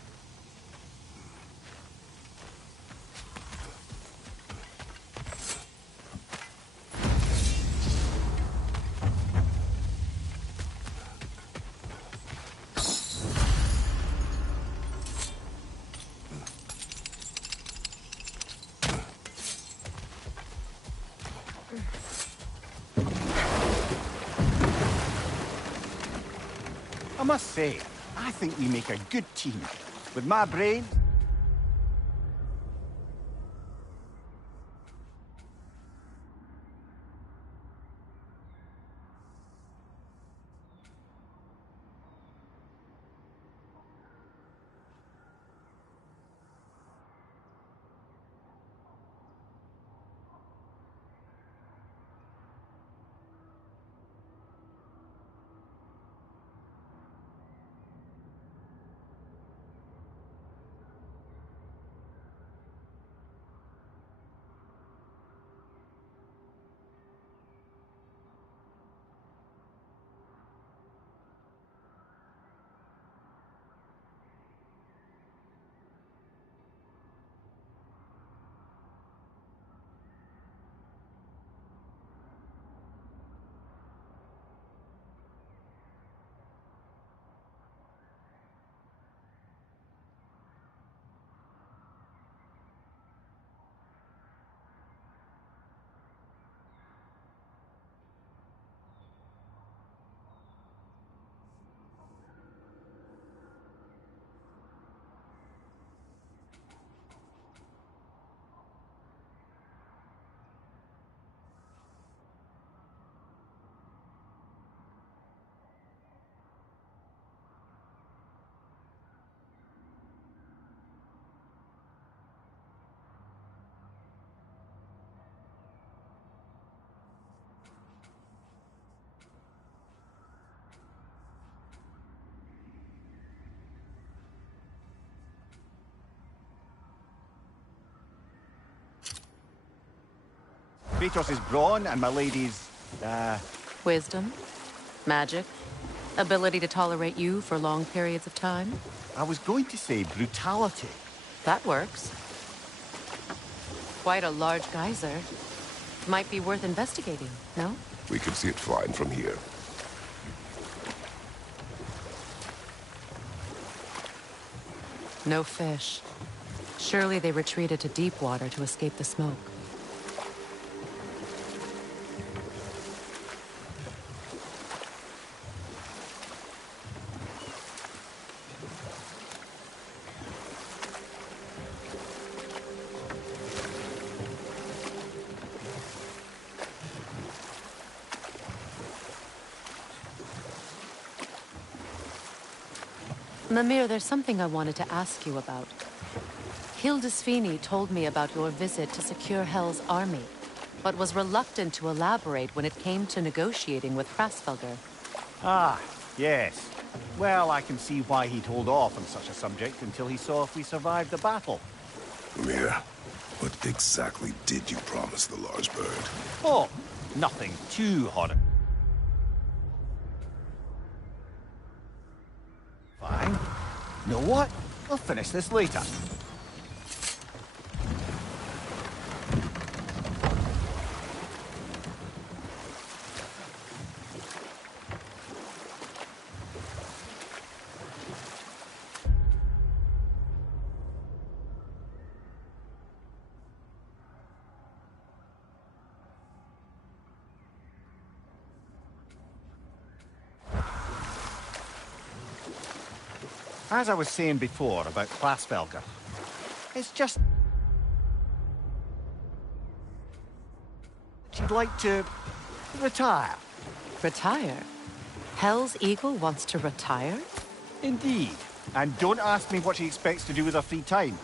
I must say, I think we make a good team. With my brain, Kratos' brawn and my lady's, Wisdom? Magic? Ability to tolerate you for long periods of time? I was going to say brutality. That works. Quite a large geyser. Might be worth investigating, no? We can see it fine from here. No fish. Surely they retreated to deep water to escape the smoke. Mimir, there's something I wanted to ask you about. Hildisvini told me about your visit to secure Hel's army, but was reluctant to elaborate when it came to negotiating with Hrasfelger. Ah, yes. Well, I can see why he'd hold off on such a subject until he saw if we survived the battle. Mimir, what exactly did you promise the large bird? Oh, nothing too horrible. Fine. Know what? I'll finish this later. As I was saying before about Hrasfelger, it's just... she'd like to... retire. Retire? Hel's Eagle wants to retire? Indeed. And don't ask me what she expects to do with her free time.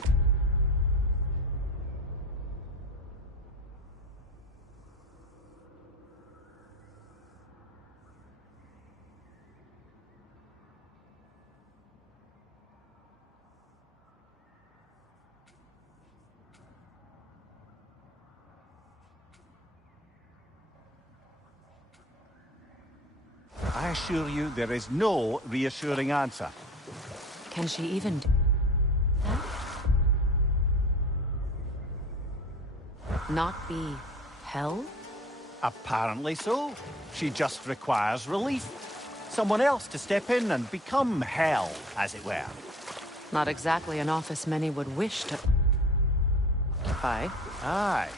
I assure you, there is no reassuring answer. Can she even do that? Not be Hel? Apparently so. She just requires relief. Someone else to step in and become Hel, as it were. Not exactly an office many would wish to occupy. Aye.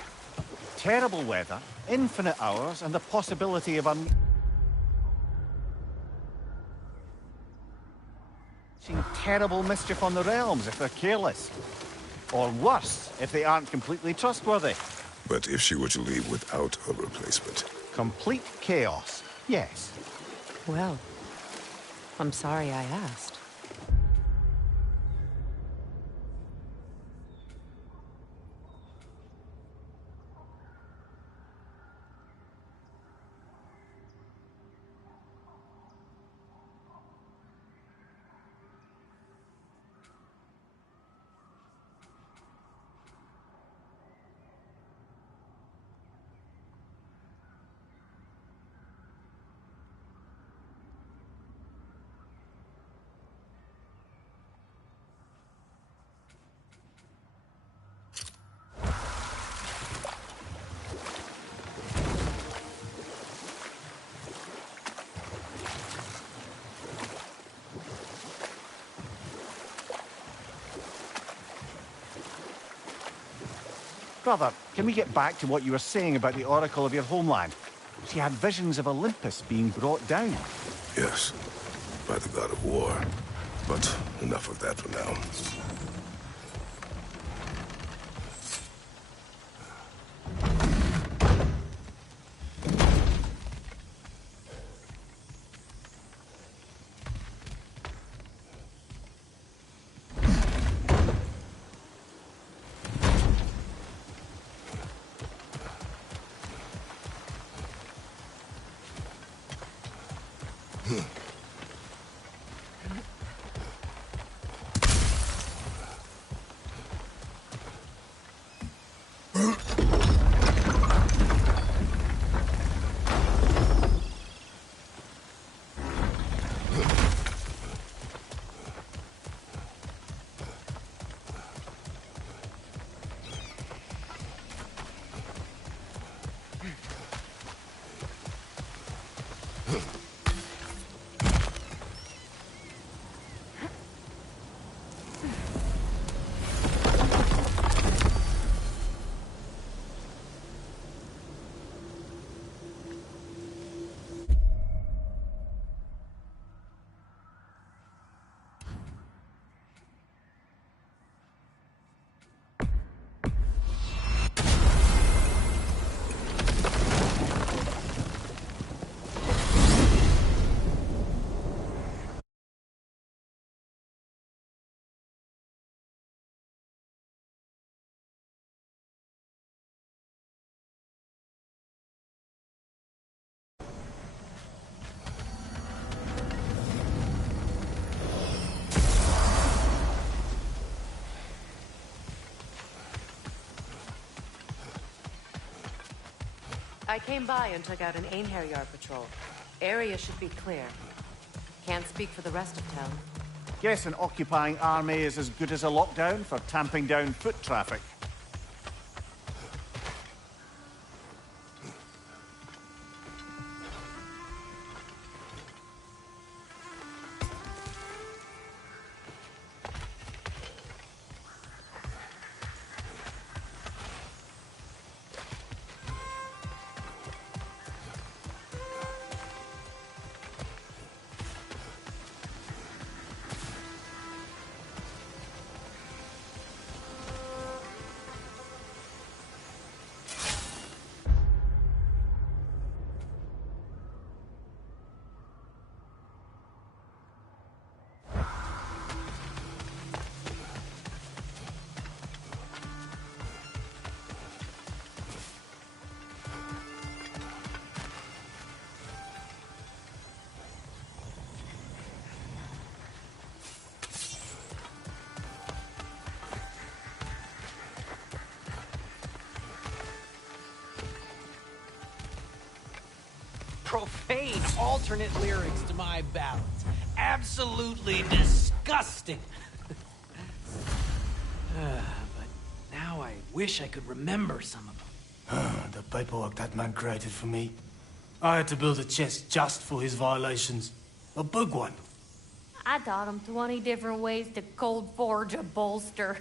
Terrible weather, infinite hours, and the possibility of terrible mischief on the realms if they're careless. Or worse, if they aren't completely trustworthy. But if she were to leave without a replacement? Complete chaos, yes. Well, I'm sorry I asked. Brother, can we get back to what you were saying about the Oracle of your homeland? She had visions of Olympus being brought down. Yes, by the god of war. But enough of that for now. I came by and took out an Einherjar patrol. Area should be clear. Can't speak for the rest of town. Guess an occupying army is as good as a lockdown for tamping down foot traffic. Profane alternate lyrics to my ballads. Absolutely disgusting. But now I wish I could remember some of them. The paperwork that man created for me. I had to build a chest just for his violations. A big one. I taught him 20 different ways to cold forge a bolster.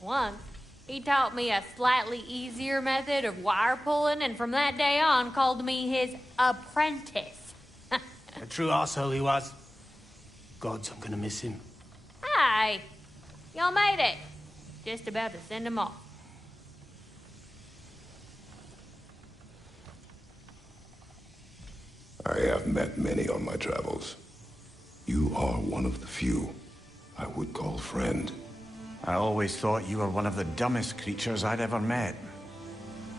Once, he taught me a slightly easier method of wire pulling, and from that day on called me his apprentice. A true asshole he was. Gods, I'm gonna miss him. Hi! Y'all made it. Just about to send him off. I have met many on my travels. You are one of the few I would call friend. I always thought you were one of the dumbest creatures I'd ever met.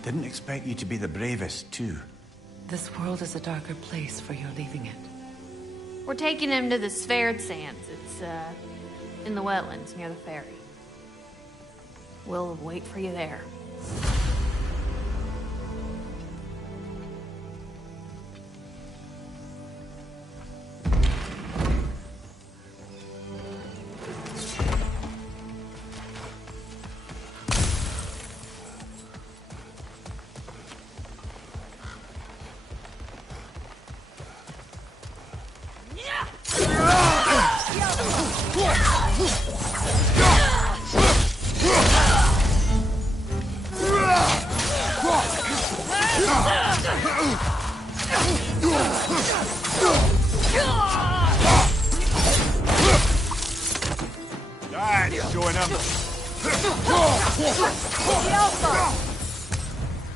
Didn't expect you to be the bravest, too. This world is a darker place for your leaving it. We're taking him to the Sverd Sands. It's, in the wetlands near the ferry. We'll wait for you there.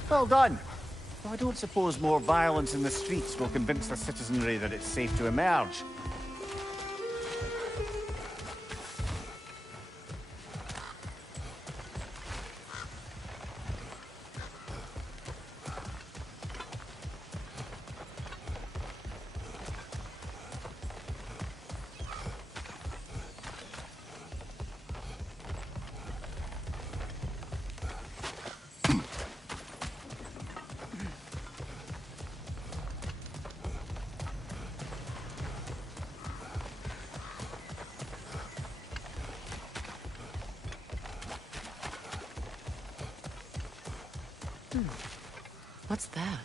Well done. Though I don't suppose more violence in the streets will convince the citizenry that it's safe to emerge. What's that?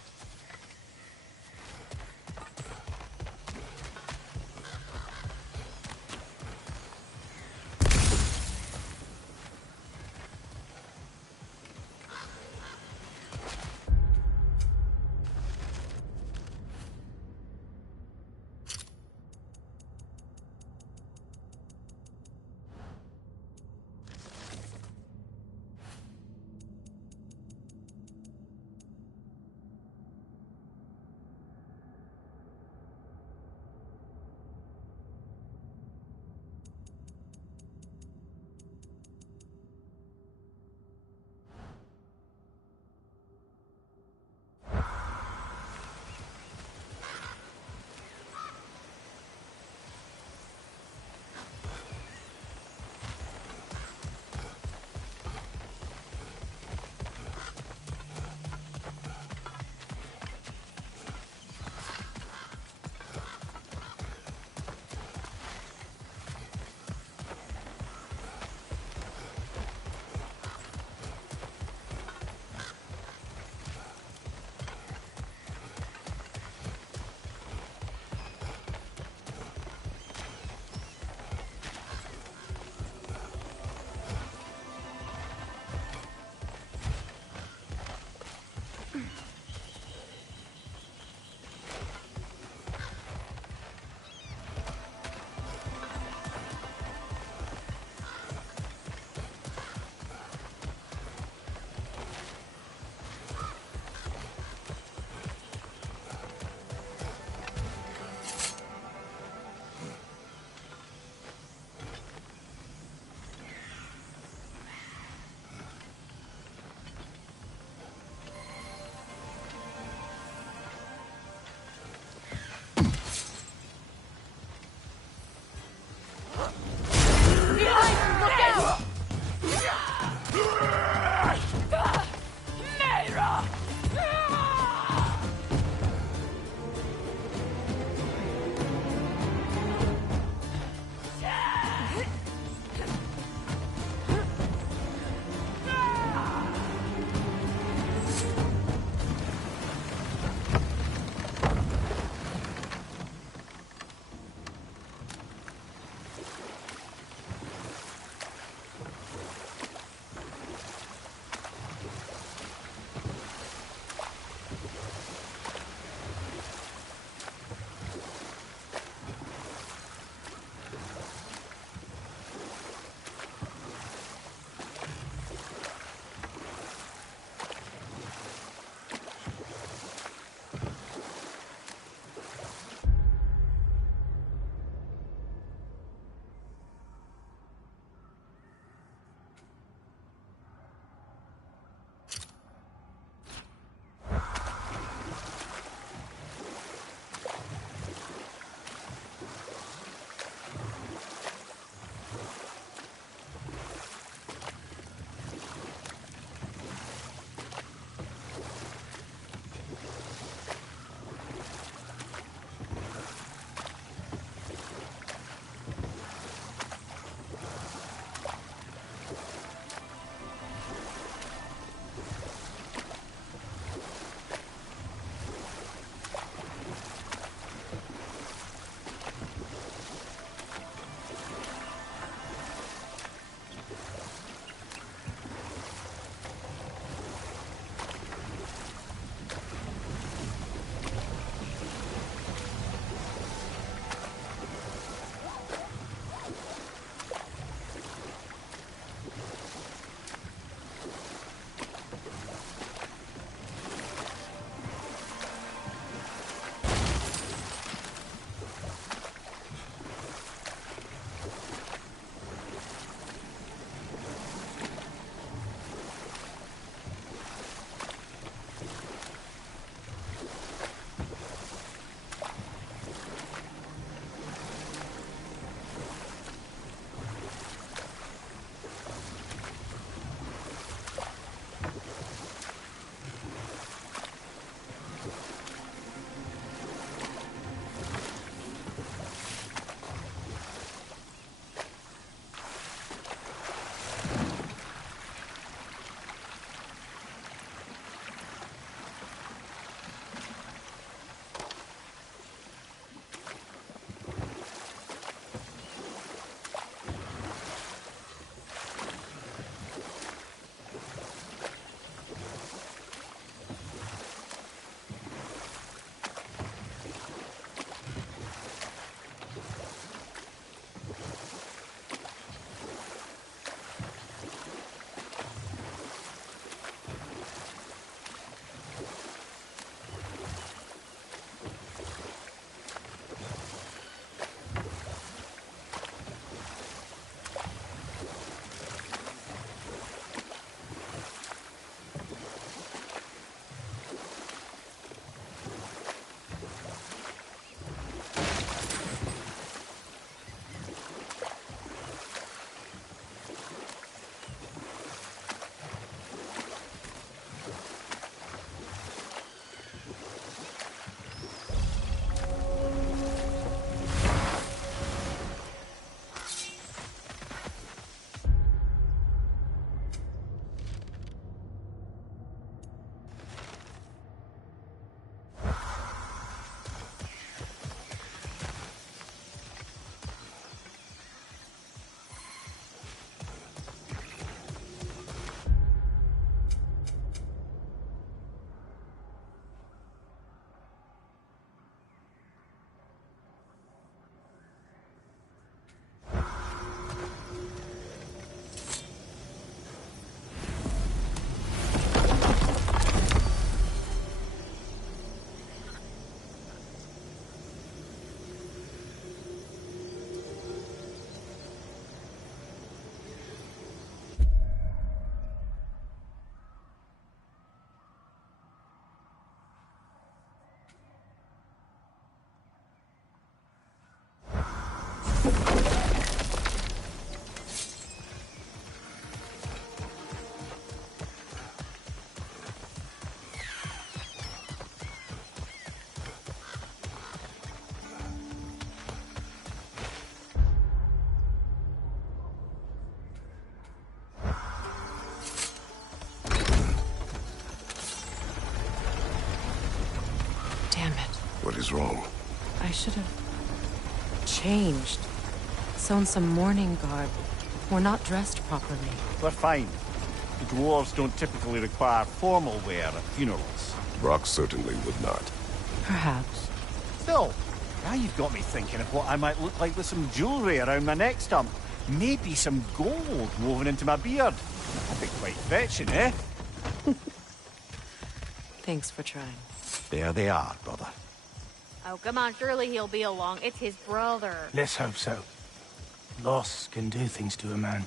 is wrong? I should have changed. Sewn some mourning garb. We're not dressed properly. We're fine. The dwarves don't typically require formal wear at funerals. Brock certainly would not. Perhaps. Still, now you've got me thinking of what I might look like with some jewellery around my neck stump. Maybe some gold woven into my beard. That'd be quite fetching, eh? Thanks for trying. There they are, brother. Oh, come on, surely he'll be along. It's his brother. Let's hope so. Loss can do things to a man.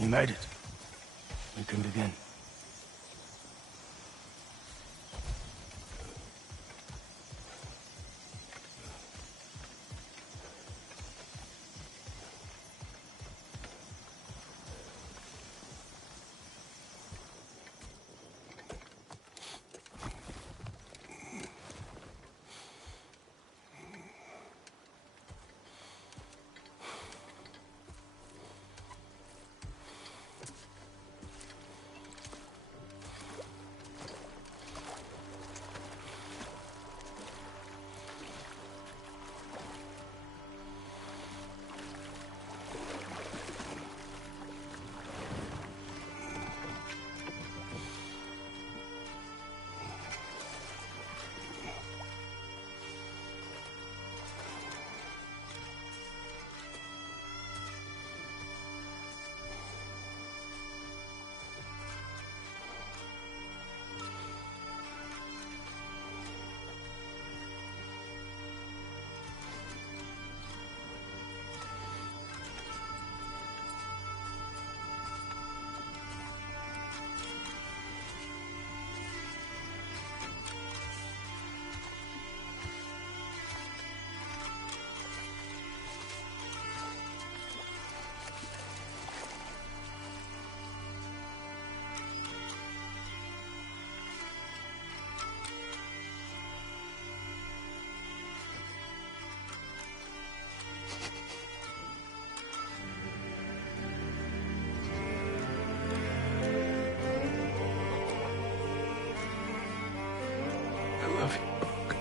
You made it. We can begin. I love you, Brooke.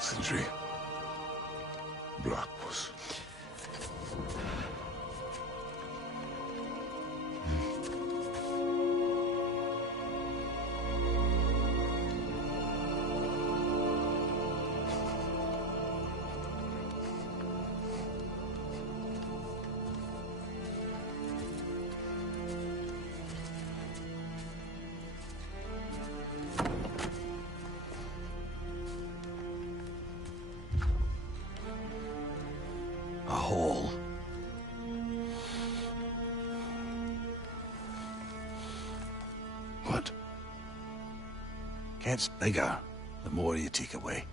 Sindri. Brock was... A hole. What? Gets bigger the more you take away.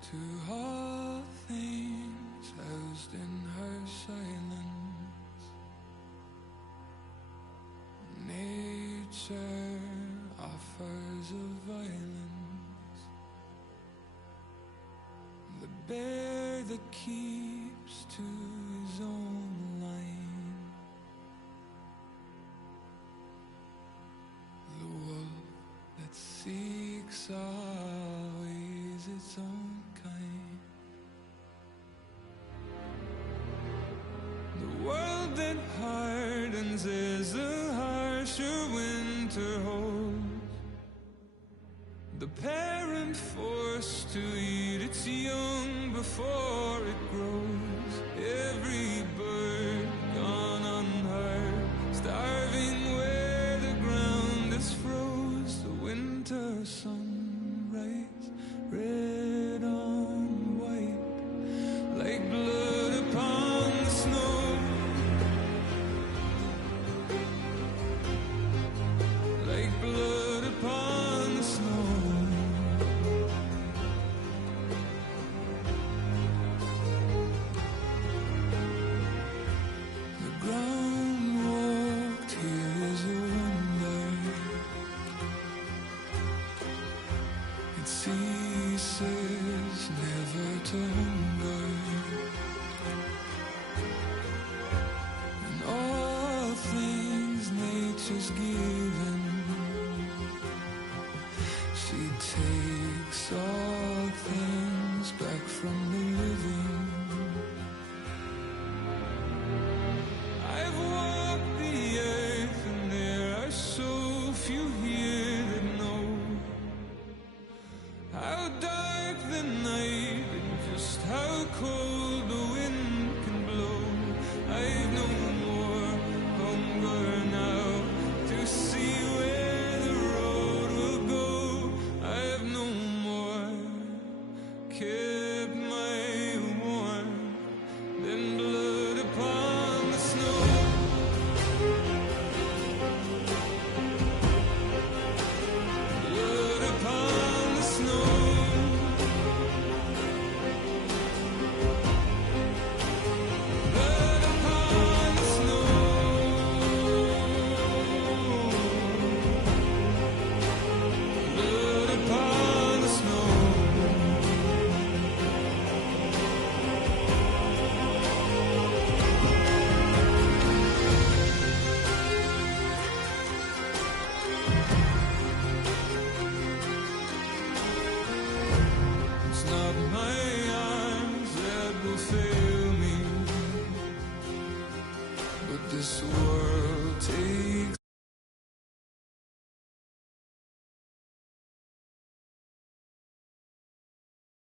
To all things housed in her silence, nature offers a violence, the bear that keeps to his own line, the wolf that seeks always its own kind. The world that hardens as the harsher winter holds, the parent forced to eat its young before it grows. Every bird gone unheard, starving where the ground is froze. The winter sunrise, red on white, like blood upon the snow, like blood upon the snow. The ground walked here is a wonder. It ceases never to hunger, and all things nature's given, she takes all things back from the living. I've walked the earth and there are so few here that know how dark the night and just how cold the wind can blow. I've no more hunger now to see where the road will go. I've no more kept my warmth than blood upon the snow. Blood upon the snow. Blood upon the snow. Blood upon the snow. It's not my arms that will fail me, but this world takes